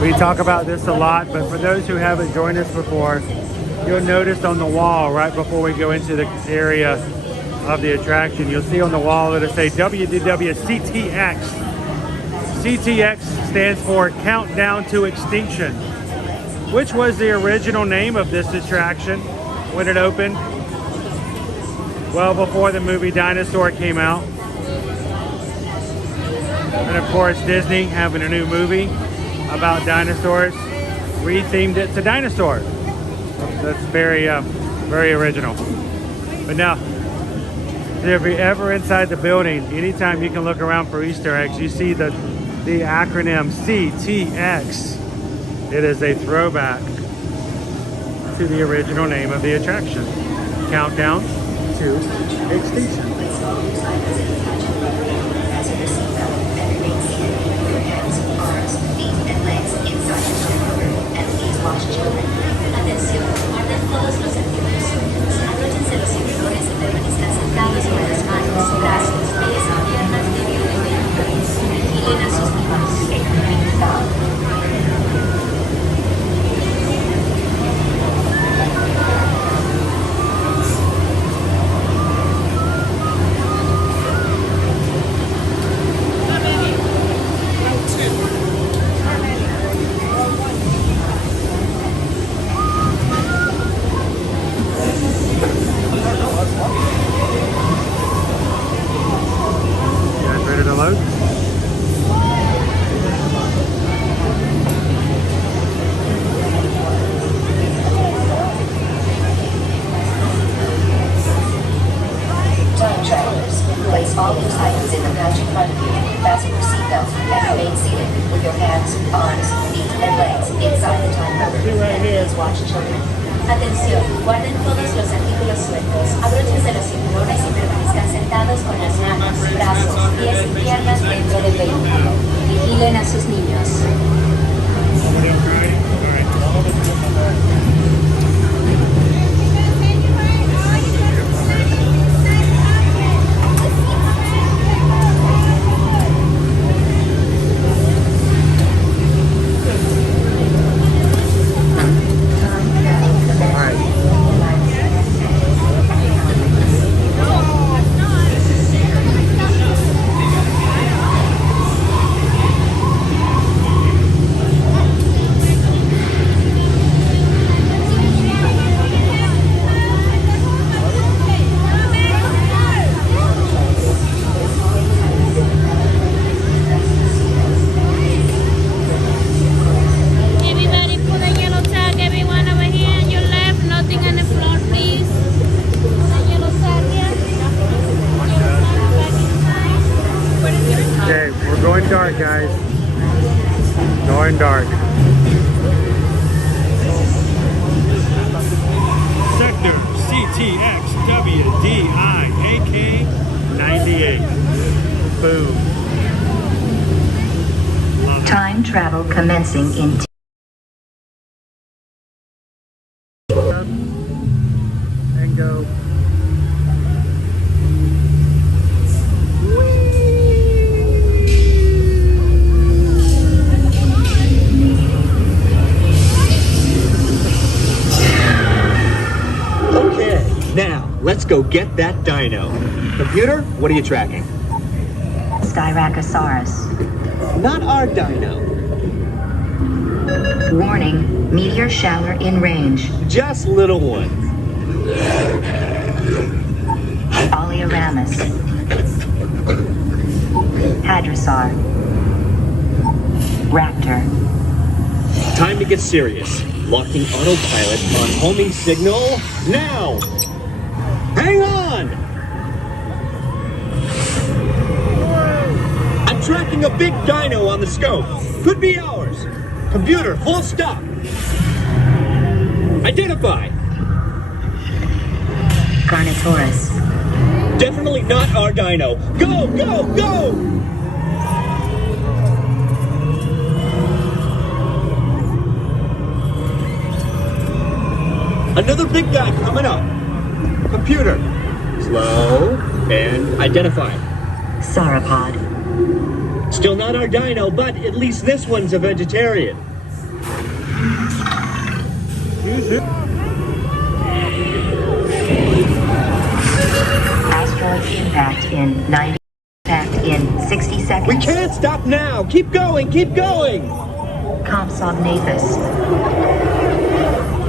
We talk about this a lot, but for those who haven't joined us before, you'll notice on the wall right before we go into the area of the attraction, you'll see on the wall it'll say WDWCTX. CTX stands for Countdown to Extinction, which was the original name of this attraction when it opened, well before the movie Dinosaur came out. And of course Disney, having a new movie about dinosaurs, rethemed it to Dinosaur. That's very very original. But now, if you're ever inside the building, anytime you can look around for Easter eggs, you see the acronym CTX. It is a throwback to the original name of the attraction, Countdown to Extinction. Atención, guarden todos los artículos suyos. Abróchense los cinturones y permanezcan sentados con las manos, brazos, pies y piernas debidamente unidos. Vigilen a sus niños. Place all loose items in the pouch in front of you. Fasten your seatbelt and remain seated with your hands, arms, feet, and legs inside the time belt. And please watch children. Atención, guarden todos los artículos sueltos. Abróchense los cinturones y permanezcan sentados con las manos, brazos, pies y piernas dentro del vehículo. Vigilen a sus niños. PIAK 98. Boom. Time travel commencing in and go. Okay, now let's go get that dino. Computer, what are you tracking? Styracosaurus. Not our dino. Warning, meteor shower in range. Just little ones. Oleoramus. Hadrosaur. Raptor. Time to get serious. Locking autopilot on homing signal now. Hang on! I'm tracking a big dino on the scope. Could be ours. Computer, full stop. Identify. Carnotaurus. Definitely not our dino. Go, go, go! Another big guy coming up. Computer. Slow and identify. Sauropod. Still not our dino, but at least this one's a vegetarian. Asteroid impact in 90. Impact in 60 seconds. We can't stop now. Keep going, keep going. Compsognathus.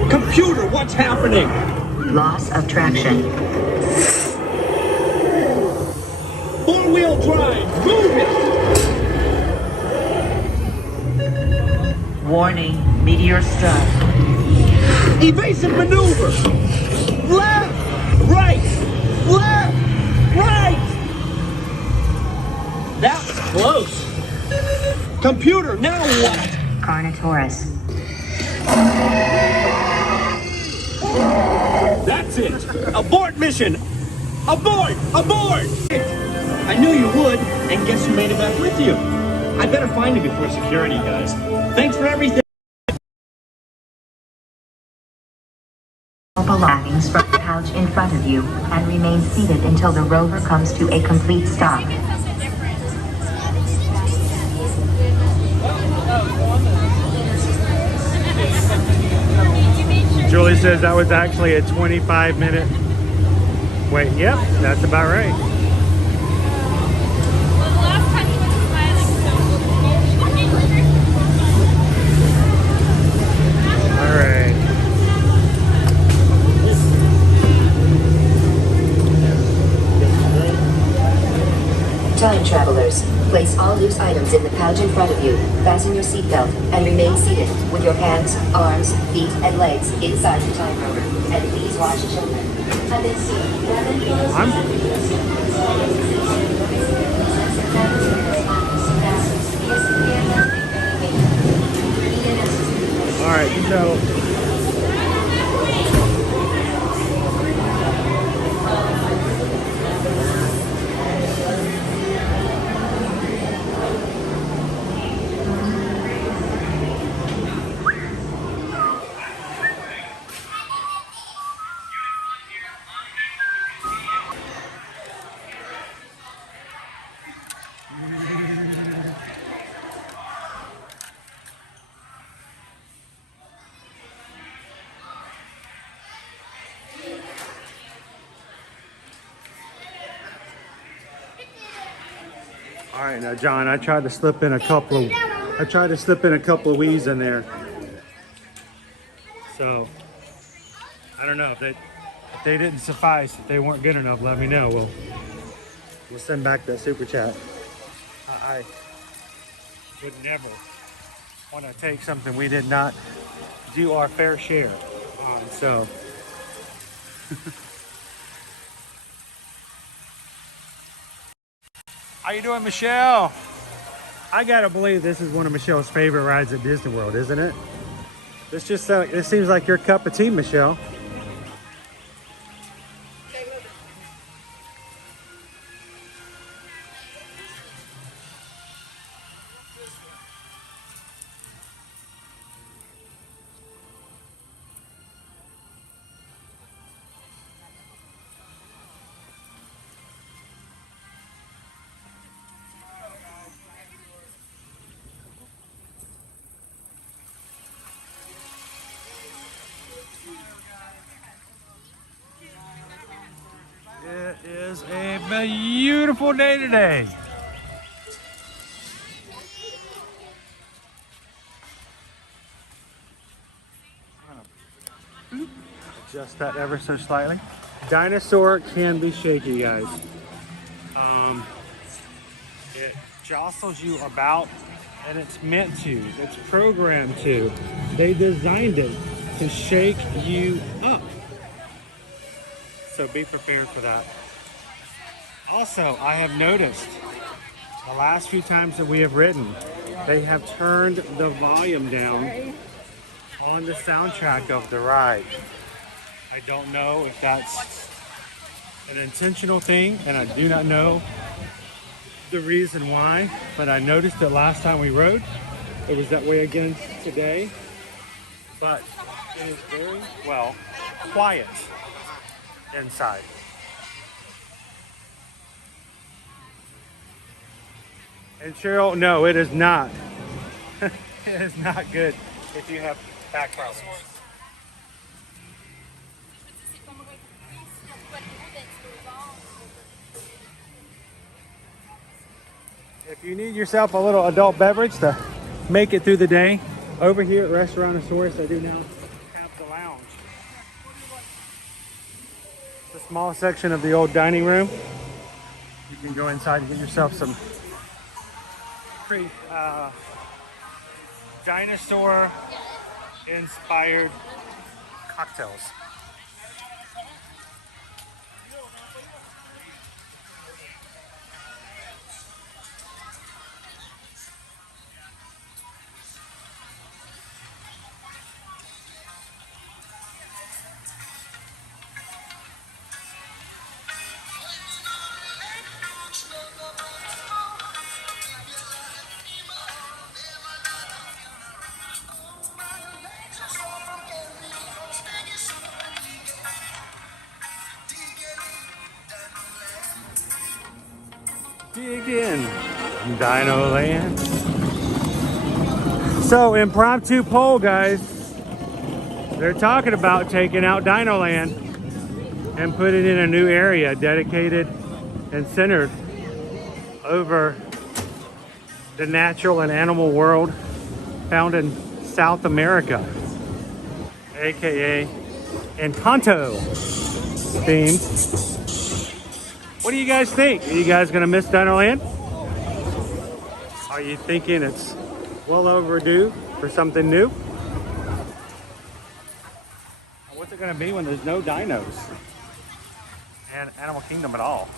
Computer, what's happening? Loss of traction. Four-wheel drive, move it! Warning, meteor strike. Evasive maneuver! Left, right, left, right! That was close. Computer, now what? Carnotaurus. That's it! Abort mission! Abort! Abort! I knew you would, and guess who made it back with you? I better find him before security, guys. Thanks for everything. Belongings from the pouch in front of you and remain seated until the rover comes to a complete stop. Julie says that was actually a 25-minute wait. Yep, that's about right. All right. Time travelers, place all loose items in the pouch in front of you, fasten your seatbelt, and remain seated with your hands, arms, feet, and legs inside the time rover. And please watch children. All right, so all right, now John, I tried to slip in a couple of wees in there. So I don't know if they didn't suffice, if they weren't good enough, let me know. We'll send back that super chat. I would never want to take something we did not do our fair share on. So how you doing, Michelle? I gotta believe this is one of Michelle's favorite rides at Disney World, isn't it? This seems like your cup of tea, Michelle. It is a beautiful day today. Adjust that ever so slightly. Dinosaur can be shaky, guys. It jostles you about, and it's meant to. It's programmed to. They designed it to shake you up. So be prepared for that. Also, I have noticed the last few times that we have ridden, they have turned the volume down on the soundtrack of the ride. I don't know if that's an intentional thing, and I do not know the reason why, but I noticed it last time we rode. It was that way again today, but it is very, well, quiet inside. And Cheryl, no, it is not. It is not good if you have back problems. If you need yourself a little adult beverage to make it through the day, over here at Restaurantosaurus, I do now have the lounge. It's a small section of the old dining room. You can go inside and get yourself some dinosaur inspired cocktails. Dig in, Dino Land. So, impromptu poll, guys. They're talking about taking out Dino Land and putting in a new area dedicated and centered over the natural and animal world found in South America, aka Encanto theme. What do you guys think? Are you guys gonna miss Dino Land? Are you thinking it's well overdue for something new? What's it gonna be when there's no dinos and Animal Kingdom at all?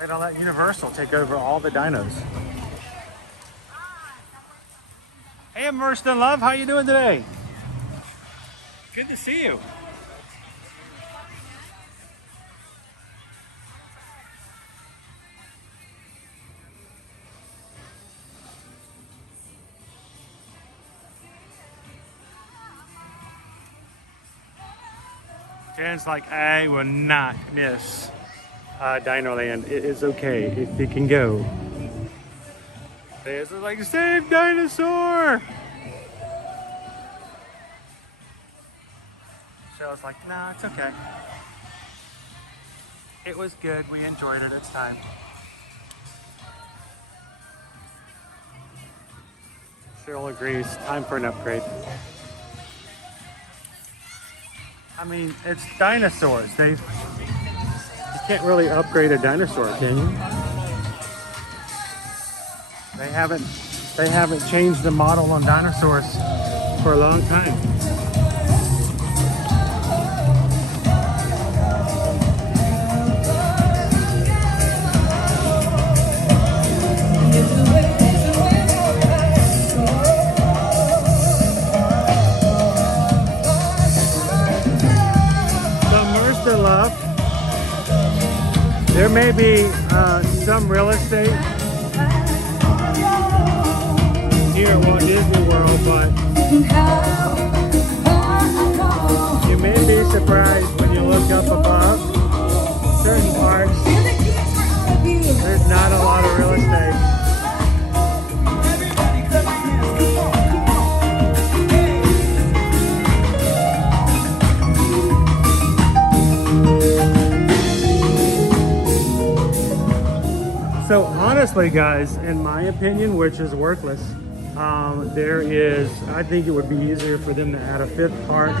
They don't let Universal take over all the dinos. Hey, Immersed in Love, how you doing today? Good to see you. Jan's like, I will not miss Dino Land. It is okay if it can go. There's like, save Dinosaur! Shell's like, nah, it's okay. It was good, we enjoyed it, it's time. Cheryl agrees, time for an upgrade. I mean, it's dinosaurs. You can't really upgrade a dinosaur, can you? They haven't changed the model on dinosaurs for a long time. There may be some real estate here at Walt Disney World, but you may be surprised when you look up above certain parks. There's not a lot of real estate. So honestly, guys, in my opinion, which is worthless, I think it would be easier for them to add a 5th park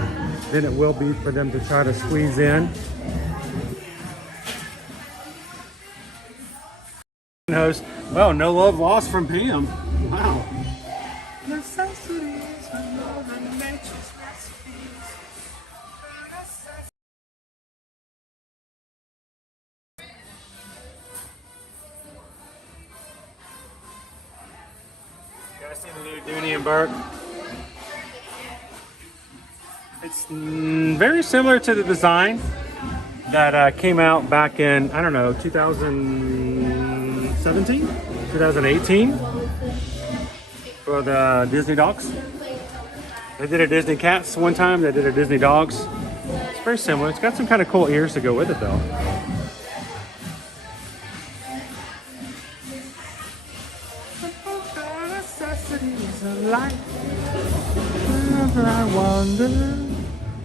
than it will be for them to try to squeeze in. Well, no love lost from Pam. Wow. You guys see the new Dooney and Burke? It's very similar to the design that came out back in, I don't know, 2017, 2018 for the Disney dogs. They did a Disney Cats one time, they did a Disney Dogs. It's very similar. It's got some kind of cool ears to go with it though. Wherever I wander,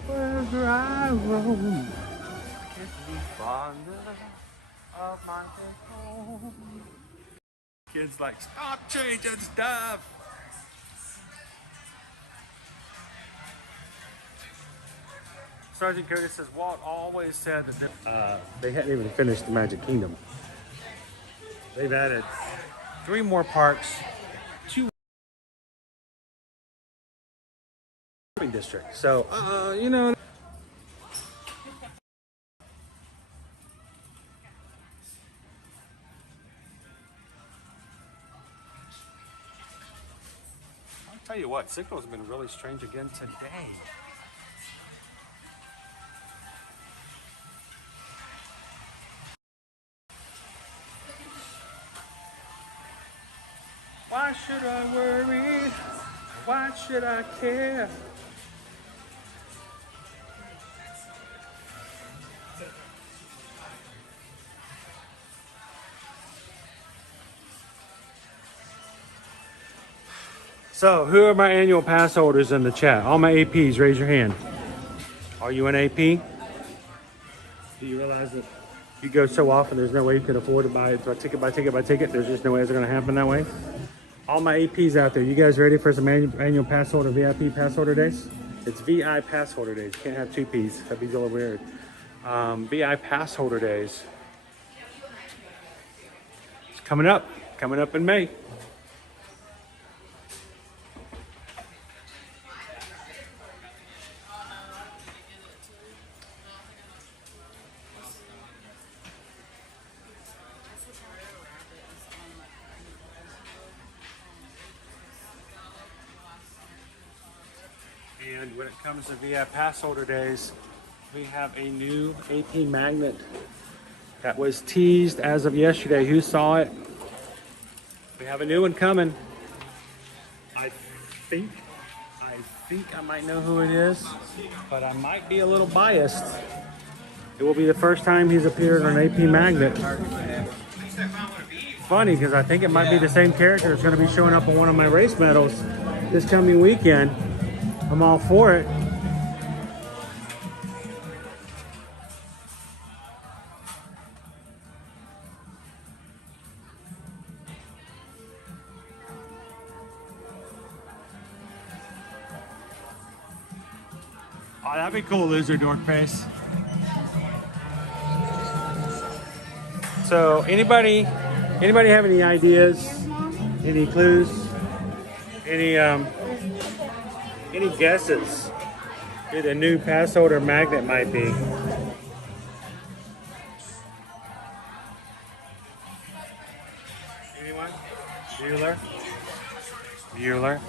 wherever I roam, get me fonder of my home. Kids like, stop changing stuff. Sergeant Curtis says Walt always said that they hadn't even finished the Magic Kingdom. They've added 3 more parks, 2 district. So, you know. I'll tell you what, signal's been really strange again today. Why should I worry? Why should I care? So, who are my annual pass holders in the chat? All my APs, raise your hand. Are you an AP? Do you realize that you go so often, there's no way you can afford to buy it ticket by ticket by ticket? There's just no way it's going to happen that way. All my APs out there, you guys ready for some annual pass holder VIP pass holder days? It's VI pass holder days. You can't have 2 Ps. That'd be a little weird. VI pass holder days. It's coming up in May. And when it comes to VI pass holder days, we have a new AP magnet that was teased as of yesterday. Who saw it? We have a new one coming. I think I might know who it is, but I might be a little biased. It will be the first time he's appeared on an AP magnet. Funny, because I think it might be the same character that's going to be showing up on one of my race medals this coming weekend. I'm all for it. Oh, that'd be cool, Lizard Dork Face. So, anybody have any ideas? Any clues? Any guesses who the new pass holder magnet might be? Anyone? Bueller? Bueller?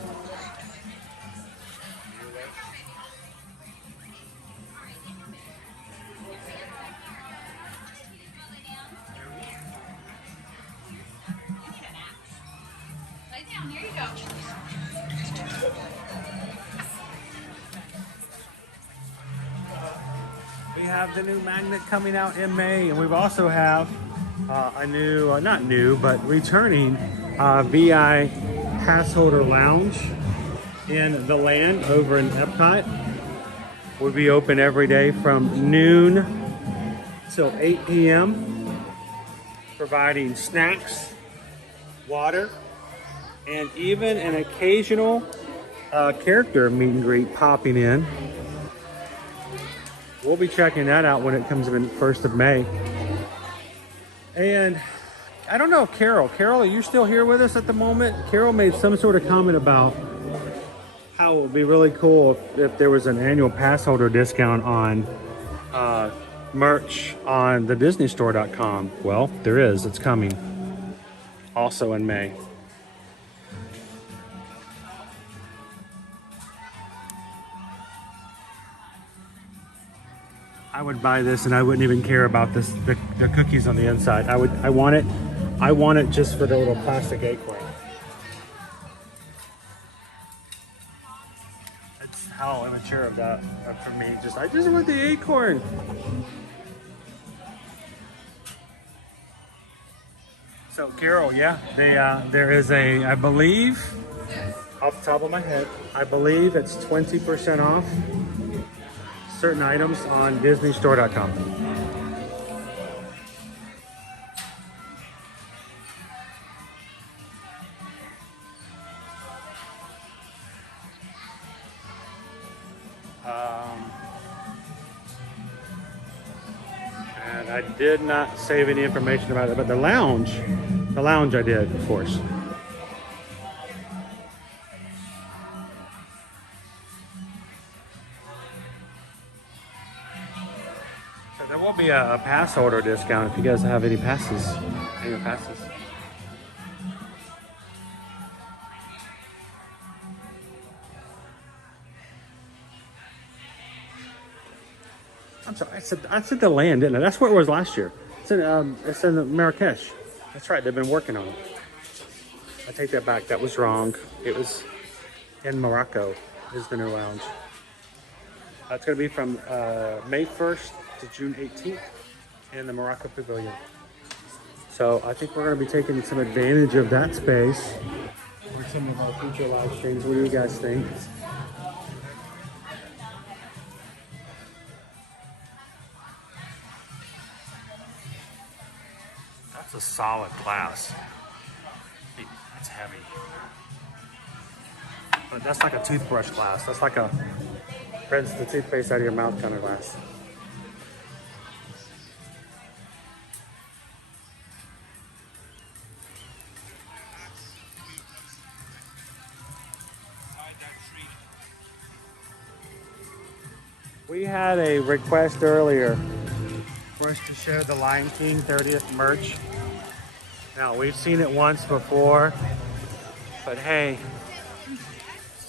We have the new magnet coming out in May, and we've also have a new, not new, but returning VI pass holder lounge in the land over in Epcot. We'll be open every day from noon till 8 p.m. providing snacks, water, and even an occasional character meet and greet popping in. We'll be checking that out when it comes in 1st of May. And I don't know if Carol, are you still here with us at the moment? Carol made some sort of comment about how it would be really cool if there was an annual pass holder discount on merch on the DisneyStore.com. Well, there is. It's coming. Also in May. I would buy this and I wouldn't even care about this, the cookies on the inside. I want it just for the little plastic acorn. That's how immature of that for me. I just want the acorn. So Carol, yeah, there is I believe, off the top of my head, I believe it's 20% off certain items on DisneyStore.com. And I did not save any information about it, but the lounge I did, of course. So there will be a pass holder discount if you guys have any passes, annual passes. I'm sorry, I said the land, didn't I? That's where it was last year. It's in Marrakesh. That's right, they've been working on it. I take that back, that was wrong. It was in Morocco, is the new lounge. It's gonna be from May 1st to June 18th in the Morocco Pavilion. So I think we're gonna be taking some advantage of that space for some of our future live streams. What do you guys think? That's a solid glass. It's heavy. But that's like a toothbrush glass. That's like a rinse the toothpaste out of your mouth kind of glass. We had a request earlier for us to share the Lion King 30th merch. Now, we've seen it once before, but hey,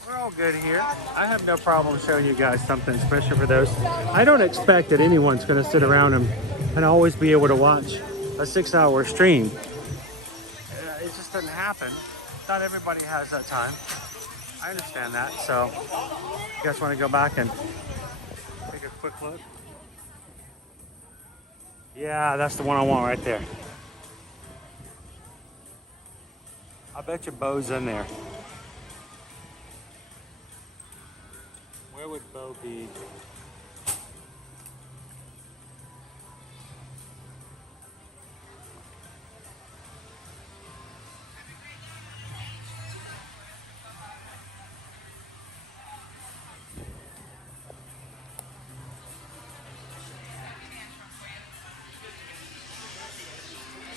we're all good here. I have no problem showing you guys something, especially for those. I don't expect that anyone's going to sit around and always be able to watch a 6-hour stream. It just doesn't happen. Not everybody has that time. I understand that, so you guys want to go back and take a quick look? Yeah, that's the one I want right there. I bet you Bo's in there. Where would Bo be?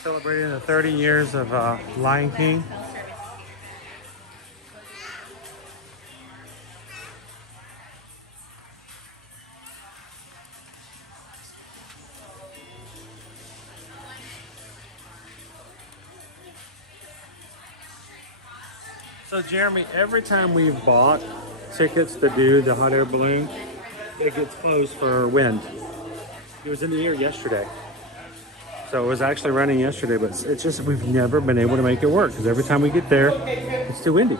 Celebrating the 30 years of Lion King. So Jeremy, every time we've bought tickets to do the hot air balloon, it gets closed for wind. It was in the air yesterday. So it was actually running yesterday, but it's just we've never been able to make it work because every time we get there, it's too windy.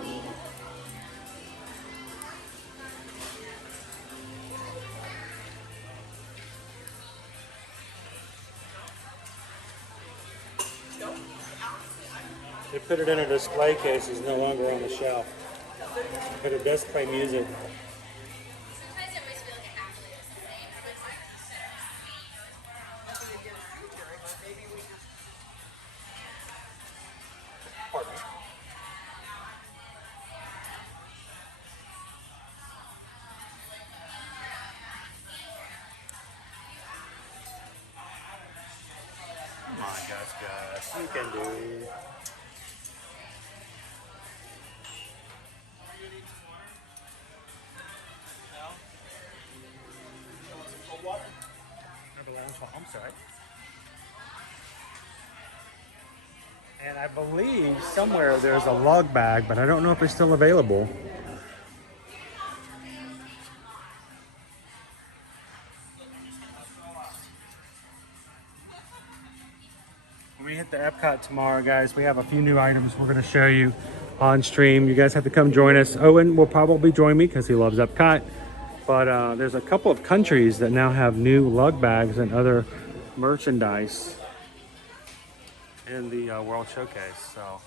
They put it in a display case, it's no longer on the shelf. But it does play music. Come on, Gus. You can do it. I'm sorry. And I believe somewhere there's a lug bag, but I don't know if it's still available. When we hit the Epcot tomorrow, guys, we have a few new items we're going to show you on stream. You guys have to come join us. Owen will probably join me because he loves Epcot. But there's a couple of countries that now have new lug bags and other merchandise in the World Showcase. So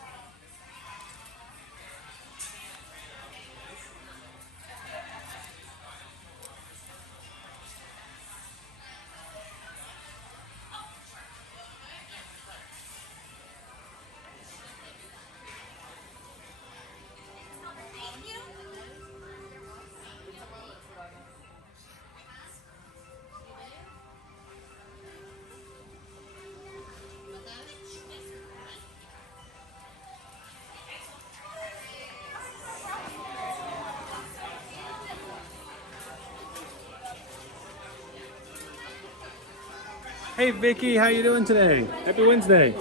hey Vicky, how you doing today? Happy Wednesday.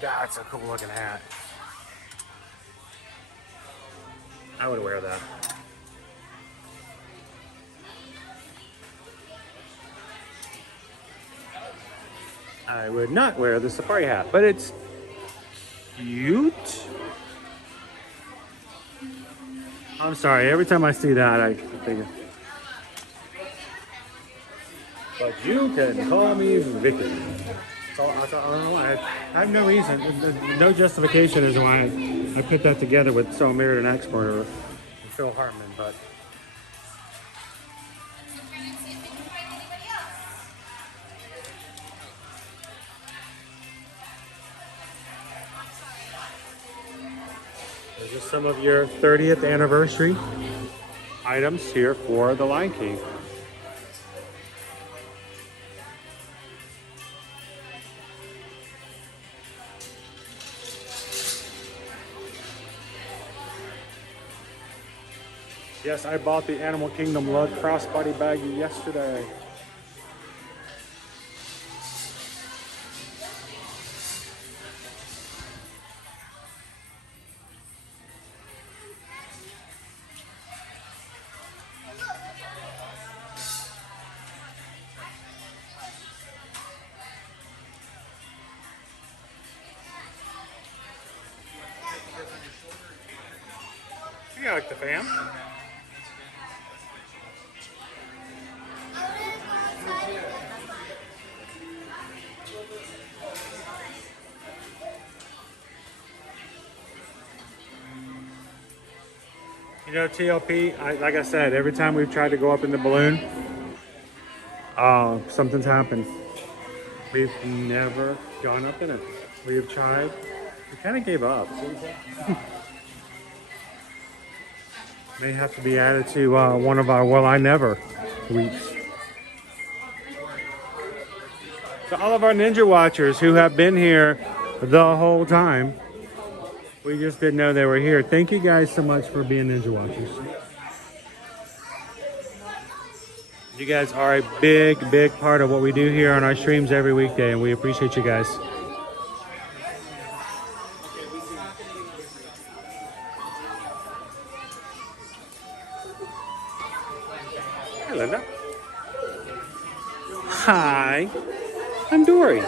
That's a cool looking hat. I would wear that. I would not wear the safari hat, but it's cute. I'm sorry, every time I see that, I think, but you can call me Vicky. So I don't know why. I have no reason, no justification as to why I put that together with So Mirrored and Export or Phil Hartman, but. Those are some of your 30th anniversary items here for the Lion King. Yes, I bought the Animal Kingdom Lug crossbody baggie yesterday. You like the fam? You know, TLP, like I said, every time we've tried to go up in the balloon, something's happened. We've never gone up in it. We've tried. We kind of gave up. May have to be added to one of our Well I Never weeks. So all of our Ninja Watchers who have been here the whole time, we just didn't know they were here. Thank you guys so much for being Ninja Watchers. You guys are a big, big part of what we do here on our streams every weekday, and we appreciate you guys. Hi, Linda. Hi, I'm Dory.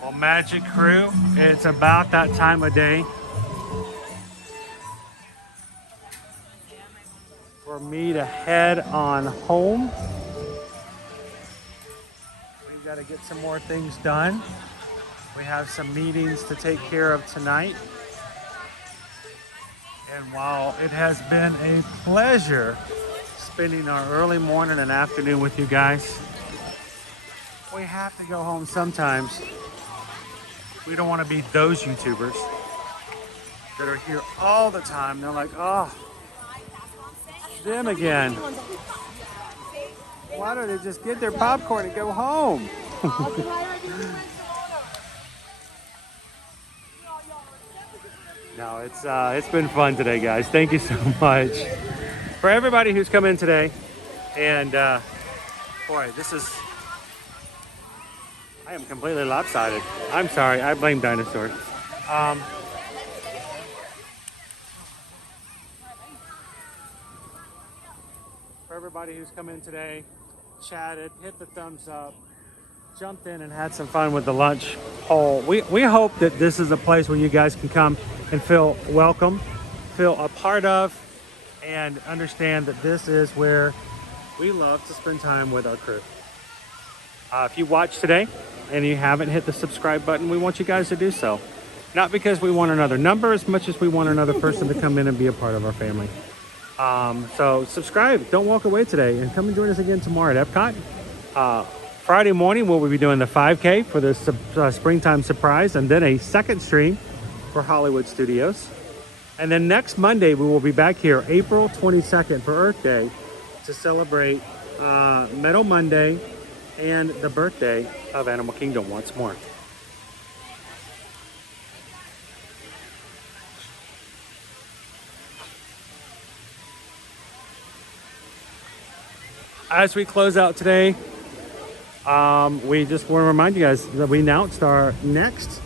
Well, Magic Crew, it's about that time of day for me to head on home. We've got to get some more things done. We have some meetings to take care of tonight. And while it has been a pleasure spending our early morning and afternoon with you guys, we have to go home sometimes. We don't want to be those YouTubers that are here all the time. They're like, oh, them again. Why don't they just get their popcorn and go home? No, it's been fun today, guys. Thank you so much for everybody who's come in today. And boy, I am completely lopsided. I'm sorry, I blame Dinosaur. For everybody who's come in today, chatted, hit the thumbs up, jumped in and had some fun with the lunch poll. We hope that this is a place where you guys can come and feel welcome, feel a part of, and understand that this is where we love to spend time with our crew. If you watched today and you haven't hit the subscribe button, we want you guys to do so. Not because we want another number as much as we want another person to come in and be a part of our family. So subscribe, don't walk away today, and come and join us again tomorrow at Epcot. Friday morning we'll be doing the 5K for the springtime surprise, and then a second stream for Hollywood Studios. And then next Monday we will be back here April 22nd for Earth Day to celebrate Metal Monday and the birthday of Animal Kingdom once more. As we close out today, we just want to remind you guys that we announced our next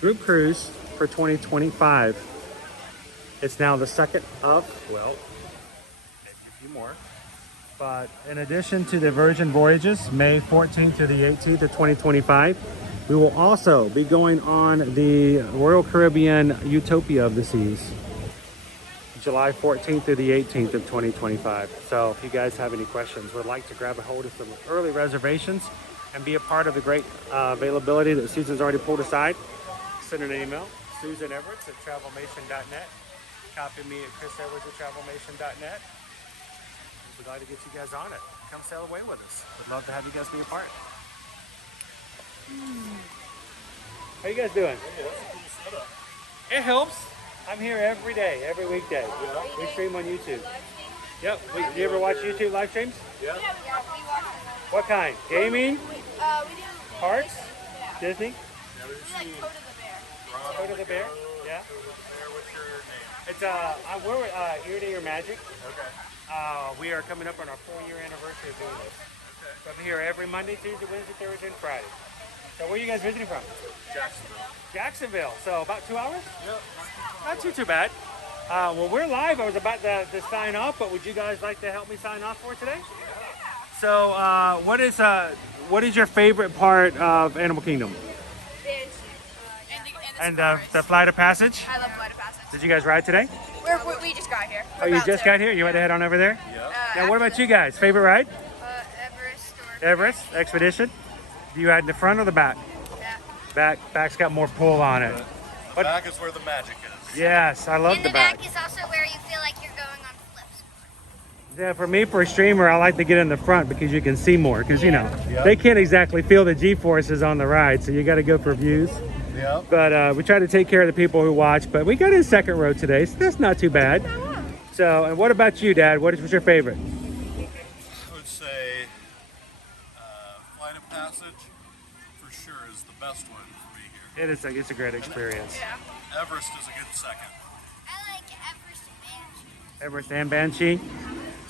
group cruise for 2025. It's now the second of, well, maybe a few more. But in addition to the Virgin Voyages, May 14th to the 18th of 2025, we will also be going on the Royal Caribbean Utopia of the Seas, July 14th through the 18th of 2025. So if you guys have any questions, would like to grab a hold of some early reservations and be a part of the great availability that Susan's already pulled aside, send an email, susanedwards at travelmation.net. Copy me at chrisedwards@travelmation.net. We'd like to get you guys on it. Come sail away with us. We'd love to have you guys be a part. How you guys doing? It helps. I'm here every day, every weekday. Yeah. We stream on YouTube. Yep. Do you ever watch YouTube live streams? Yeah. What kind? Gaming? We do parks? Yeah. Disney? Yeah, we like Code of the Bear. Code of the Bear? Yeah. What's your name? It's we're with Ear to Ear Magic. Okay. We are coming up on our 4-year anniversary of doing this. Okay. So I'm here every Monday, Tuesday, Wednesday, Thursday, and Friday. So where are you guys visiting from? Jacksonville. Jacksonville. So about 2 hours? Yep. Not too bad. Well, we're live. I was about to sign off, but would you guys like to help me sign off for today? Yeah. So what is your favorite part of Animal Kingdom? And the Flight of Passage? I love Flight of Passage. Did you guys ride today? We just got here. Oh, you just got here? You want to head on over there? Yeah. Now, what about you guys? Favorite ride? Everest. Everest Expedition? Do you ride in the front or the back? Back. Back's got more pull on it. The back is where the magic is. Yes, I love the back. And the back is also where you feel like you're going on flips. Yeah, for me, for a streamer, I like to get in the front because you can see more. Because, you know, they can't exactly feel the G-forces on the ride, so you got to go for views. Yep. But we try to take care of the people who watch. But we got in second row today, so that's not too bad. So, and what about you, Dad? What was your favorite? I would say Flight of Passage for sure is the best one for me here. It's a great experience. Yeah. Everest is a good second. I like Everest and Banshee. Everest and Banshee.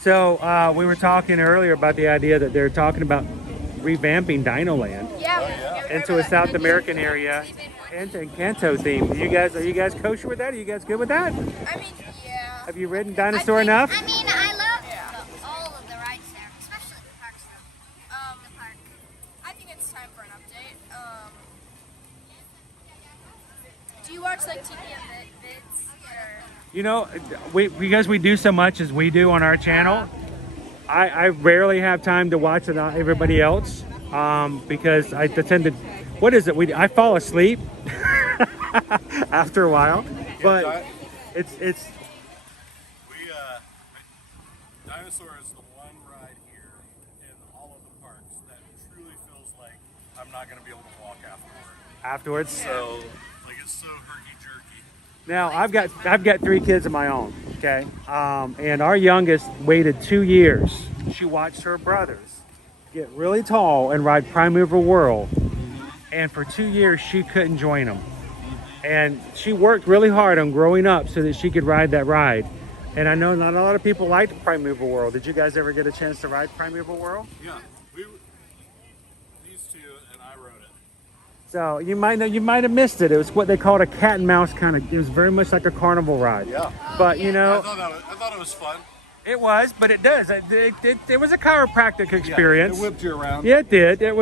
So we were talking earlier about the idea that they're talking about revamping Dino Land into a South American area and Encanto theme. Are you guys kosher with that? Are you guys good with that? I mean, yeah. Have you ridden Dinosaur enough? I mean, I love all of the rides there, especially the parks though. The park. I think it's time for an update. Do you watch like TV and vids? Or? You know, because we do so much as we do on our channel, I rarely have time to watch everybody else because I tend to, what is it? I fall asleep after a while, but it's Dinosaur is the one ride here in all of the parks that truly feels like I'm not going to be able to walk afterward. So, like, it's so herky-jerky. Now, I've got 3 kids of my own, okay? And our youngest waited 2 years. She watched her brothers get really tall and ride Primeval Whirl. And for 2 years, she couldn't join them. And she worked really hard on growing up so that she could ride that ride. And I know not a lot of people liked Primeval Whirl. Did you guys ever get a chance to ride Primeval Whirl? Yeah, these two, and I rode it. So you might have missed it. It was what they called a cat and mouse kind of. It was very much like a carnival ride. Yeah. But you know, I thought it was fun. It was, but it does. It was a chiropractic experience. Yeah, it whipped you around. Yeah, it did. There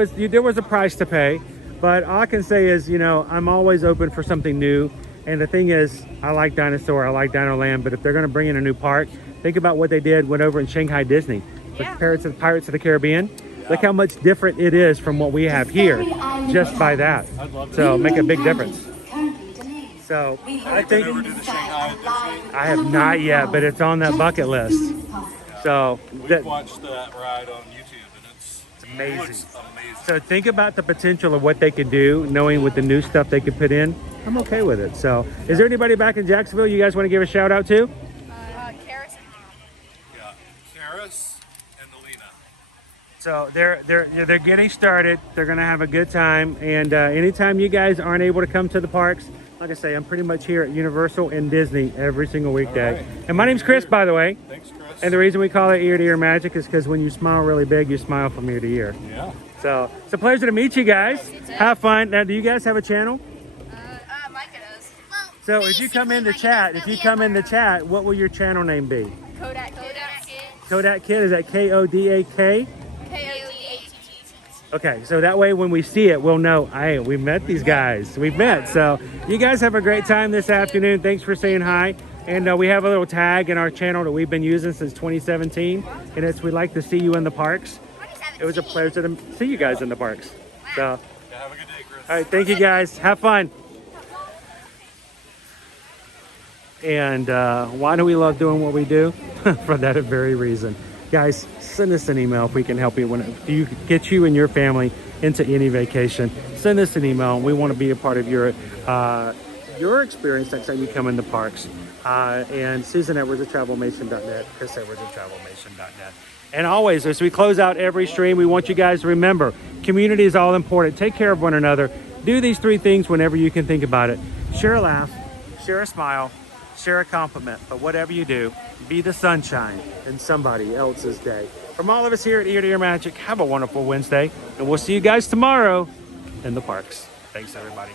was a price to pay. But all I can say is, you know, I'm always open for something new. And the thing is, I like Dinosaur, I like Dino Land, but if they're going to bring in a new park, think about what they went over in Shanghai Disney with Pirates of the Caribbean. Yeah. Look how much different it is from what we have here, just by that. So make a big difference. So I think I have not yet, but it's on that bucket list. Yeah. So we've watched that ride on YouTube, and it's amazing. It looks amazing. So think about the potential of what they could do, knowing with the new stuff they could put in. I'm okay with it. So is there anybody back in Jacksonville you guys want to give a shout out to? Karis. Yeah, Karis and Alina. So they're getting started. They're gonna have a good time. And anytime you guys aren't able to come to the parks, like I say, I'm pretty much here at Universal and Disney every single weekday. Right. And my name's Chris, by the way. Thanks, Chris. And the reason we call it ear to ear magic is because when you smile really big, you smile from ear to ear. Yeah. So it's a pleasure to meet you guys. Have fun. Now, do you guys have a channel? Micah does. Well, so if you come in the chat, what will your channel name be? Kodak Kid. Kodak Kid, is that Kodak? Kodatt. Okay, so that way when we see it, we'll know, hey, we met these guys. We've met. So you guys have a great time this afternoon. Thanks for saying hi. And we have a little tag in our channel that we've been using since 2017. And it's, we'd like to see you in the parks. It was a pleasure to see you guys in the parks. So, yeah, have a good day, Chris. All right, thank you guys. Have fun. And why do we love doing what we do? For that very reason. Guys, send us an email if we can help you. If you get you and your family into any vacation, send us an email. We want to be a part of your experience next time you come in the parks. And Susan Edwards at TravelMation.net, Chris Edwards at TravelMation.net. And always, as we close out every stream, we want you guys to remember, community is all important. Take care of one another. Do these 3 things whenever you can think about it. Share a laugh, share a smile, share a compliment. But whatever you do, be the sunshine in somebody else's day. From all of us here at Ear to Ear Magic, have a wonderful Wednesday. And we'll see you guys tomorrow in the parks. Thanks, everybody.